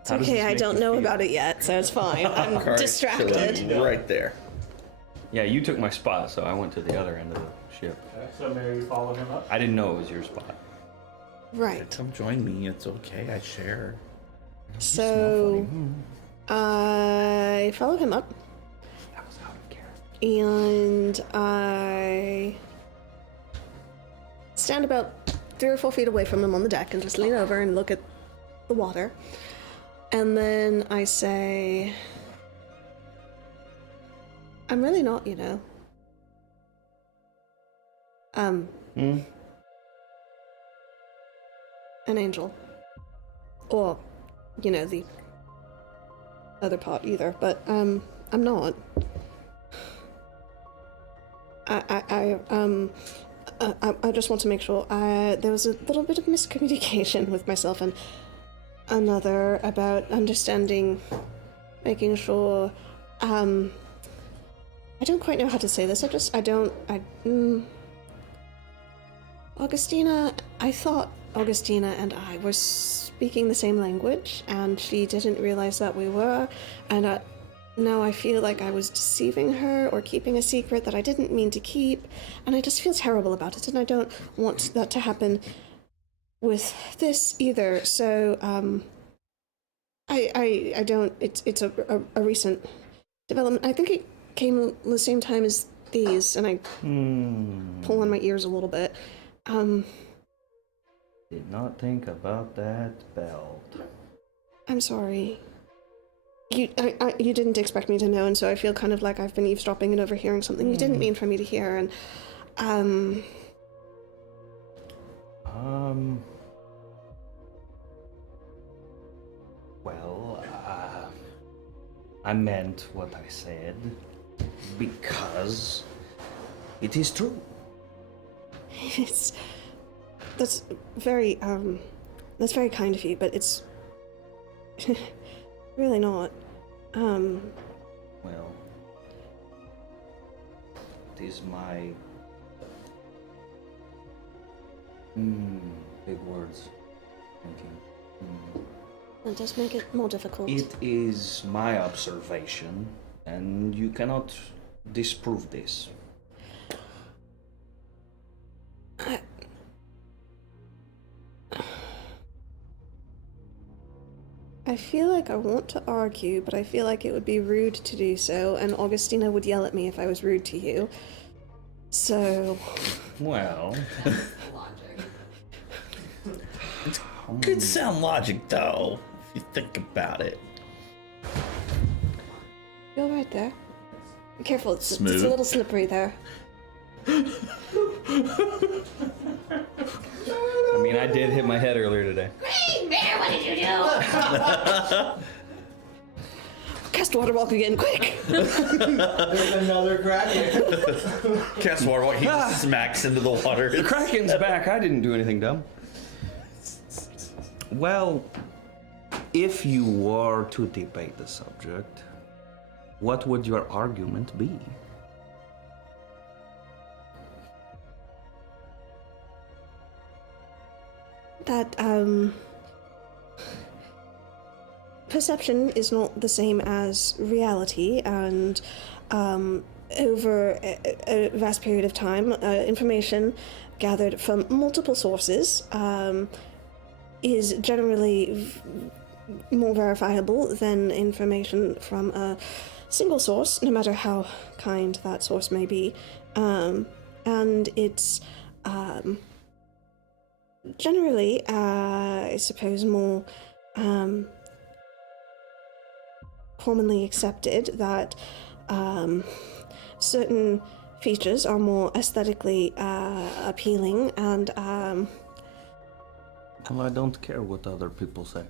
It's How does okay, this I make don't you know feel? about it yet, so it's fine. I'm Alright, distracted. so right there. Yeah, you took my spot, so I went to the other end of the ship. So Mary, you follow him up. I didn't know it was your spot. Right. Come join me. It's okay. I share. So I follow him up That was out of character. and I stand about 3 or 4 feet away from him on the deck and just lean over and look at the water. And then I say, I'm really not, you know. An angel. Or, you know, the other part either, but I'm not. I just want to make sure there was a little bit of miscommunication with myself and another about understanding, making sure. I don't quite know how to say this. Augustina, I thought Augustina and I were speaking the same language, and she didn't realize that we were, and now I feel like I was deceiving her or keeping a secret that I didn't mean to keep, and I just feel terrible about it, and I don't want that to happen with this either. So, I don't. It's a recent development. I think it came the same time as these, and I pull on my ears a little bit. Did not think about that belt. I'm sorry. You didn't expect me to know, and so I feel kind of like I've been eavesdropping and overhearing something you didn't mean for me to hear, and Well, I meant what I said because it is true. that's very kind of you, but it's really not. Well, it is my big words. Thinking. That does make it more difficult. It is my observation, and you cannot disprove this. I feel like I want to argue, but I feel like it would be rude to do so, and Augustina would yell at me if I was rude to you. So... Well... Logic. Good sound logic, though, if you think about it. You're right there. Be careful, it's a Smooth. little slippery there. I mean, I did hit my head earlier today. Hey, Bear, what did you do? Cast water walk again, quick! There's another Kraken. Cast water walk, he smacks into the water. The Kraken's back. I didn't do anything dumb. Well, if you were to debate the subject, what would your argument be? That, perception is not the same as reality, and, over a vast period of time, information gathered from multiple sources, is generally more verifiable than information from a single source, no matter how kind that source may be. And it's, generally, I suppose, more commonly accepted that certain features are more aesthetically appealing, and Well, I don't care what other people say.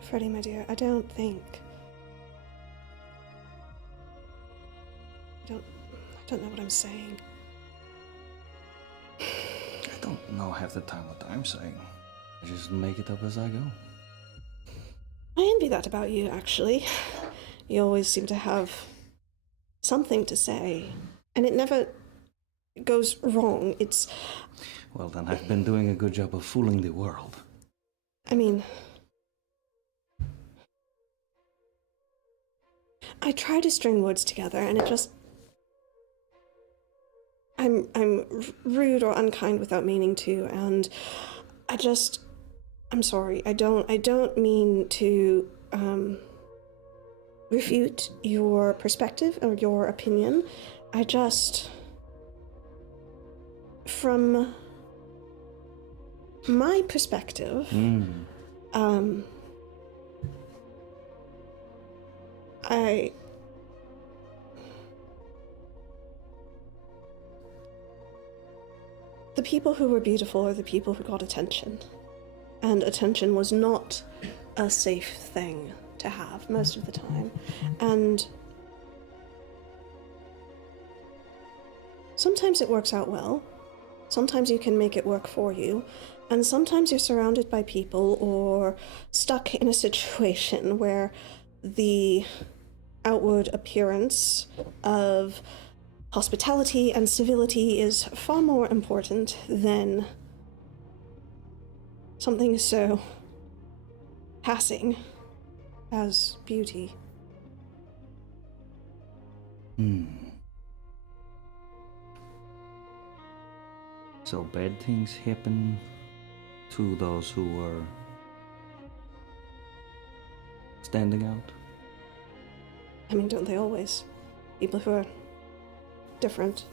Freddie, my dear, I don't think. I don't know what I'm saying. I don't know half the time what I'm saying. I just make it up as I go. I envy that about you, actually. You always seem to have something to say, and it never goes wrong. It's... Well, then I've been doing a good job of fooling the world. I mean... I try to string words together, and it just... I'm rude or unkind without meaning to, and I just... I'm sorry. I don't mean to refute your perspective or your opinion. I just, from my perspective, the people who were beautiful are the people who got attention. And attention was not a safe thing to have most of the time. And sometimes it works out well. Sometimes you can make it work for you. And sometimes you're surrounded by people or stuck in a situation where the outward appearance of hospitality and civility is far more important than something so passing as beauty. So bad things happen to those who are standing out? I mean, don't they always? People who are different.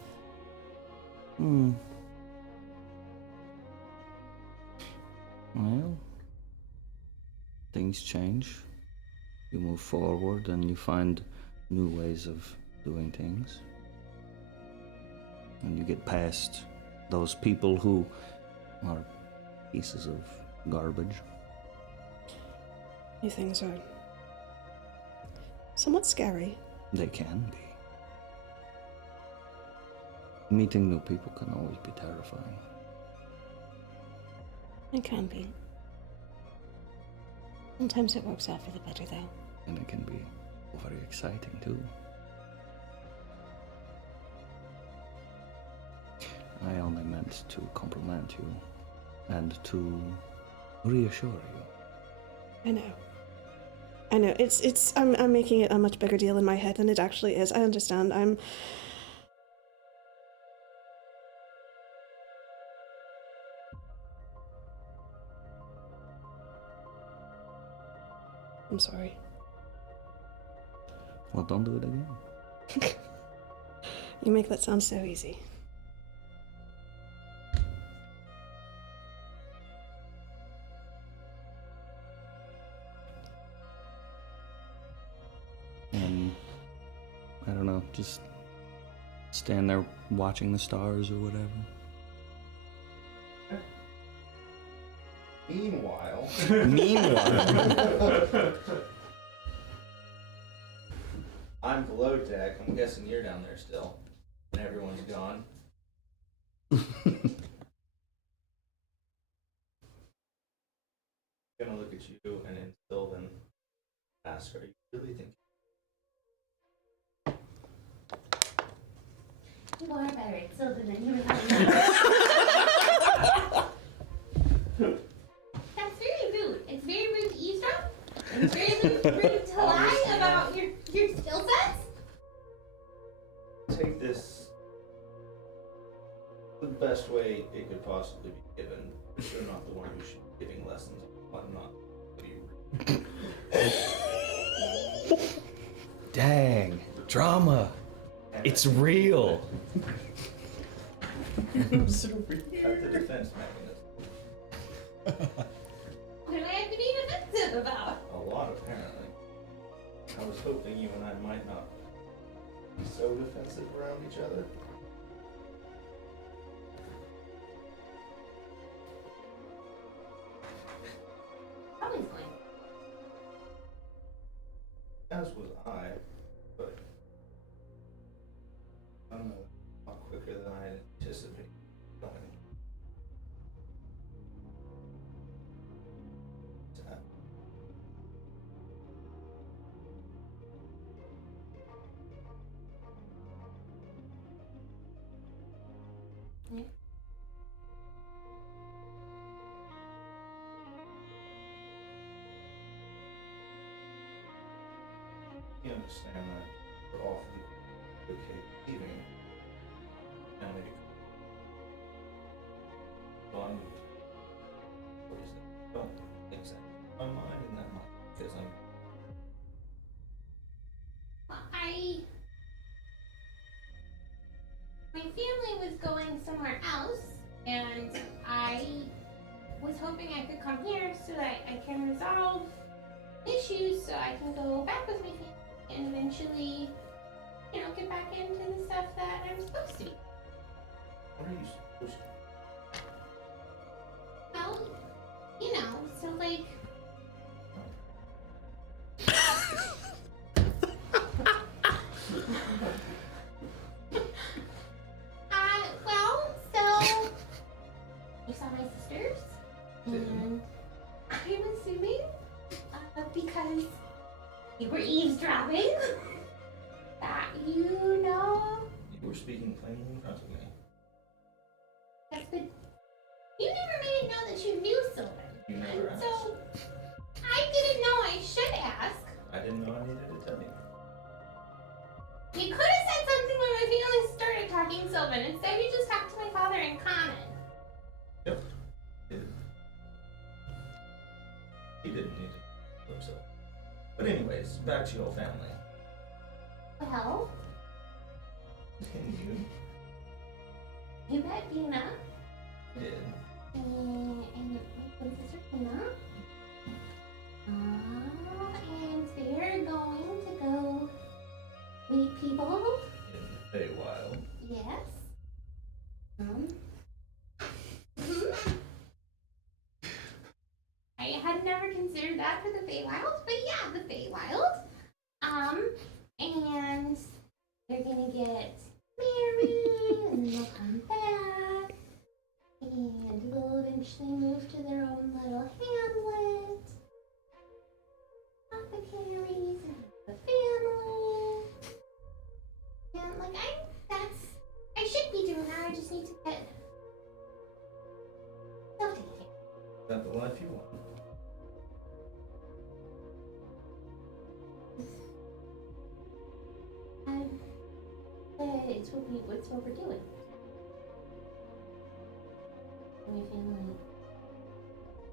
Well, things change. You move forward and you find new ways of doing things. And you get past those people who are pieces of garbage. New things are somewhat scary. They can be. Meeting new people can always be terrifying. It can be. Sometimes it works out for the better, though. And it can be very exciting too. I only meant to compliment you and to reassure you. I know. I'm making it a much bigger deal in my head than it actually is. I understand. I'm sorry. Well, don't do it again. You make that sound so easy. And I don't know, just stand there watching the stars or whatever. Meanwhile, I'm below deck. I'm guessing you're down there still, and everyone's gone. Gonna look at you and until then ask, are you really thinking? You are better at Sylvan than you were. That's very rude. It's very rude to eavesdrop. It's very rude to lie about your skill sets. Take this the best way it could possibly be given. You're not the one who should be giving lessons. I'm not. Dang, drama. It's real. That's the defense mechanism. What do I have to be defensive about? A lot, apparently. I was hoping you and I might not be so defensive around each other. Always going. As was I, but I don't know, a lot quicker than I anticipated. You understand that we're awfully okay leaving. And we well, what is that? Don't exactly my mind in that much because My family was going somewhere else, and I was hoping I could come here so that I can resolve issues, so I can go back with my family and eventually, get back into the stuff that I'm supposed to be. what are you supposed to Well, so like. So you saw my sisters, and I'm assuming because you were eavesdropping that you know You were speaking plainly in front of me. That's the. You never made it know that you knew Sylvan. You never asked. So, I didn't know I should ask. I didn't know I needed to tell you. You could have said something when my family started talking Sylvan. Instead, you just talked to my father in common. Yep. He didn't need to know so. But anyways, back to your family. Well, Continue. you met Dina I did. and my twin sister Dina. And they're going to go meet people. In the Feywild. Yes. I had never considered that for the Feywild, but yeah, the Feywild. And they're gonna get married, and they'll come back, and they'll eventually move to their own little hamlet. Apothecaries and the family. And like I should be doing that. I just need to get self-taken care of. Is that the life you want? It's what we're doing. My family.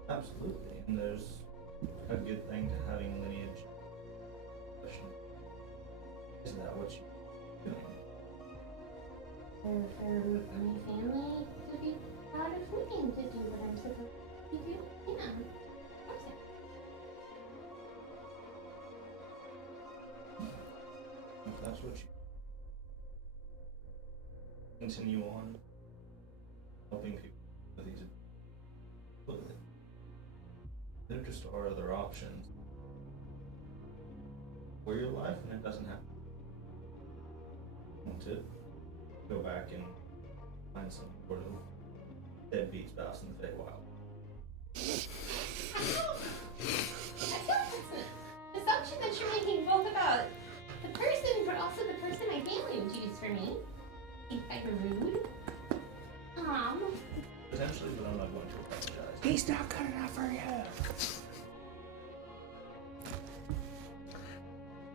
Absolutely. And there's a good thing to having lineage. Is that what you're doing? For my family to be proud of me and to do what I'm supposed to do. Yeah. Of course If that's what you continue on helping people with these, absolutely. There just are other options for your life, and it doesn't have to go back and find some sort of deadbeat spouse in the Feywild. I feel like that's an assumption that you're making both about the person, but also the person my family would choose for me. If I were rude. Potentially, but I'm not going to apologize. He's not good enough for you.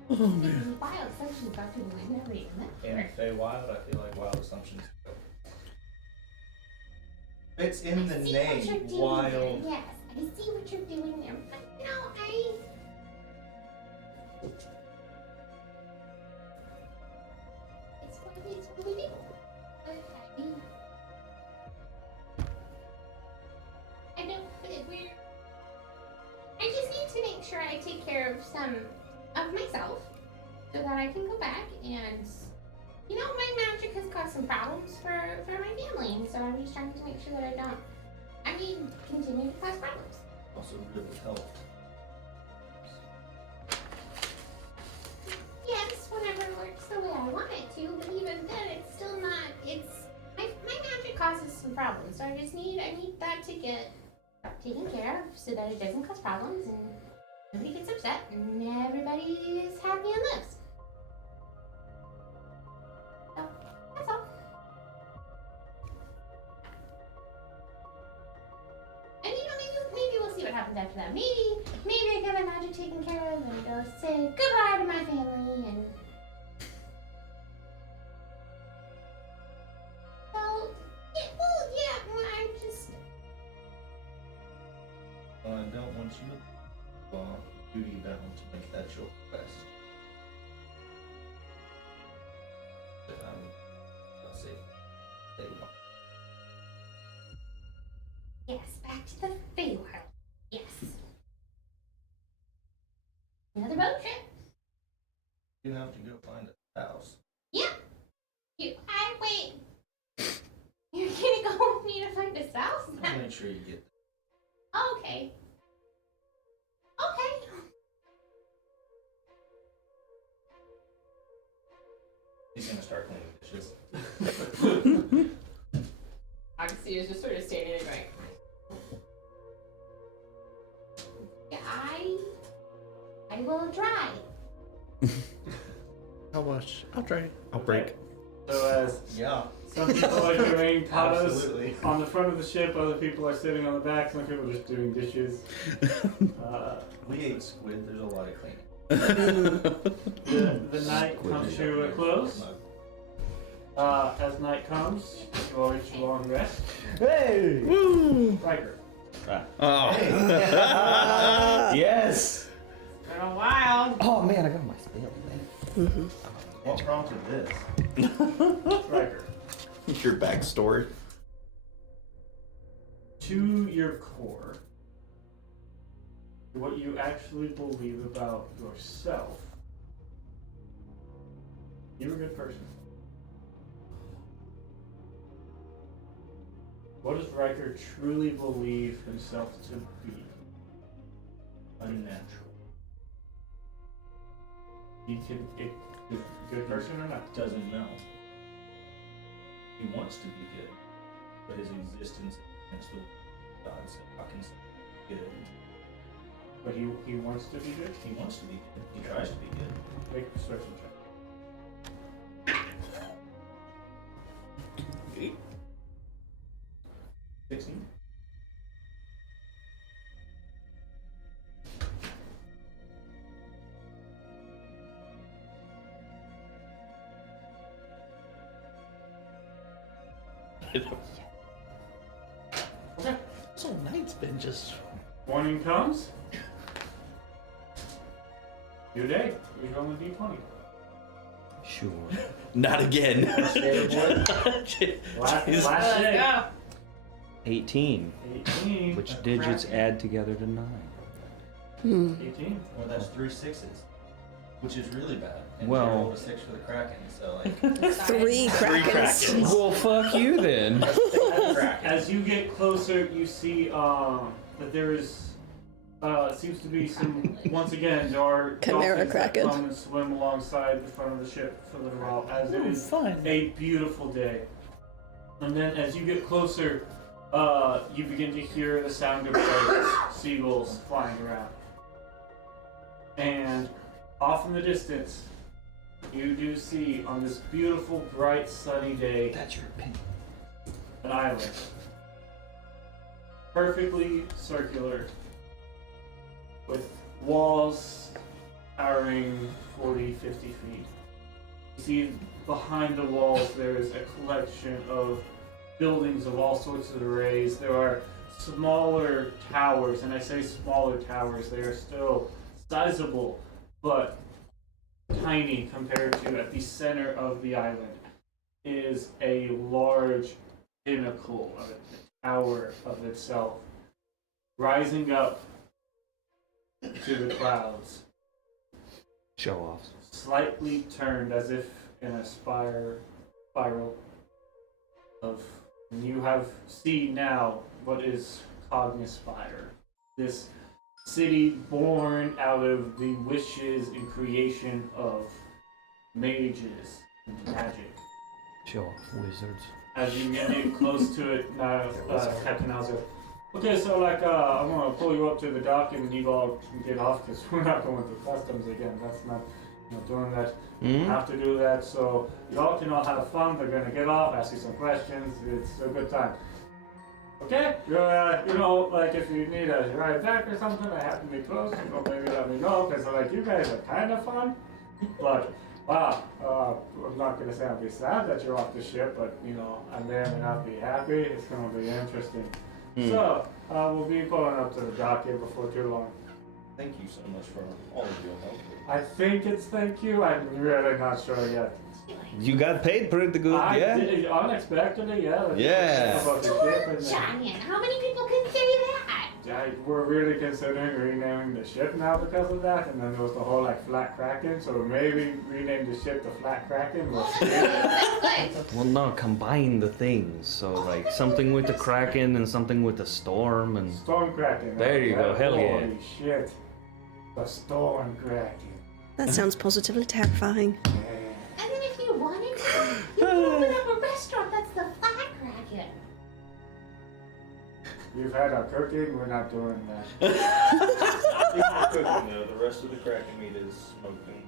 Oh man. Wild assumptions about people we've never even met In before. Feywild, I feel like wild assumptions. It's in the I see what name, you're doing wild. there. Yes, I see what you're doing there. But you know, it's what we do. But I know, but we're. I just need to make sure I take care of some of myself so that I can go back and. You know, my magic has caused some problems for my family, and so I'm just trying to make sure that I don't. Continue to cause problems. Also good with health. Yes, whenever it works the way I want it to, but even then, it's still not. My magic causes some problems, so I need that to get taken care of so that it doesn't cause problems and nobody gets upset and everybody is happy and lives. So that's all. And you know, maybe we'll see what happens after that. Maybe I get my magic taken care of and go say goodbye to my family and. I'm just. Well, I don't want you to go duty bound to make that your request. But let's see. They want. Yes, back to the Feywild. Yes. Another boat trip. You have to go find a house. Yeah. Wait. You're gonna go with me to find a house? I'll make sure you get Okay. Okay. He's gonna start cleaning dishes. Oxy is just sort of standing there going. Yeah, I will try. How much? I'll try. I'll break. So as Yeah. some people are doing patas Absolutely. on the front of the ship, other people are sitting on the back, some people are just doing dishes. We ate squid. There's a lot of cleaning. The night comes to a close. As night comes, you all reach a long rest. Hey! Riker. Oh. Yes! Been a while. Oh man, I got my spell, man. What prompted this? Riker. Your backstory. To your core, what you actually believe about yourself, you're a good person. What does Riker truly believe himself to be? Unnatural. He can a good person or not? Doesn't know. He wants to be good, but his existence is against the God, so how can someone be good? But he wants to be good? He wants to be good. He tries to be good. Make a perception check. 16. This whole night's been just. Morning comes. New day. We roll a d20. Sure. Not again. Last Let's day. go. 18. 18. Which digits add together to 9? 18. Well, that's 3 6s, which is really bad. And Well- you rolled a 6 for the Kraken, so like. 3 Krakens. Well, fuck you then. As you get closer, you see that there is seems to be some. Once again, there are Chimera dolphins that Kraken. come and swim alongside the front of the ship for a little while, as it is fun. a beautiful day. And then, as you get closer, you begin to hear the sound of birds, seagulls flying around, and off in the distance, you do see on this beautiful, bright, sunny day. That's your opinion. An island. Perfectly circular. With walls towering 40, 50 feet. You see behind the walls there is a collection of buildings of all sorts of arrays. There are smaller towers, and I say smaller towers, they are still sizable, but tiny compared to at the center of the island is a large pinnacle of it, a tower of itself, rising up to the clouds, Show offs. slightly turned as if in a spiral of. You have seen now what is Cognispire, this city born out of the wishes and creation of mages and magic. Show off. Wizards. As you get close to it, Captain Hauser. Okay, so like, I'm gonna pull you up to the dock and you all can get off because we're not going through customs again. That's not doing that. Hmm? Have to do that. So y'all can all have fun. They're gonna get off, ask you some questions. It's a good time. Okay, like if you need a ride back or something, I happen to be close. Maybe let me know because like you guys are kind of fun, but. Wow, I'm not gonna say I'll be sad that you're off the ship, but I may or may not be happy. It's gonna be interesting. So, we'll be pulling up to the dock here before too long. Thank you so much for all of your help. I think it's thank you. I'm really not sure yet. You got paid pretty good, I yeah? did, unexpectedly, yeah. Yeah. About the ship and, Giant. How many people can say that? we're really considering renaming the ship now because of that, and then there was the whole Flat Kraken, so maybe rename the ship the Flat Kraken. We'll see. Well, no, combine the things. So, like, something with the Kraken and something with the Storm and... Storm Kraken. There you go, hell yeah. Holy shit. The Storm Kraken. That sounds positively terrifying. Yeah. And then if you wanted to, you could open up a restaurant that's the Flat Kraken. We've had our cooking, we're not doing that. Cooking though, the rest of the Kraken meat is smoked and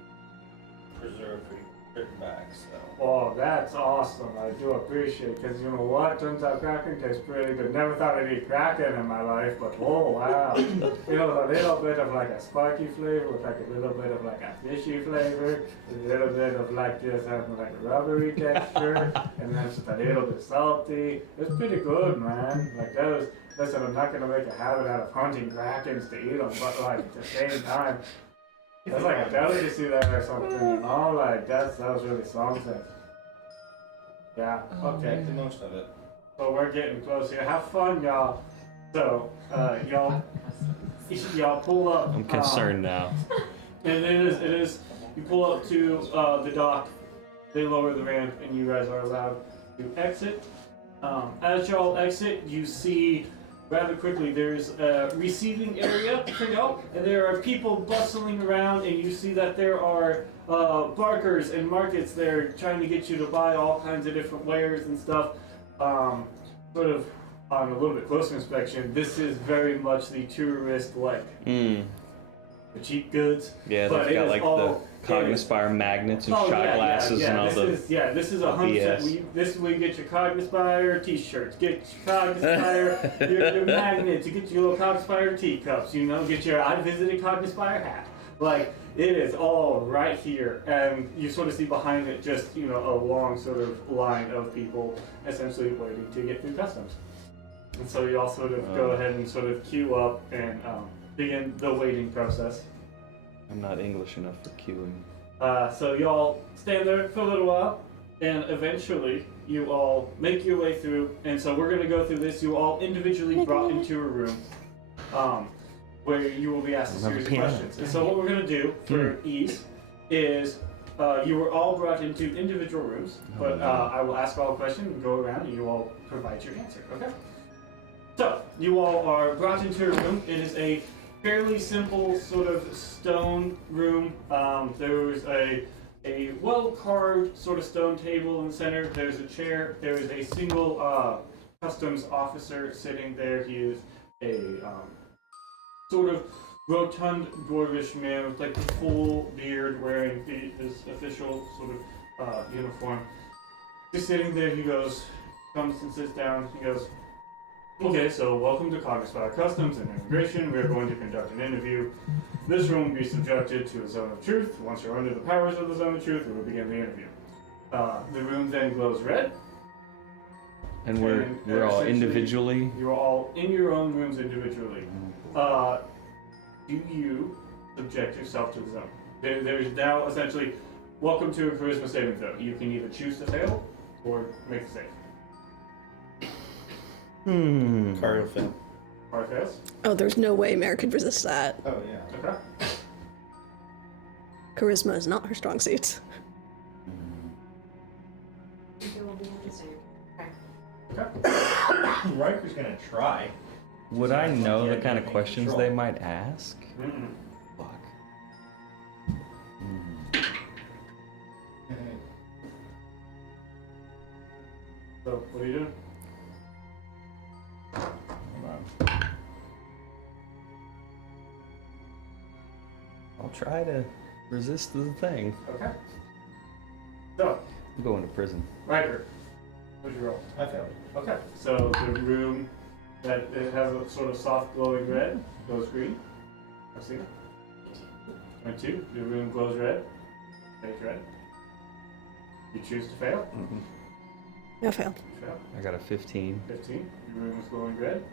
preserved pretty written back, so. Oh, that's awesome. I do appreciate it, because you know what? Turns out Kraken tastes pretty good. Never thought I'd eat Kraken in my life, but oh wow. You know, a little bit of like a sparky flavor with like a little bit of like a fishy flavor, a little bit of like just having like a rubbery texture, and then just a little bit salty. It's pretty good, man. Like that was, listen, I'm not gonna make a habit out of hunting Krakens to eat them, but like at the same time, that's like a delicacy there or something, you know? Like, that was really something. Yeah, okay. Make the most of it. So we're getting close here. Have fun, y'all. So, y'all pull up. I'm concerned now. And it is, you pull up to the dock, they lower the ramp, and you guys are allowed to exit. As y'all exit, you see rather quickly, there's a receiving area for y'all, and there are people bustling around, and you see that there are barkers and markets there trying to get you to buy all kinds of different wares and stuff. Sort of on a little bit closer inspection, this is very much the tourist like. The cheap goods. Yeah, but they've it got is like all- the Cognispire magnets and Oh, shot yeah, glasses yeah, and all this is a BS. 100%. This is where you get your Cognispire t-shirts, get your Cognispire, your magnets, you get your little Cognispire teacups, you know, get your I visited Cognispire hat. Like, it is all right here, and you sort of see behind it just, you know, a long sort of line of people essentially waiting to get through customs. And so you all sort of go ahead and sort of queue up and begin the waiting process. I'm not English enough for queuing. So you all stand there for a little while, and eventually you all make your way through. And so we're going to go through this. You all individually brought into a room where you will be asked a series of questions. And so what we're going to do for ease is you were all brought into individual rooms, but I will ask all questions and go around, and you all provide your answer. Okay? So you all are brought into a room. It is a fairly simple sort of stone room. There's a well-carved sort of stone table in the center. There's a chair. There is a single customs officer sitting there. He is a sort of rotund, dwarvish man with like a full beard, wearing his official sort of uniform. He's sitting there. He comes and sits down. He goes, "Okay, so welcome to Cognispire Customs and Immigration. We are going to conduct an interview. This room will be subjected to a zone of truth. Once you're under the powers of the zone of truth, we will begin the interview." The room then glows red. And we're all essentially, individually. You're all in your own rooms individually. Do you subject yourself to the zone? There is now essentially, welcome to a charisma saving throw. You can either choose to fail or make a save. Card fail. Card fails. Oh, there's no way Mare could resist that. Oh, yeah. Okay. Charisma is not her strong suit. It will be interesting. Riker's gonna try. Would I Sounds like know he the had kind of everything questions controlled. they might ask? Mm-mm. Fuck. So, what are you doing? Hold on. I'll try to resist the thing. Okay. So, I'm going to prison. Riker, what'd you roll? I failed. Okay. So the room that it has a sort of soft glowing red glows green. I've seen it. 22. The room glows red. Stays red. You choose to fail. I failed. You fail. I got a 15. 15. Your room is glowing red.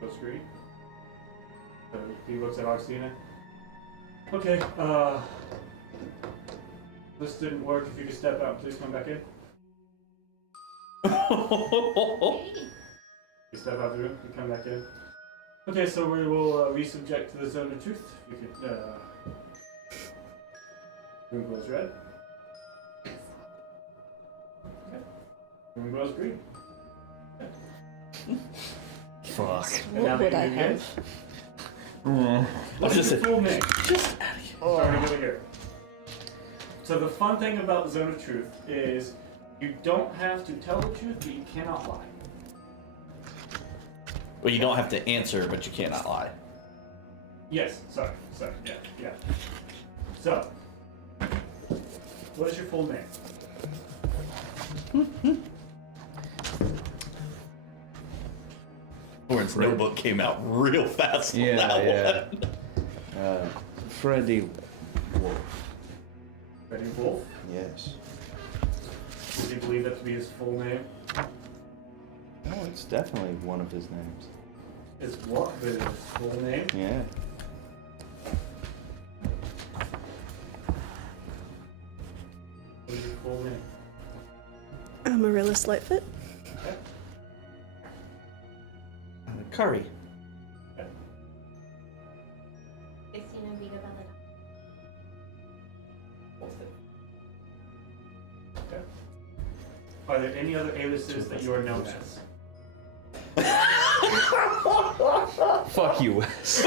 Glows green. So he looks at Augustina. Okay. This didn't work. If you could step out, please come back in. You step out the room, you come back in. Okay, so we will resubject to the zone of truth. You could, room glows red. Okay. Room glows green. Fuck. And now What would that I you have? What's Just your full name? Just Starting over here. So the fun thing about the zone of truth is you don't have to tell the truth, but you cannot lie. well, you don't have to answer, but you cannot lie. Yes, sorry, yeah. So, What is your full name? Lawrence notebook came out real fast on that one. Freddie Wolf. Freddie Wolf? Yes. Does he believe that to be his full name? No, it's definitely one of his names. Is what is his full name? Yeah. What is your full name? Amaryllis Lightfoot. Okay. Curry. Okay. Christina Vita Bella. Okay. Are there any other aliases that you are known as? Fuck you, Wes.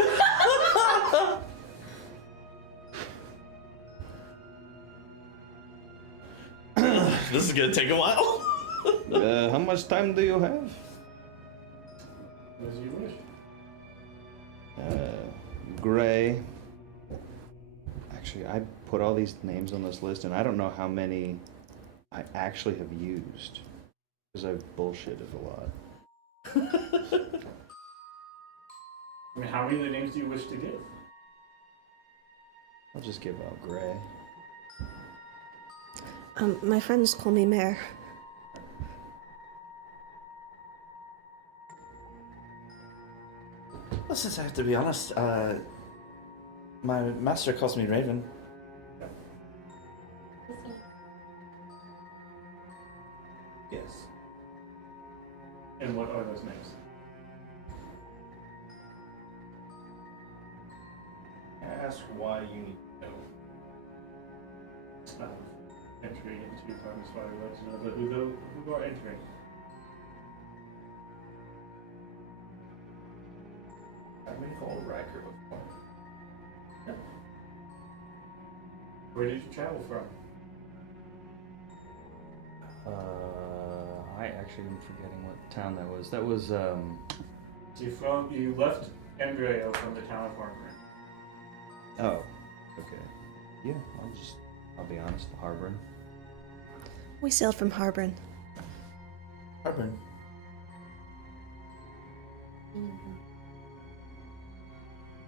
This is gonna take a while. How much time do you have? As you wish. Gray. Actually, I put all these names on this list, and I don't know how many I actually have used. Because I've bullshitted a lot. I mean, how many of the names do you wish to give? I'll just give out Gray. My friends call me Mare. Well, since I have to be honest, my master calls me Raven. Yes. And what are those names? Ask why you need to know. Entry into Promise Fire Legend of who are entering. I've been called Riker before. Where did you travel from? I actually am forgetting what town that was. That was, So you left Embryo from the town of Harbor. oh, okay. Yeah, I'll be honest, Harbor. We sailed from Harbin. Harbin.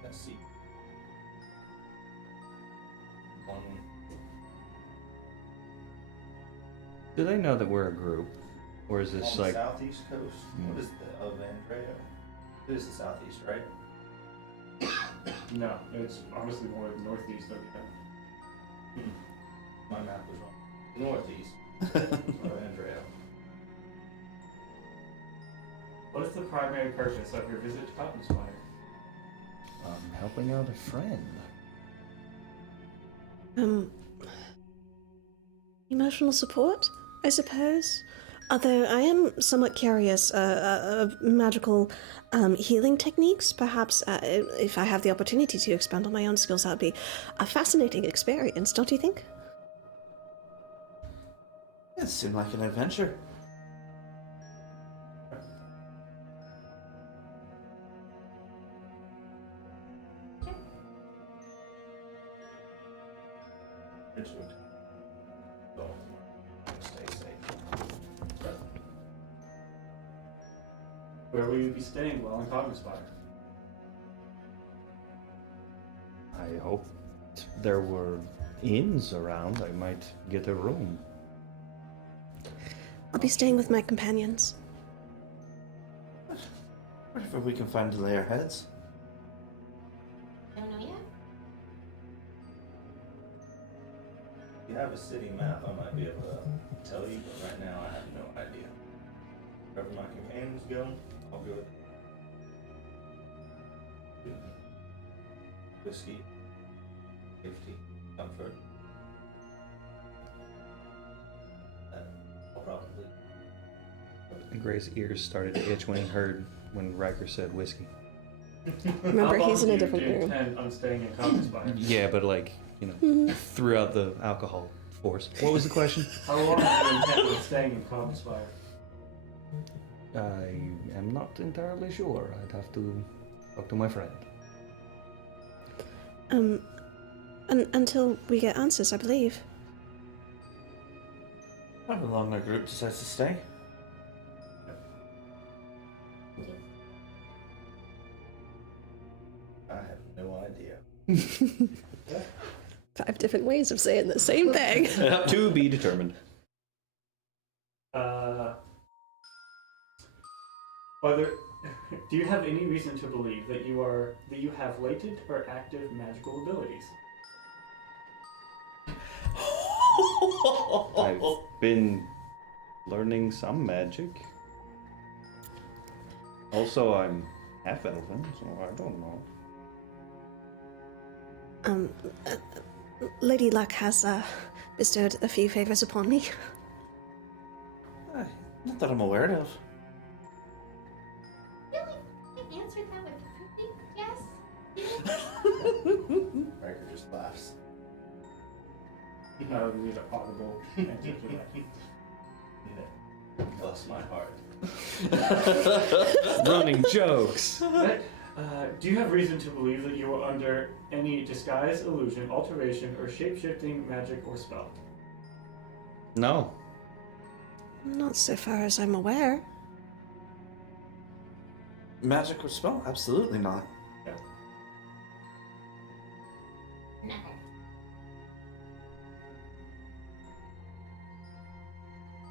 Let's see. One. Do they know that we're a group? Or is this On the like... southeast coast. What is the of Andrea? It is the southeast, right? No, it's honestly more northeast of the My map was wrong. Northeast of Andrea. What is the primary purpose of your visit to Cotton Spire? helping out a friend. Emotional support, I suppose. Although I am somewhat curious of magical healing techniques. Perhaps if I have the opportunity to expand on my own skills, that would be a fascinating experience, don't you think? It seemed like an adventure. Stay safe. Where will you be staying while in Cotton Spire? I hope there were inns around. I might get a room. I'll be staying with my companions. Wherever we can find to lay our heads. Don't know yet. If you have a city map, I might be able to tell you, but right now I have no idea. Wherever my companions go, I'll go with them. Whiskey, safety, comfort. I'll probably. Gray's ears started to itch when he heard when Riker said whiskey. Remember, How long he's in a do different you room. intend on staying in Cotton Spire? Yeah, but like, you know, throughout the alcohol force. What was the question? How long do you intend on staying in Cotton Spire? I am not entirely sure. I'd have to talk to my friend. Until we get answers, I believe. How long our group decides to stay? I have no idea. 5 different ways of saying the same thing. To be determined. Do you have any reason to believe that you have latent or active magical abilities? I've been learning some magic. Also, I'm half elven, so I don't know. Lady Luck has bestowed a few favors upon me. Not that I'm aware of. Really? I answered that with perfect yes. Riker just laughs. You need an audible answer to that. Bless my heart. Running jokes. Right. Do you have reason to believe that you are under any disguise, illusion, alteration, or shape-shifting magic or spell? No. Not so far as I'm aware. Magic or spell? Absolutely not. No.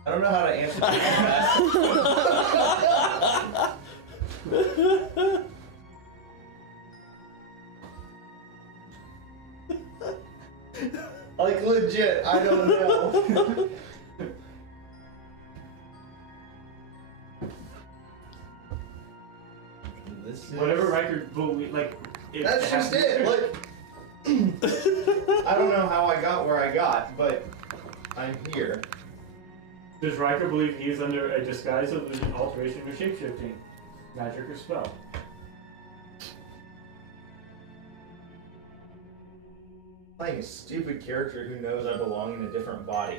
I don't know how to answer that. Like legit, I don't know. This is... Whatever Riker believe, like. That's just it. Like, I don't know how I got where I got, but I'm here. Does Riker believe he is under a disguise, illusion, alteration, or shape-shifting magic or spell? Playing a stupid character who knows I belong in a different body.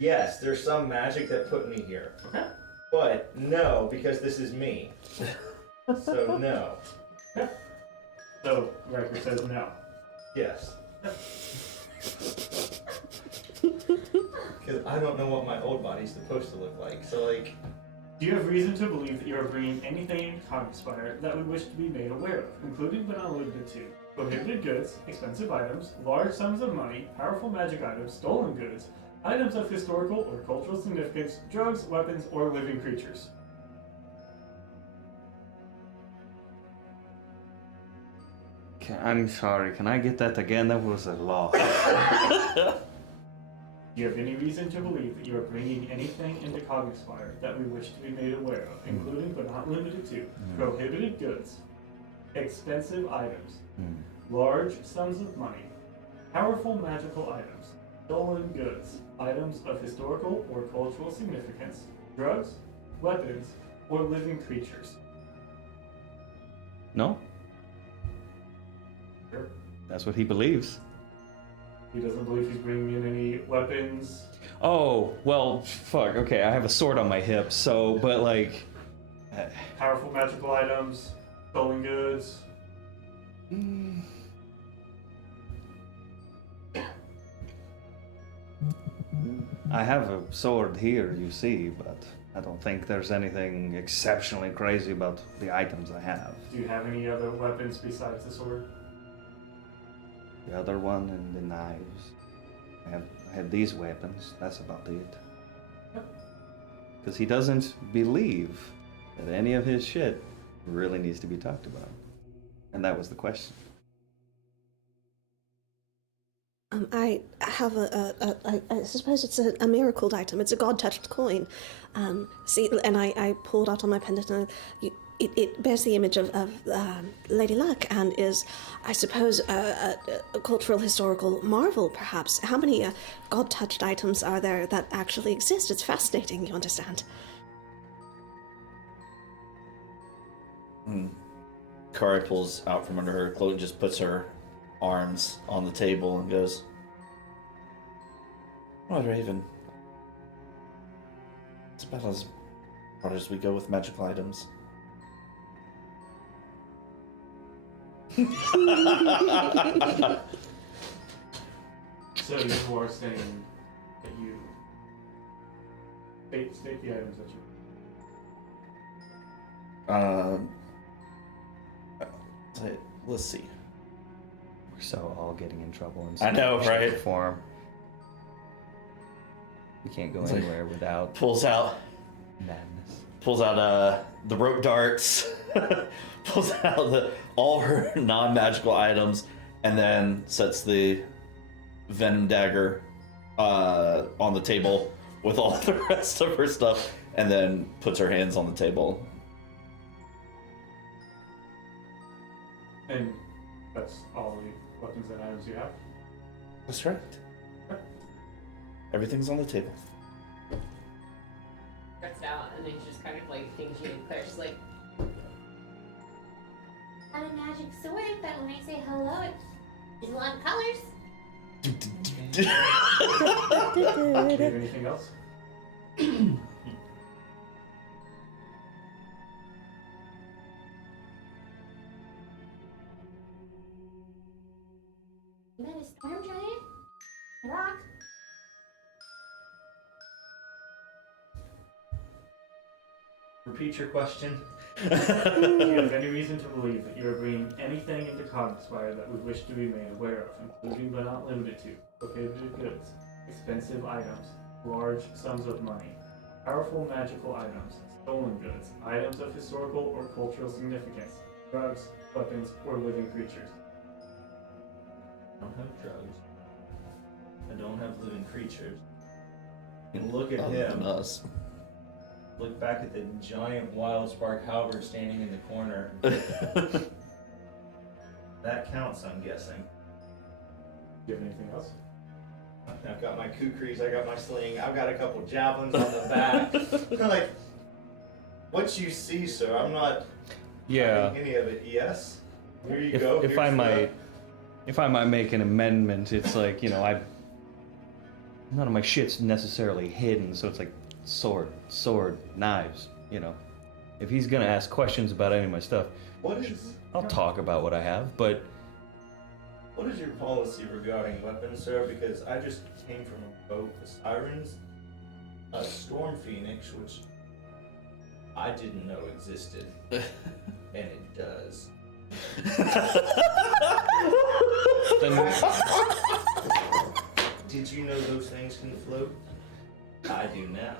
Yes, there's some magic that put me here. Okay. But no, because this is me. So no. Okay. So Riker says no. Yes. Because I don't know what my old body's supposed to look like. So like, Do you have reason to believe that you are bringing anything into Conspire that we wish to be made aware of, including but not limited to prohibited goods, expensive items, large sums of money, powerful magic items, stolen goods, items of historical or cultural significance, drugs, weapons, or living creatures? I'm sorry, can I get that again? That was a lot. Do you have any reason to believe that you are bringing anything into Cognispire that we wish to be made aware of, including but not limited to prohibited goods, expensive items, large sums of money, powerful magical items, stolen goods, items of historical or cultural significance, drugs, weapons, or living creatures? No? Sure. That's what he believes. He doesn't believe he's bringing in any weapons. Oh, well, fuck, okay, I have a sword on my hip, so, but like... Powerful magical items, stolen goods. I have a sword here, you see, but I don't think there's anything exceptionally crazy about the items I have. Do you have any other weapons besides the sword? The other one and the knives. I have these weapons, that's about it. Because he doesn't believe that any of his shit really needs to be talked about. And that was the question. I have I suppose it's a miracled item. It's a god-touched coin. See, and I pulled out on my pendant, and it bears the image of Lady Luck, and is, I suppose, a cultural historical marvel, perhaps. How many god-touched items are there that actually exist? It's fascinating, you understand. Kari pulls out from under her cloak and just puts her arms on the table and goes, "Oh, Raven. It's about as far as we go with magical items." So you are saying that you state the items that you. Let's see. We're so all getting in trouble in I know, some shape or right? form. We can't go It's like- anywhere without Pulls out madness. the rope darts, pulls out all her non-magical items, and then sets the venom dagger on the table with all the rest of her stuff, and then puts her hands on the table. And that's all the weapons and items you have? That's right. Everything's on the table. Stressed out, and then she just kind of like thinks she and Claire. She's like, "Not a magic sword, but when I say hello, it's a lot of colors." Do you have anything else? You met a storm giant? Rock? Repeat your question. Do you have any reason to believe that you are bringing anything into Cognspire that we wish to be made aware of, including but not limited to prohibited goods, expensive items, large sums of money, powerful magical items, stolen goods, items of historical or cultural significance, drugs, weapons, or living creatures? I don't have drugs. I don't have living creatures. And look at Other than him. us. Look back at the giant wild spark halberd standing in the corner. That counts, I'm guessing. Do you have anything else? I've got my kukris, I got my sling, I've got a couple javelins on the back. Like, what you see, sir, I'm not Yeah. hiding any of it. Yes? Here you If, go. if here's I the- might, if I might make an amendment, it's like, you know, none of my shit's necessarily hidden, so it's like sword, knives, you know. If he's gonna ask questions about any of my stuff, What is I'll talk about what I have, but what is your policy regarding weapons, sir? Because I just came from a boat, the Sirens, a Storm Phoenix, which I didn't know existed, and it does. then Did you know those things can float? I do now.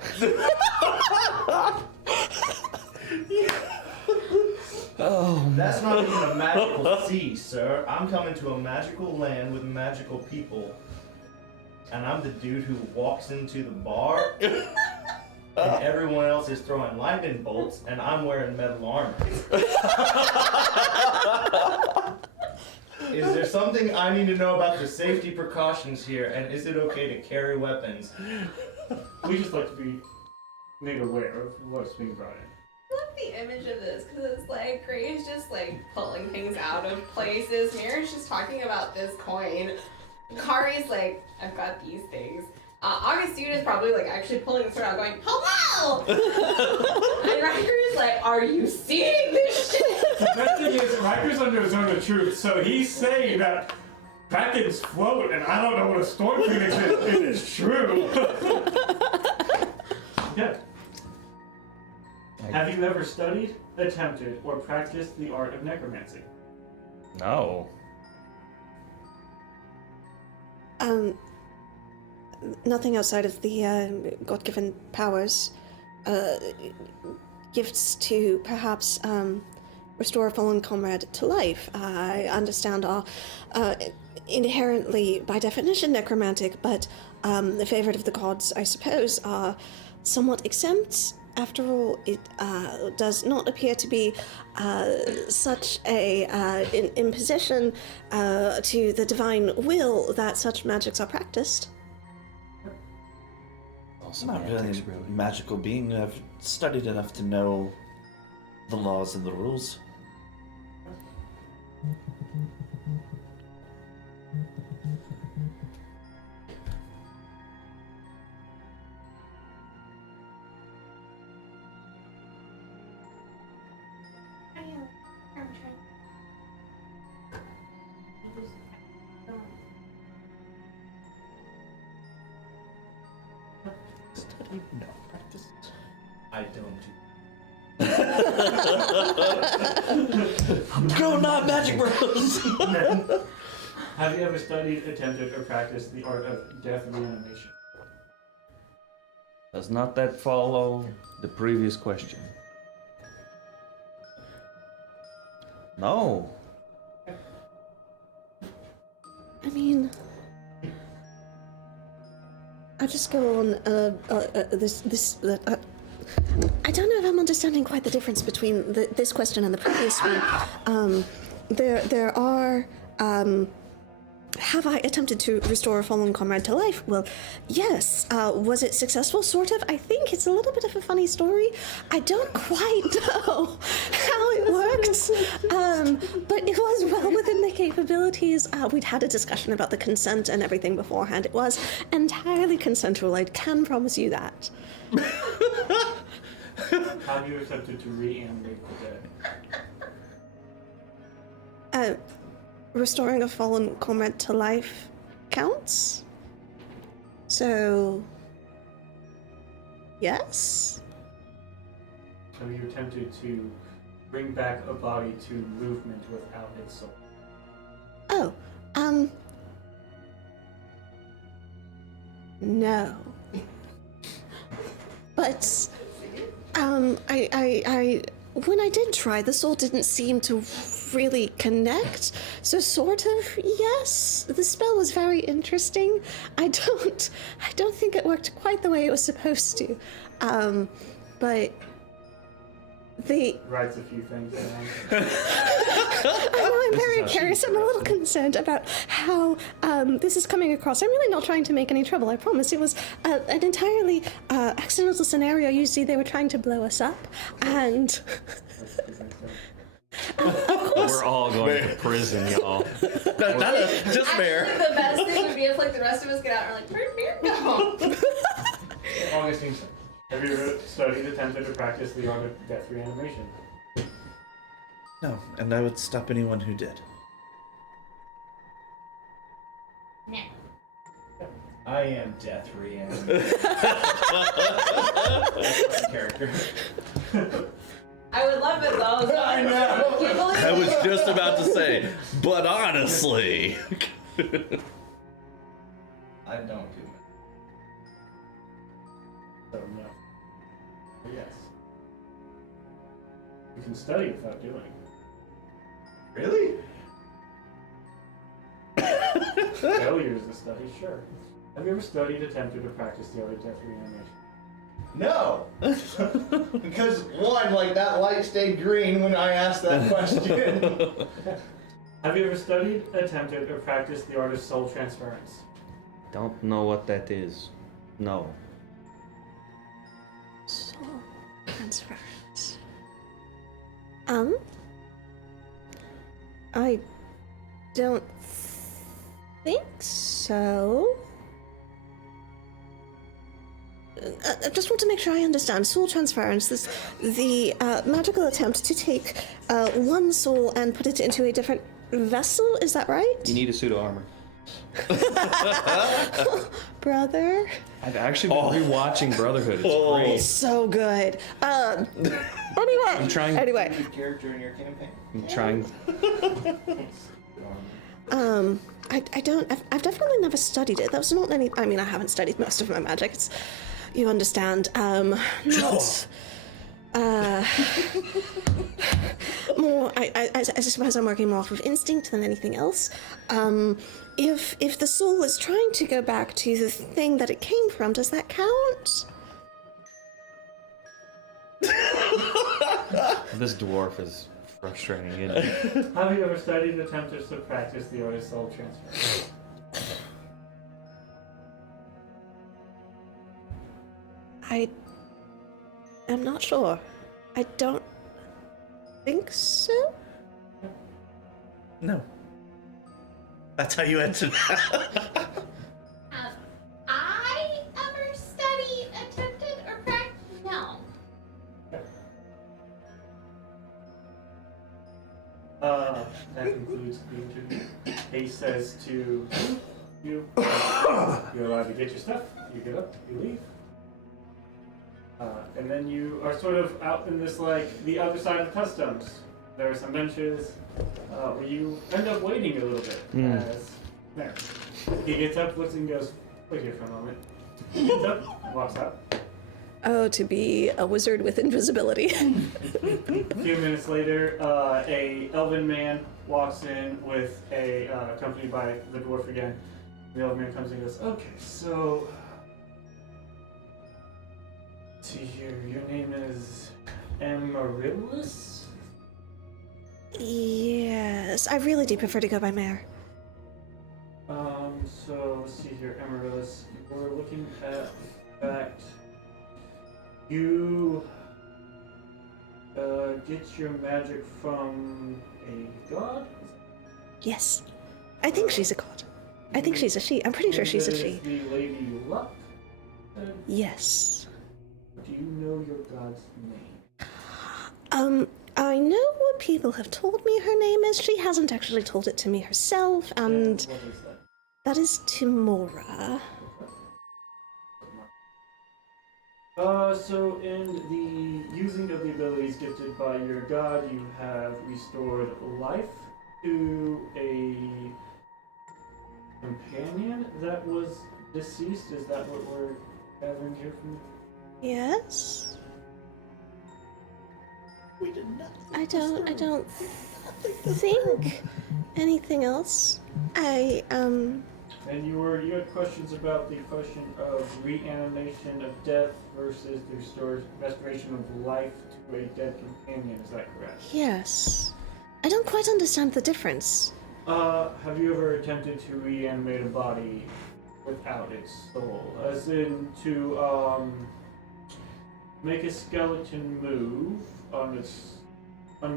oh, That's not even a magical sea, sir. I'm coming to a magical land with magical people. And I'm the dude who walks into the bar. And everyone else is throwing lightning bolts, and I'm wearing metal armor. Is there something I need to know about the safety precautions here, and is it okay to carry weapons? We just like to be made aware of what's being brought in. I love the image of this because it's like Gray's just like pulling things out of places. Mira's just talking about this coin. Kari's like, I've got these things. Augustine is probably like actually pulling this around, going, "Hello!" And Riker is like, "Are you seeing this shit?" The best thing is, Riker's under his own truth, so he's saying that Krakens float, and I don't know what a Storm Phoenix is. It is true. Yeah. Have you ever studied, attempted, or practiced the art of necromancy? no. Nothing outside of the God-given powers. Gifts to perhaps restore a fallen comrade to life. I understand are inherently, by definition, necromantic, but the favorite of the gods, I suppose, are somewhat exempt. After all, it does not appear to be such a imposition to the divine will that such magics are practiced. Also, I'm not really a magical being. I've studied enough to know the laws and the rules. No practice. I don't do No, not Magic Bros. Have you ever studied, attempted, or practiced the art of death reanimation? Does not that follow the previous question? No. I mean, I just go on. I don't know if I'm understanding quite the difference between this question and the previous one. There are. Have I attempted to restore a fallen comrade to life? Well, yes. Was it successful? Sort of. I think it's a little bit of a funny story. I don't quite know how it works, but it was well within the capabilities. We'd had a discussion about the consent and everything beforehand. It was entirely consensual. I can promise you that. Have you attempted to reanimate the dead? Restoring a fallen comrade to life counts. So, yes. Have you attempted to bring back a body to movement without its soul? Oh, no. But, when I did try, the soul didn't seem to really connect. So sort of, yes. The spell was very interesting. I don't think it worked quite the way it was supposed to. But the Writes a few things down. I know I'm very curious. I'm a little concerned about how this is coming across. I'm really not trying to make any trouble, I promise. It was an entirely accidental scenario. Usually they were trying to blow us up, and We're all going to prison, y'all. Just Bear. Actually, the best thing would be if like the rest of us get out and we're like, where'd Bear go? Augustine, have you ever studied, attempted, or practiced the art of death reanimation? No, and I would stop anyone who did. No. I am death reanimated. Character. I would love it though. So I know. You believe I was me? just about to say, but honestly. I don't do it. So no. Or yes. You can study without doing. Really? Failure is a study, sure. Have you ever studied, attempted, or practiced the art of death reanimation? No. Because one, like that light stayed green when I asked that question. Have you ever studied, attempted, or practiced the art of soul transference? Don't know what that is. No. soul transference. I don't think so. I just want to make sure I understand. Soul transference, this, the magical attempt to take one soul and put it into a different vessel, is that right? You need a suit of armor. Brother? I've actually been rewatching Brotherhood. It's great. So good. Anyway. I'm trying. Anyway. New character in your campaign? I'm trying. I've definitely never studied it. That was not any, I mean, I haven't studied most of my magic. It's, you understand, not, more, I suppose I'm working more off of instinct than anything else. If the soul is trying to go back to the thing that it came from, does that count? This dwarf is frustrating, isn't it? Have you ever studied, attempted, to practice the art of soul transfer? I am not sure. I don't think so. No. That's how you answer that. Have I ever studied, attempted, or practiced? No. That concludes the interview. He says to you, you're allowed to get your stuff. You get up, you leave. And then you are sort of out in this, like, the other side of customs. There are some benches where you end up waiting a little bit. As there. He gets up, looks and goes, wait here for a moment. He gets up and walks up. Oh, to be a wizard with invisibility. A few minutes later, a elven man walks in with accompanied by the dwarf again. The elven man comes in and goes, okay, so let's see here, your name is Amaryllis? Yes, I really do prefer to go by Mare. So let's see here, Amaryllis. We're looking at the fact you get your magic from a god? Yes. I think she's a god. I think she's a she. I'm pretty sure she's a she. The Lady Luck? Yes. Do you know your god's name? I know what people have told me her name is. She hasn't actually told it to me herself, and What is that? that is Timora. So in the using of the abilities gifted by your god, you have restored life to a companion that was deceased. Is that what we're gathering here from? Yes? We did not. I don't think anything else. And you had questions about the question of reanimation of death versus the restoration of life to a dead companion. Is that correct? Yes. I don't quite understand the difference. Have you ever attempted to reanimate a body without its soul? As in to make a skeleton move on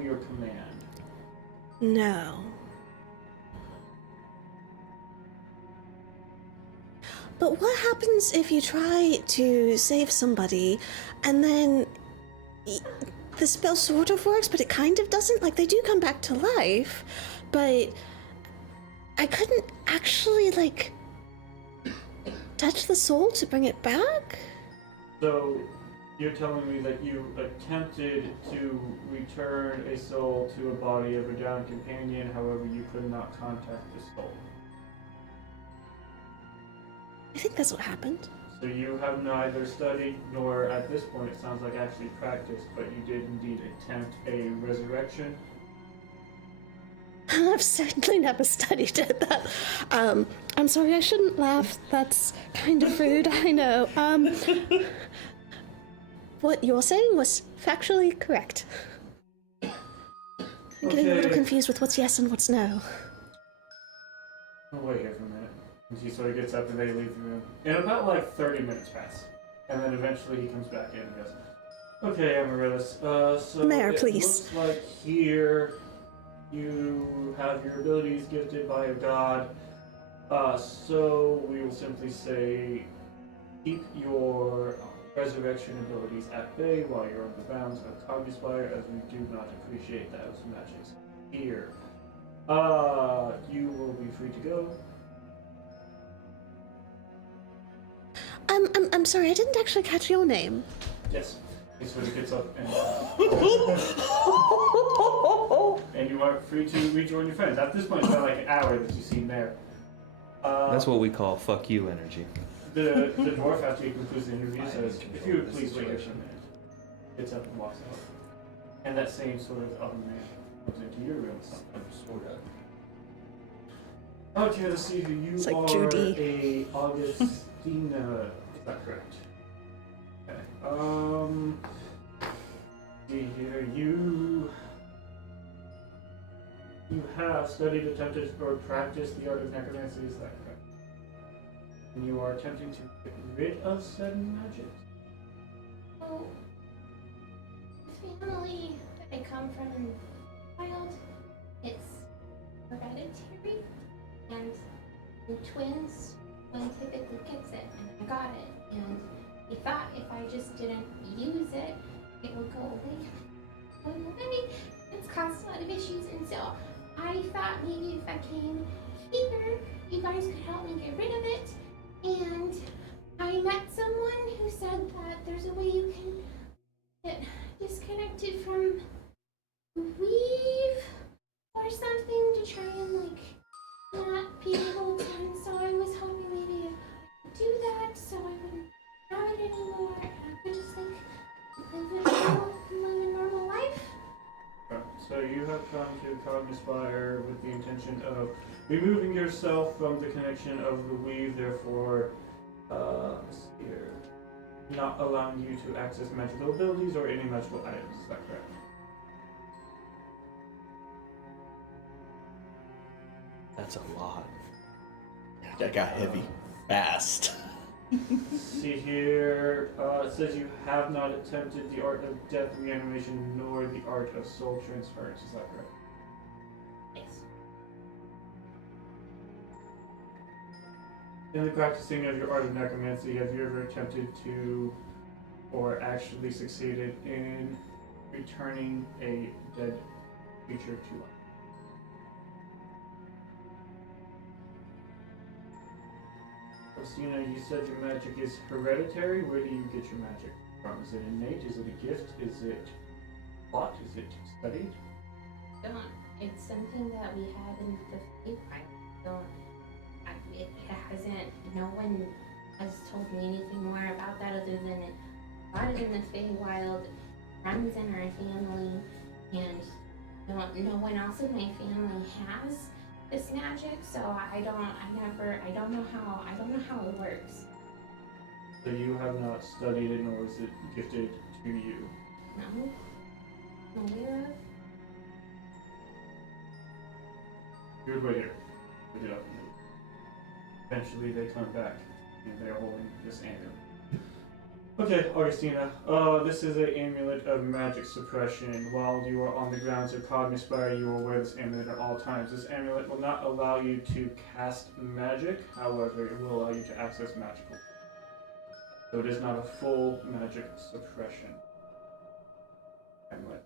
your command? No. But what happens if you try to save somebody and then the spell sort of works, but it kind of doesn't? Like, they do come back to life, but I couldn't actually, like, touch the soul to bring it back? So, you're telling me that you attempted to return a soul to a body of a downed companion, however you could not contact the soul. I think that's what happened. So you have neither studied nor, at this point, it sounds like actually practiced, but you did indeed attempt a resurrection. I've certainly never studied it. I'm sorry, I shouldn't laugh. That's kind of rude, I know. What you're saying was factually correct. I'm getting a little confused with what's yes and what's no. I'll wait here for a minute. And he sort of gets up and they leave the room. And about like 30 minutes pass. And then eventually he comes back in and goes, okay, Amaryllis, so Mayor, it please. looks like here you have your abilities gifted by a god. So we will simply say keep your resurrection abilities at bay while you're on the bounds of Cognispire, as we do not appreciate those magics here. You will be free to go. I'm sorry, I didn't actually catch your name. Yes. He sort of gets up and you are free to rejoin your friends. At this point, it's about like an hour that you've seen there. That's what we call fuck you energy. The dwarf, after he concludes the interview, says, if you would please wait here for a minute. Gets up and walks out. And that same sort of other man comes into your room. Okay, let's see who you It's like are. Judy. A Augustina. Is that correct? Okay. See here, you have studied, attempted, or practiced the art of necromancy, is that correct? And you are attempting to get rid of said magic? Well, the family that I come from, child, it's hereditary, and the twins, one typically gets it, and I got it, and we thought if I just didn't use it, it would go away. Going away, it's caused a lot of issues, and so I thought maybe if I came here, you guys could help me get rid of it, and I met someone who said that there's a way you can get disconnected from weave or something to try and like not be able to. And so I was hoping maybe I could do that so I wouldn't have it anymore and I could just like live a normal life. So you have come to Cognispire with the intention of removing yourself from the connection of the weave, therefore, let's see here, not allowing you to access magical abilities or any magical items. Is that correct? That's a lot. That got heavy fast. See here, it says you have not attempted the art of death reanimation nor the art of soul transference. Is that correct? Yes. In the practicing of your art of necromancy, have you ever attempted to, or actually succeeded in returning a dead creature to life? Christina, you said your magic is hereditary. Where do you get your magic from? Is it innate? Is it a gift? Is it taught? Is it studied? It's something that we had in the faith. It hasn't. No one has told me anything more about that other than it got it in the Feywild. Runs in our family, and no one else in my family has this magic, so I don't know how it works. So you have not studied it, nor is it gifted to you. No. Aware of? You would wait here. Pick it up. Eventually they come back, and they're holding this amulet. Okay, Augustina, this is an amulet of magic suppression. While you are on the grounds of Cognispire, you will wear this amulet at all times. This amulet will not allow you to cast magic, however, it will allow you to access magical. So it is not a full magic suppression amulet.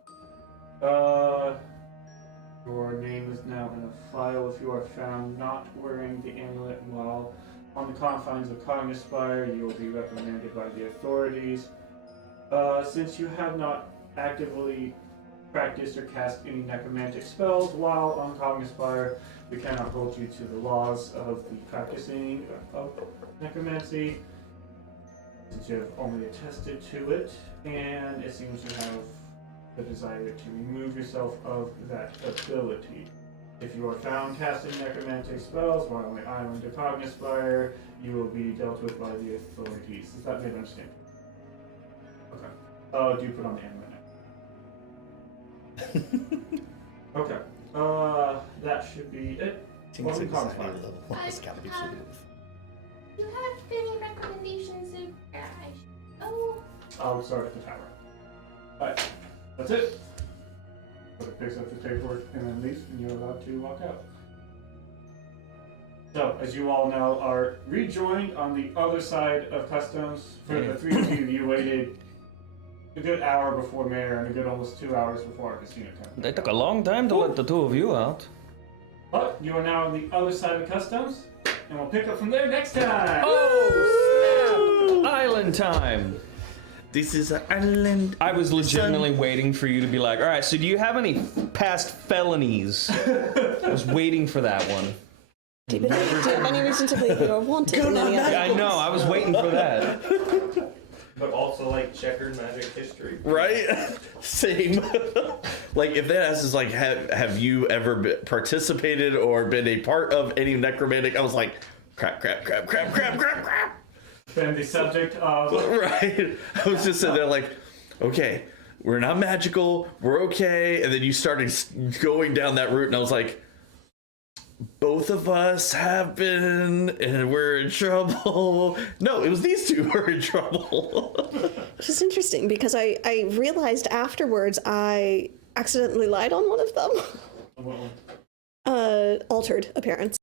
Your name is now in a file if you are found not wearing the amulet while on the confines of Cognispire. You will be reprimanded by the authorities. Since you have not actively practiced or cast any necromantic spells while on Cognispire, we cannot hold you to the laws of the practicing of necromancy, since you have only attested to it, and it seems you have the desire to remove yourself of that ability. If you are found casting necromantic spells while on the island of Cognispire, you will be dealt with by the authorities. Is that made understand? Okay. Oh, do you put on the amulet now? Okay. That should be it. Seems Welcome like to design Cognispire. level. That's gotta be smooth. Do you have any recommendations of where I should go? I'll start at the tower. Alright. That's it. So it picks up his paperwork and then leaves, and you're allowed to walk out. So, as you all know, are rejoined on the other side of customs. For the three of you, you waited a good hour before Mayor and a good almost 2 hours before our casino came. They took a long time to let the two of you out. But you are now on the other side of customs, and we'll pick up from there next time. Oh, snap! Island time. This is an island. I was legitimately waiting for you to be like, all right, so do you have any past felonies? I was waiting for that one. Do you have any reason to believe you are wanted in any other? Yeah, I know, I was waiting for that. But also like checkered magic history. Right? Same. Like, if that asks us, like, have you ever participated or been a part of any necromantic? I was like, crap. Been the subject of... Right. I was just sitting there like, okay, we're not magical, we're okay. And then you started going down that route, and I was like, both of us have been, and we're in trouble. No, it was these two who were in trouble. Which is interesting because I realized afterwards I accidentally lied on one of them. Altered appearance.